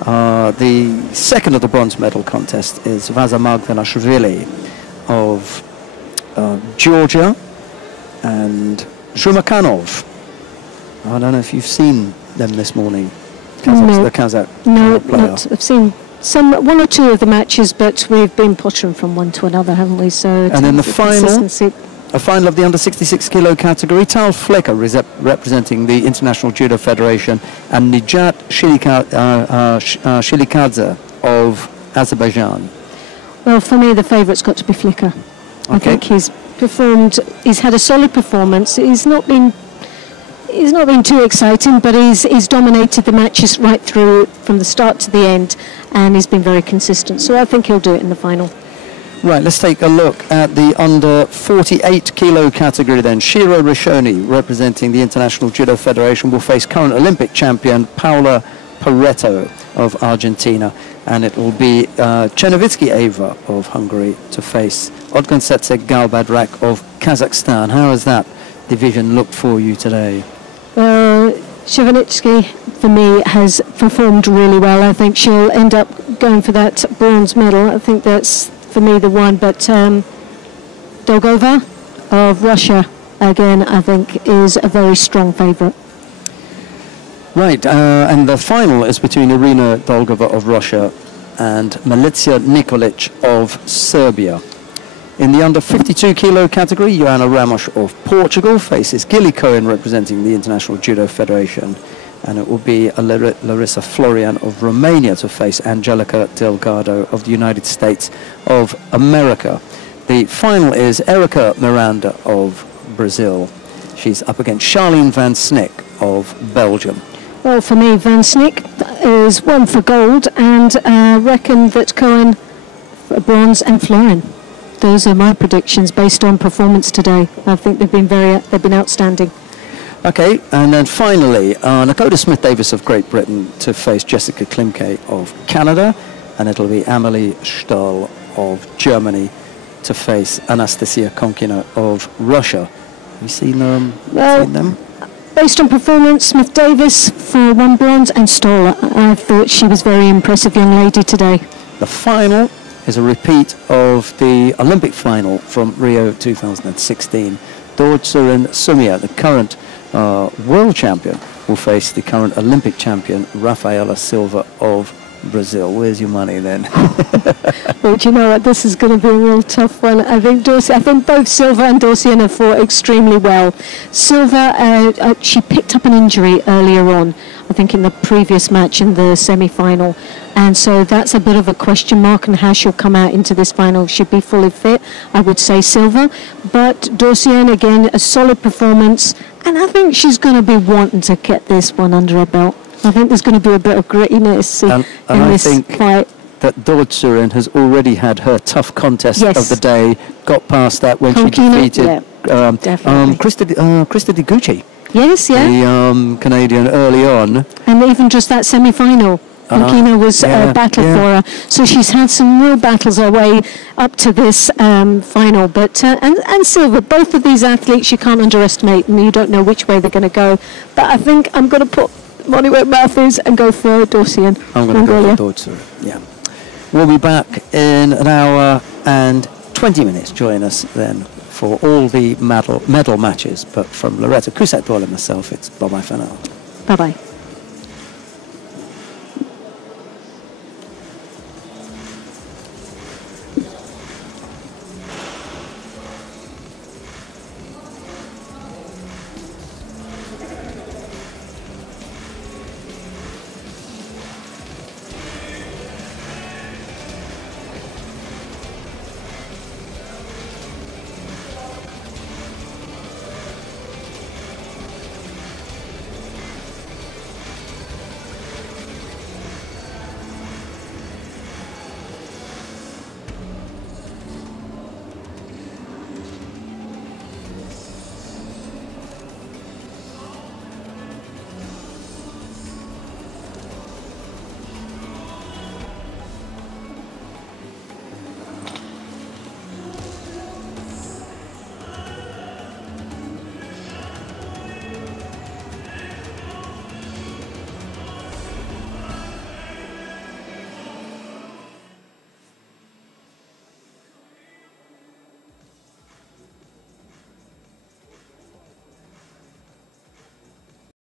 The second of the bronze medal contest is Vaza Magdanashvili of Georgia and Zhumakanov. I don't know if you've seen them this morning. No. The Kazakh player. Not. I've seen one or two of the matches, but we've been pottering from one to another, haven't we? So and then the final, a final of the under 66 kilo category, Tal Flecker representing the International Judo Federation, and Nijat Shilikadze of Azerbaijan. Well, for me, the favourite's got to be Flecker. Okay. I think he's had a solid performance. He's not been too exciting, but he's dominated the matches right through from the start to the end, and he's been very consistent. So I think he'll do it in the final. Right, let's take a look at the under 48 kilo category then. Shiro Rishoni, representing the International Judo Federation, will face current Olympic champion Paula Pareto of Argentina, and it will be Chernovitsky Eva of Hungary to face Odgansetse Galbadrak of Kazakhstan. How has that division looked for you today? Chernovitsky, for me, has performed really well. I think she'll end up going for that bronze medal. I think that's, for me, the one. But Dolgova of Russia, again, I think is a very strong favourite. Right, and the final is between Irina Dolgova of Russia and Milica Nikolic of Serbia. In the under 52 kilo category, Joanna Ramos of Portugal faces Gilly Cohen representing the International Judo Federation, and it will be Larissa Florian of Romania to face Angelica Delgado of the United States of America. The final is Erica Miranda of Brazil. She's up against Charlene Van Snick of Belgium. Well, for me, Van Snick is one for gold, and I reckon that Cohen for bronze and Florian. Those are my predictions based on performance today. I think they've been outstanding. Okay, and then finally, Nakota Smith-Davis of Great Britain to face Jessica Klimke of Canada, and it'll be Amelie Stahl of Germany to face Anastasia Konkina of Russia. Have you seen them? Based on performance, Smith-Davis for one bronze, and Stahl, I thought she was a very impressive young lady today. The final is a repeat of the Olympic final from Rio 2016. Dortsurin Sumia, the current world champion, will face the current Olympic champion, Rafaela Silva of Brazil. Where's your money then? Well, do you know what? This is going to be a real tough one. I think both Silva and Dorsiana fought extremely well. Silva, she picked up an injury earlier on, I think in the previous match in the semi-final, and so that's a bit of a question mark on how she'll come out into this final. She'll be fully fit, I would say Silva, but Dorsiana, again, a solid performance, and I think she's going to be wanting to get this one under her belt. I think there's going to be a bit of grittiness in this fight. That Dortsurin has already had her tough contest of the day, got past that when she defeated Krista Deguchi. Yes, yeah. the Canadian early on. And even just that semi-final, Ankina was a battle for her. So she's had some real battles her way up to this final. But and Silva, both of these athletes, you can't underestimate them. You don't know which way they're going to go. But I think I'm going to put Monique Matthews and go for Dorsian. I'm going to go for Dorsian, yeah. We'll be back in an hour and 20 minutes. Join us then for all the medal matches. But from Loretta Cusack-Doyle and myself, it's bye-bye for now. Bye-bye.